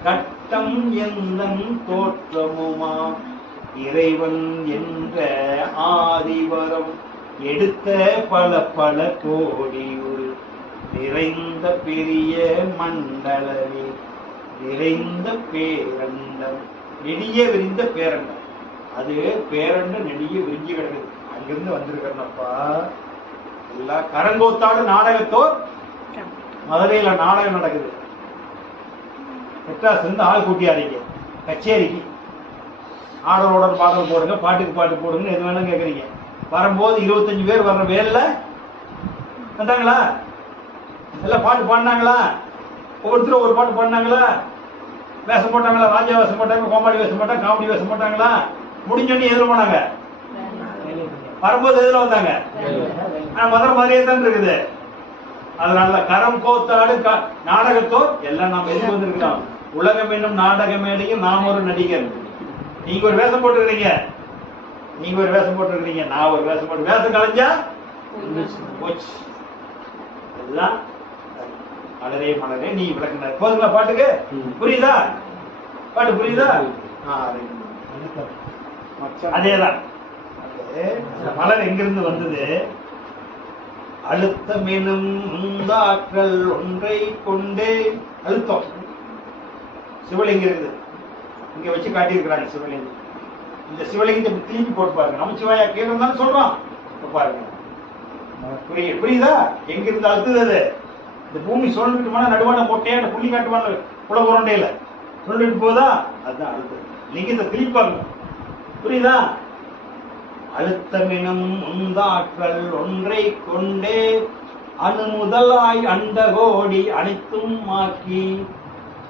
கட்டம் எந்தன் தோற்றமுமா, இறைவன் என்ற ஆதிவரம் எடுத்த பல பல கோடி ஒரு நிறைந்த பெரிய மண்டலமே, நிறைந்த பேரண்டம், நெடிய விரிந்த பேரண்டம். அது பேரண்டம் நெடிய விரிஞ்சு கிடக்குது. அங்கிருந்து வந்திருக்கிறப்பா எல்லா கரங்கோத்தாடு நாடகத்தோர். மதுரையில நாடகம் நடக்குது, மெட்ராஸ் இருந்து ஆள் கூட்டியாதீங்க, கச்சேரிக்கு ஆடலோட பாடல் போடுங்க, பாட்டுக்கு பாட்டு போடுங்க, எது வேணும் கேட்குறீங்க. வரும்போது 25 பேர் வர்ற வேலையில வந்தாங்களா, எல்லாம் பாட்டு பாடினாங்களா, ஒவ்வொருத்தரும் ஒரு பாட்டு பாடினாங்களா, வேஷம் போட்டாங்களா, ராஜா வேஷம் போட்டாங்க, கோமாடி வேஷம் போட்டாங்க, காமெடி வேஷம் போட்டாங்களா, முடிஞ்சோடனே எதில் போனாங்க, வரும்போது எதில் வந்தாங்க, மதுரை மாதிரியே தான் இருக்குது. அதனால கரம் கோத்தாடு நாடகத்தோர் எல்லாம் நாம் எதுக்கு வந்திருக்கிறோம், உலகம் என்னும் நாடக மேடையும் நாம் ஒரு நடிகர். நீங்க ஒரு வேஷம் போட்டுருக்கீங்க, நான் ஒரு வேஷம் போட்டு, வேஷம் கலைஞ்சா போச்சு. எல்லாம் மலரே மலரே நீ விளக்குன போதுங்களா. பாட்டுக்கு புரியுதா, பாட்டு புரியுதா? அதேதான். மலர் எங்கிருந்து வந்தது? அழுத்தம் எனும் ஆற்றல் ஒன்றை கொண்டே, அழுத்தம் சிவலிங்கம் இருக்குது, இங்க வச்சு காட்டியிருக்கிறாங்க சிவலிங்கம். இந்த சிவலிங்கத்தை திருப்பி போட்டு பாருங்க, நமச்சிவாயா கீழே இருந்தாலும் சொல்றோம் பாருங்க. புரியுதா? எங்கிருந்து அழுத்துது அது? இந்த பூமி சொல்லிட்டு போனா நடுவான மொட்டையான புள்ளி காட்டுவாங்க குல உருண்டையில சொல்லிட்டு போதா, அதுதான் அழுத்தம். லிங்கத்தை திருப்பி பாருங்க, புரியுதா? அழுத்தமெனும் உந்தாற்றல் ஒன்றை கொண்டே அணு முதலாய் அண்டகோடி அனைத்தும் ஆக்கி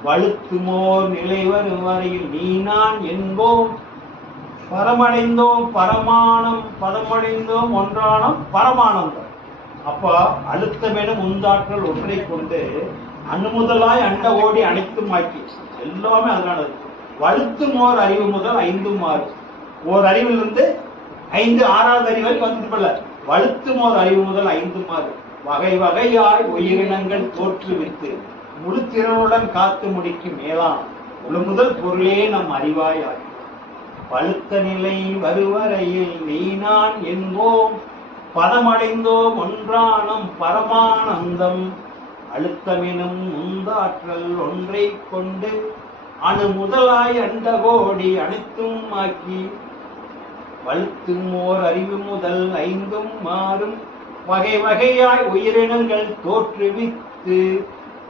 வழுத்துமோர் நிலை வரும் வரையில் நீ நான் என்போம் பரமடைந்தோம் பரமானம் பதமடைந்தோம் ஒன்றானம் பரமானந்தம். அப்ப அழுத்தமெனும் உந்தாற்றல் ஒன்றை கொண்டு அணுமுதலாய் அண்ட ஓடி அனைத்தும் ஆக்கி எல்லாமே அதனால வழுத்துமோர் அறிவு முதல் ஐந்தும் மாறு. ஓர் அறிவிலிருந்து 5 6வது அறிவு வரை வந்துட்டு போல வழுத்துமோர் அறிவு முதல் ஐந்தும் மாறு. வகை வகையாய் உயிரினங்கள் தோற்றுவித்து முழுத்திறனுடன் காத்து முடிக்கும் மேலாம் முழு முதல் பொருளே நம் அறிவாயாய் பழுத்த நிலை வருவரையில் நீ நான் என்போம் பதமடைந்தோம் ஒன்றானம் பரமானந்தம். அழுத்தமெனும் உந்தாற்றல் ஒன்றை கொண்டு அணு முதலாய் அண்டகோடி அனைத்தும் ஆக்கி வழுத்தும் ஓர் அறிவு முதல் ஐந்தும் மாறும். வகை வகையாய் உயிரினங்கள் தோற்றுவித்து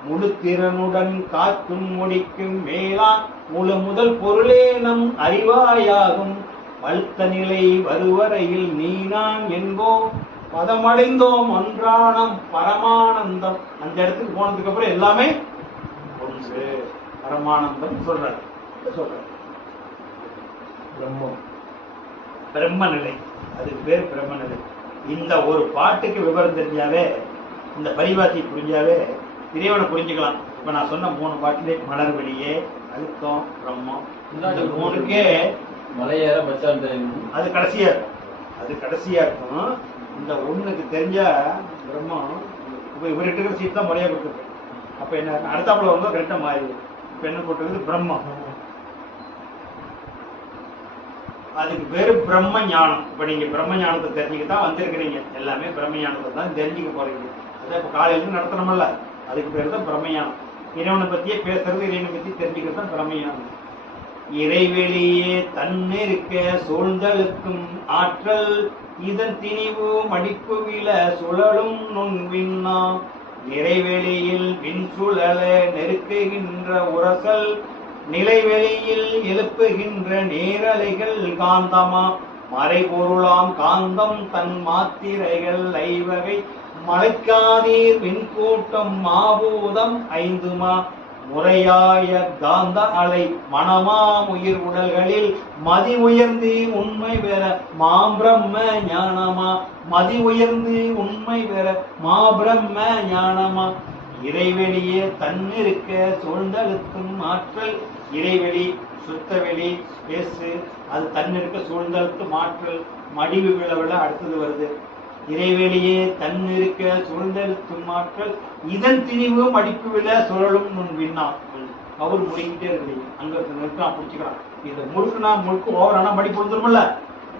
முழுத்திறனுடன் காத்தும் முடிக்கும் மேலான் முழு முதல் பொருளே நம் அறிவாயாகும். வழுத்த நிலை வருவரையில் நீ நான் என்போம் பதமடைந்தோம் ஒன்றானம் பரமானந்தம். அந்த இடத்துக்கு போனதுக்கு அப்புறம் எல்லாமே ஒன்று பரமானந்தம் சொல்றாரு. பிரம்மம் பிரம்ம நிலை, அதுக்கு பேர் பிரம்ம நிலை. இந்த ஒரு பாட்டுக்கு விவரம் தெரிஞ்சாவே, இந்த பரிவாசி புரிஞ்சாவே இறைவனை புரிஞ்சுக்கலாம். இப்ப நான் சொன்ன 3 பாட்டிலே மலர் வெளியே அழுத்தம் பிரம்மம், இந்த 3க்கே மலையேற மச்சான் அது கடைசியா இருக்கும். அது கடைசியா இருக்கும். இந்த ஒண்ணுக்கு தெரிஞ்சா பிரம்மம் இப்ப இவர்கிட்ட இருக்கிற சீட் தான் முறையா கொடுத்துருக்கு. அப்ப என்ன அடுத்தாப்புல வந்து கரெக்டா மாறி இப்ப என்ன போட்டுருக்குது பிரம்மம். அதுக்கு பேரு பிரம்ம ஞானம். இப்ப நீங்க பிரம்ம ஞானத்தை தெரிஞ்சுக்கிட்டா வந்திருக்கிறீங்க. எல்லாமே பிரம்ம ஞானத்தை தான் தெரிஞ்சுக்க போறீங்க. அதான் இப்ப காலையில நடத்தணும்ல, அதுக்கு பேரு தான் பிரம்ம ஞானம். இறைவனை பத்தியே பேசுறது, இறைவனை பத்தி தெரிஞ்சுக்கிறது தான் பிரம்ம ஞானம். இறைவெளியே தன்னிருக்க சூழ்ந்தழுக்கும் ஆற்றல் இதன் திணிவு மடிப்பு வில சுழலும் நுண்விண்ணா நிறைவெளியில் விண் சுழல நெருக்குகின்ற உரசல் நிலைவெளியில் எழுப்புகின்ற நேரலைகள் காந்தமா மறைபொருளாம் காந்தம் தன் மாத்திரைகள் ஐவகை மலைக்காதீர் விண்கூட்டம் மாபூதம் ஐந்துமா முறையாய காந்த அலை மனமாம் உயிர் உடல்களில் மதி உயர்ந்து உண்மை பெற மாபிரம்ம ஞானமா மதி உயர்ந்து உண்மை பெற மாபிரம்ம ஞானமா இறைவெளியே தன்னிருக்க சூழ்ந்தழுத்தும் ஆற்றல். இறைவெளி சுத்தவெளி ஸ்பேஸ், அது தன்னிருக்க சூழ்ந்தழுத்தும் ஆற்றல். மடிவு விழவிழ அடுத்தது வருது. இறைவெளியே தன்னிருக்க சூழ்ந்தழுத்தும் ஆற்றல் இதன் திணிவு மடிப்பு விழ சுழலும் நுண் விண்ணா. அவர் முடிக்கிட்டே இருக்கிறீங்க, அங்க நிறுத்தா பிடிச்சிக்கலாம். இந்த முறுக்குனா முழுக்கு ஓவரானா மடிப்பு விழுந்துருமில்ல,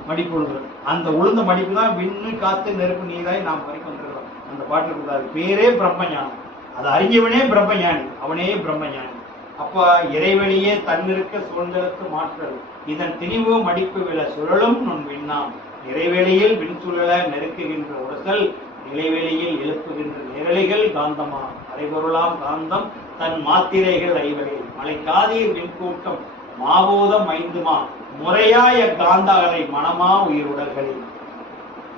மடிப்பு விழுந்துரும். அந்த உளுந்த மடிப்பு தான் விண்ணு காத்து நெருப்பு நீராய் நாம் வரைக்கும் வந்துருக்கிறோம். அந்த பாட்டு இருக்கிறாரு பேரே பிரம்மஞானம். அது அறிஞ்சவனே பிரம்மஞானி, அவனே பிரம்மஞானி. அப்ப இறைவெளியே தன்னிருக்க சூழ்ந்தழுத்து மாற்றல் இதன் திணிவு மடிப்பு விழ சுழலும் நுண் விண்ணாம். இறைவெளியில் விண்சுழல நெருக்குகின்ற உரசல் நிலைவெளியில் எழுப்புகின்ற நிரலைகள் காந்தமா மறைபொருளாம் காந்தம் தன் மாத்திரைகள் ஐவகை மலைக்காதீர் விண்கூட்டம் மாபூதம் ஐந்துமா முறையாய காந்தாகலை மனமா உயிருடல்களில்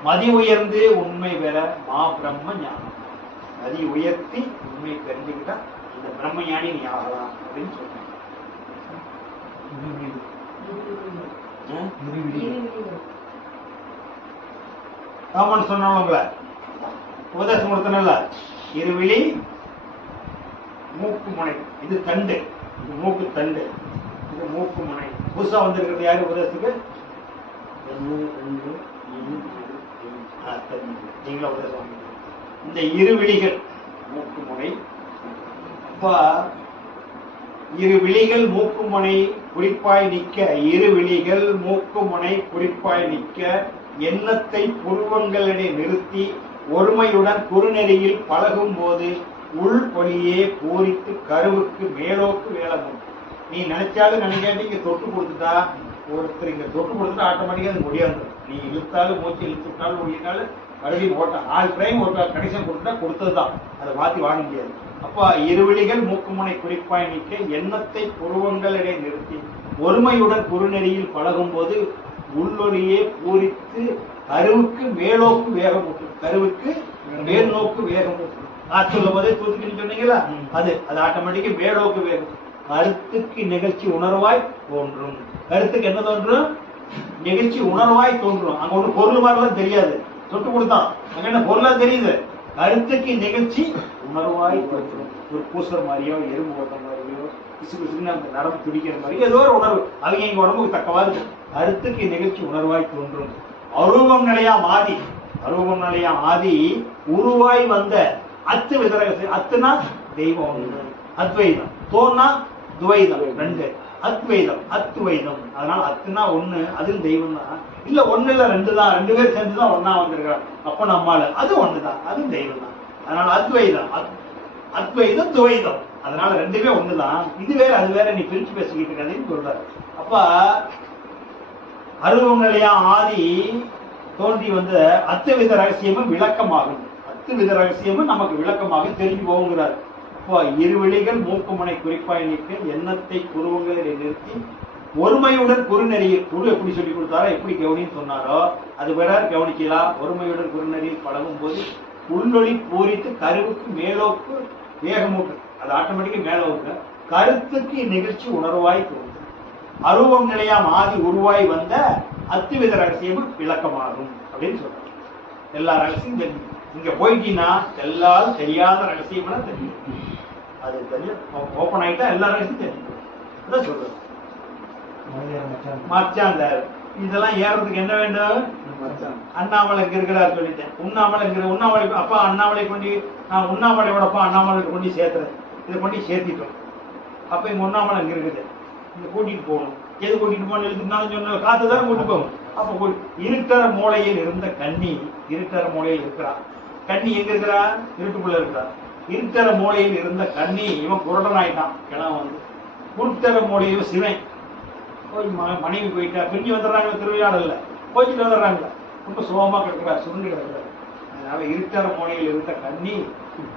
மதி உயர்ந்து உண்மை பெற மா பிரம்ம ஞானம். மதி உயர்த்தி உண்மை தெரிஞ்சுக்கிட்டா இந்த பிரம்ம ஞானி நீ ஆகலாம் அப்படின்னு சொல்றேன். காமன் சொன்னவங்கள உபதேசம் கொடுத்தனல்ல, இருவிழி மூக்கு முனை, இது தண்டு, இது மூக்கு தண்டு, இது மூக்கு முனை. புதுசா வந்திருக்கிறது யாரு உபதேசத்துக்கு? நீங்களா உபதேசம். இந்த இருவிழிகள் மூக்கு முனை. அப்ப இரு விழிகள் மூக்கு முனை குறிப்பாய் நிற்க, இரு விழிகள் மூக்கு முனை குறிப்பாய் நிற்க எண்ணத்தை புருவங்களிடையே நிறுத்தி ஒருமையுடன் குறுநெறியில் பழகும் போது உள் பொலியே பூரித்து கருவுக்கு மேலோக்கு வேலமும். நீ நினைச்சாலும் நினைக்காட்டி இங்க தொட்டு கொடுத்துட்டா, ஒருத்தர் இங்க தொட்டு கொடுத்துட்டா ஆட்டோமேட்டிக்கா அது முடியாது. நீ இழுத்தாலும் மூச்சு இழுத்துட்டாலும் ஓடினாலும் மறுபடியும் ஓட்ட 4 டைம் ஒரு கனெக்ஷன் கொடுத்துட்டா கொடுத்ததுதான், அதை மாத்தி வாங்க முடியாது. அப்ப இருவிழிகள் மூக்குமுனை குறிப்பாய் நிற்க எண்ணத்தை புருவங்களிடையே நிறுத்தி ஒருமையுடன் குறுநெறியில் பழகும் போது உள்ளொளியே பூரித்து கருவுக்கு மேலோக்கு வேகம் ஊற்றும். கருவுக்கு மேல் நோக்கு வேகம் ஊற்றும். சொல்லும் போதே தூத்துக்குன்னு சொன்னீங்களா, அது ஆட்டோமேட்டிக்கா மேலோக்கு வேகம். கருத்துக்கு நிகழ்ச்சி உணர்வாய் தோன்றும். கருத்துக்கு என்ன தோன்றும்? நிகழ்ச்சி உணர்வாய் தோன்றும். அங்க ஒண்ணு பொருள் மாதிரிலாம் தெரியாது, தொட்டு கொடுத்தான் அங்க என்ன பொருளா தெரியுது. கருத்துக்கு நிகழ்ச்சி உணர்வாய் தோன்றும். ஒரு பூசர் மாதிரியோ எறும்பு ஓட்ட மாதிரியோ பிசு பிசுன்னு அந்த நரம்பு துடிக்கிற மாதிரி ஏதோ ஒரு உணர்வு அவங்க எங்க உடம்புக்கு தக்கவா இருக்கு. கருத்துக்கு நிகழ்ச்சி உணர்வாய் தோன்றும். அரூபம் நிலையாம் ஆதி. அரூபம் நிலையாம் ஆதி உருவாய் வந்த அத்து விதரக. அத்துனா தெய்வம், அத்வைதம். தோன்னா துவைதம், ரெண்டு. அத்வைதம், அத்வைதம். அதனால அத்துனா ஒண்ணு, அதில் தெய்வம் தான். இல்ல ஒண்ணு இல்ல ரெண்டு தான், ரெண்டு பேர் சேர்ந்துதான் ஒன்னா வந்திருக்கிறார். அப்ப நம்மால அது ஒண்ணுதான், அது தெய்வம் தான். அதனால அத்வைதம், அத்வைதம், துவைதம். அதனால ரெண்டுமே ஒண்ணுதான். இது வேற அது வேற, நீ பிரிச்சு பேசிக்கிட்டு இருக்காதுன்னு சொல்றாரு. அப்ப அருவம் நிலையா ஆதி தோன்றி வந்த அத்துவித ரகசியமும் விளக்கமாகும். அத்துவித ரகசியமும் நமக்கு விளக்கமாக தெரிஞ்சு போகுங்கிறார். அப்போ இருவெளிகள் மூக்குமுனை குறிப்பாய் நீக்க எண்ணத்தை குருவங்களை நிறுத்தி ஒருமையுடன் குறுநெறியில் குரு எப்படி சொல்லி கொடுத்தாரோ, எப்படி கவனின்னு சொன்னாரோ அது வேற கவனிக்கலாம். ஒருமையுடன் குறுநெறியில் பழகும் போது உள்ளொளி பூரித்து கருவுக்கு மேலோக்கு வேகமூட்டு. அது ஆட்டோமேட்டிக்கா மேல வருங்க. கருத்துக்கு நிகழ்ச்சி உணர்வாய் தோன்றும். அருவம் நிலையாம் ஆதி உருவாய் வந்த அத்துவித ரகசியமும் விளக்கமாகும் அப்படின்னு சொல்றாங்க. எல்லா ரகசியம் தெரியும். இங்க போயிட்டீங்கன்னா எல்லாரும் தெரியாத ரகசியம் தெரியும். அது தெரியும், ஓப்பன் ஆயிட்டா எல்லா ரகசியம் தெரியும். அதான் சொல்றது. மச்சான் இதெல்லாம் ஏறதுக்கு என்ன வேண்டும்? அண்ணாமலை இருக்கிறார் சொல்லிட்டேன். உண்ணாமலை அப்பா அண்ணாமலை கொண்டு நான் உண்ணாமலையோட அப்பா அண்ணாமலை கொண்டு சேர்த்துறேன். இதை கொண்டு சேர்த்திட்டோம். அப்ப இங்க உண்ணாமலை அங்க இருக்குது. இங்க கூட்டிட்டு போகணும். எது கூட்டிட்டு போகணும் எழுதுனாலும் சொன்ன காத்துதான் கூட்டிட்டு போகும். அப்ப இருட்டற மூலையில் இருந்த கண்ணி, இருட்டற மூலையில் இருக்கிறான். கண்ணி எங்க இருக்கிறா? இருட்டுக்குள்ள இருக்கிறா. இருட்டற மூலையில் இருந்த கண்ணி இவன் குருடன் ஆயிட்டான். கிளம் வந்து குருட்டற மூலையில் சிவன் போய் மனைவி போயிட்டா, பிரிஞ்சு வந்துடுறாங்க. திருவிழாடல்ல போயிட்டு வந்துடுறாங்க. ரொம்ப சுகமா கிடக்கிறார், சுருண்டு கிடக்கிறார். அதனால இருட்டற மூலையில் இருந்த கண்ணி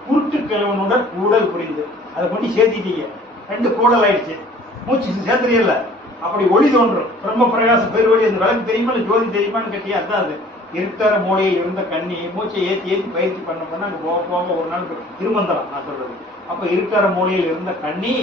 குருட்டு கிழவனுடன் கூடல் புரிந்து அதை கொண்டு சேர்த்திட்டீங்க. ரெண்டு கூடல் ஆயிடுச்சு. மூச்சு சேர்த்துறீங்கல்ல, அப்படி ஒளி தோன்றும். பிரம்ம பிரகாசம் பெருவழி. அந்த விளக்கு தெரியுமா ஜோதி தெரியுமான்னு கேட்டியா? அதான் அது. இருட்டற மூலையில் இருந்த கண்ணி மூச்சை ஏற்றி பயிற்சி பண்ண அங்க போக போக ஒரு நாள் திருமந்தரம் நான் சொல்றது. அப்ப இருட்டற மூலையில் இருந்த கண்ணி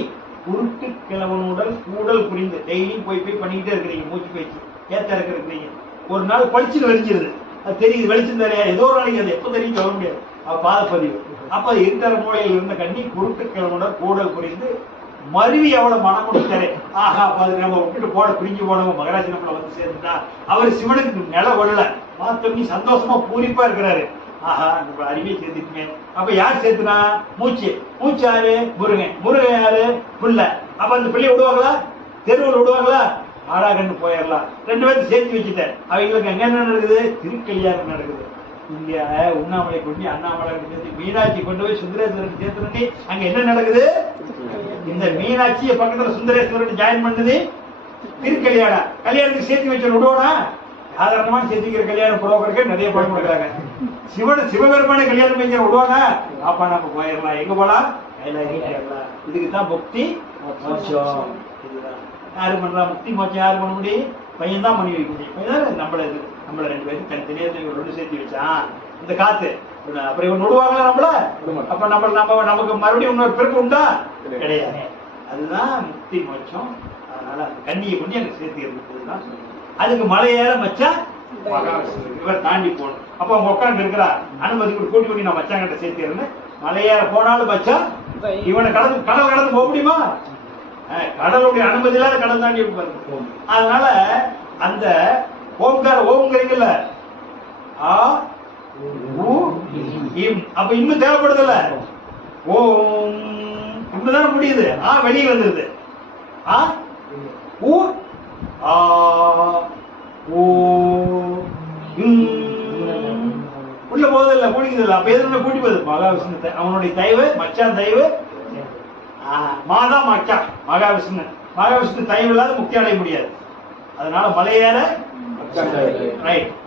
குருட்டு கிழவனுடன் கூடல் புரிந்து டெய்லியும் போய் பண்ணிக்கிட்டே இருக்கிறீங்க. மூச்சு பயிற்சி ஏத்த இருக்கிறீங்க. ஒரு நாள் பளிச்சுன்னு வெளிச்சிருது. அது தெரியுது, வெளிச்சம் தெரியா. ஏதோ ஒரு நாளைக்கு அது எப்ப தெரியும் சொல்ல முடியாது. பாதப்பதிவு. அப்ப இருட்டற மூலையில் இருந்த கண்ணி குருட்டு கிழவனுடன் கூடல் புரிந்து மருவி எவ்வளவு மனம் கொடுத்தாரு. ஆஹா, நம்ம விட்டுட்டு போட பிரிஞ்சு போனவங்க மகராஜ் நம்மள வந்து சேர்ந்துட்டா. அவர் சிவனுக்கு நில கொள்ள பார்த்தோம்னி சந்தோஷமா பூரிப்பா இருக்கிறாரு. ஆஹா, நம்ம அருமையை சேர்த்துட்டுங்க. அப்ப யார் சேர்த்துனா? மூச்சு. மூச்சு யாரு? முருகன். முருகன் யாரு? புள்ள. அப்ப அந்த பிள்ளைய விடுவாங்களா? தெருவில் விடுவாங்களா? ஆடா கண்டு போயிடலாம். ரெண்டு பேரும் சேர்த்து வச்சுட்டேன். அவங்களுக்கு அங்க என்ன நடக்குது? திருக்கல்யாணம் நடக்குது. இங்க உண்ணாமலை கொண்டு அண்ணாமலை சேர்த்து மீனாட்சி கொண்டு போய் சுந்தரேஸ்வரன் சேர்த்து அங்க என்ன நடக்குது? இந்த மீனாட்சிய பக்கத்துல சுந்தரேஸ்வரன் ஜாயின் பண்ணது திருக்கல்யாணம். கல்யாணத்துக்கு சேர்த்து வச்சு விடுவோனா? சாதாரணமான சேர்த்துக்கிற கல்யாண புரோக்கருக்கு நிறைய பணம் கொடுக்குறாங்க. சிவபெருமான கல்யாணம் பண்ணி விடுவாங்க. அப்பா நம்ம போயிடலாம். எங்க போலாம்? இதுக்குதான் முக்தி மோட்சம். இதுதான் யாரு பண்றா? முக்தி மோட்சம் யாரு பண்ண முடியும்? பையன் தான் பண்ணி வைக்க முடியும். நம்மள ரெண்டு பேரும் தனித்தனியா ரெண்டு சேர்த்து வச்சான் இந்த காத்து. அப்புறம் இவன் விடுவாங்களா நம்மள? அப்ப நமக்கு மறுபடியும் இன்னொரு பிறப்பு உண்டா? கிடையாது. அதுதான் முக்தி மோட்சம். அதனால அந்த கண்ணியை கொண்டு எனக்கு சேர்த்து இருந்ததுதான். அதுக்கு மலையேற மச்சா இவர் தாண்டி போகணும். அப்ப அவங்க உட்காந்து இருக்கிறா. அனுமதி கூட்டி நான் மச்சாங்கிட்ட சேர்த்து மலையேற போனாலும் மச்சா இவனை கடல் கடந்து போக முடியுமா? கடலுடைய அனுமதி இல்லாத கடல் தாண்டி இருப்பாரு. அதனால அந்த ஓம்ங்கிறீங்கல்ல, அப்ப இன்னும் தேவைப்படுதுல்ல. ஓம் இப்பதானே முடியுது. வெளியே வந்துருது. உள்ள போதில்ல, கூடிக்குதில்ல. அப்ப எதுவுமே கூட்டி போகுது. மகாவிஷ்ணு அவனுடைய தயவு, மச்சான் தயவு. மாதா மச்சான் மகாவிஷ்ணு. மகாவிஷ்ணு தயவு இல்லாத முக்தி அடைய முடியாது. அதனால மலையேற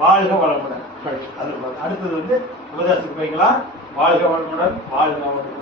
வாழ்க வளமுடன். அடுத்தது உபதேசத்துக்கு போய்க்கலாம். வாழ்க வளமுடன், வாழ்க வளமுடன்.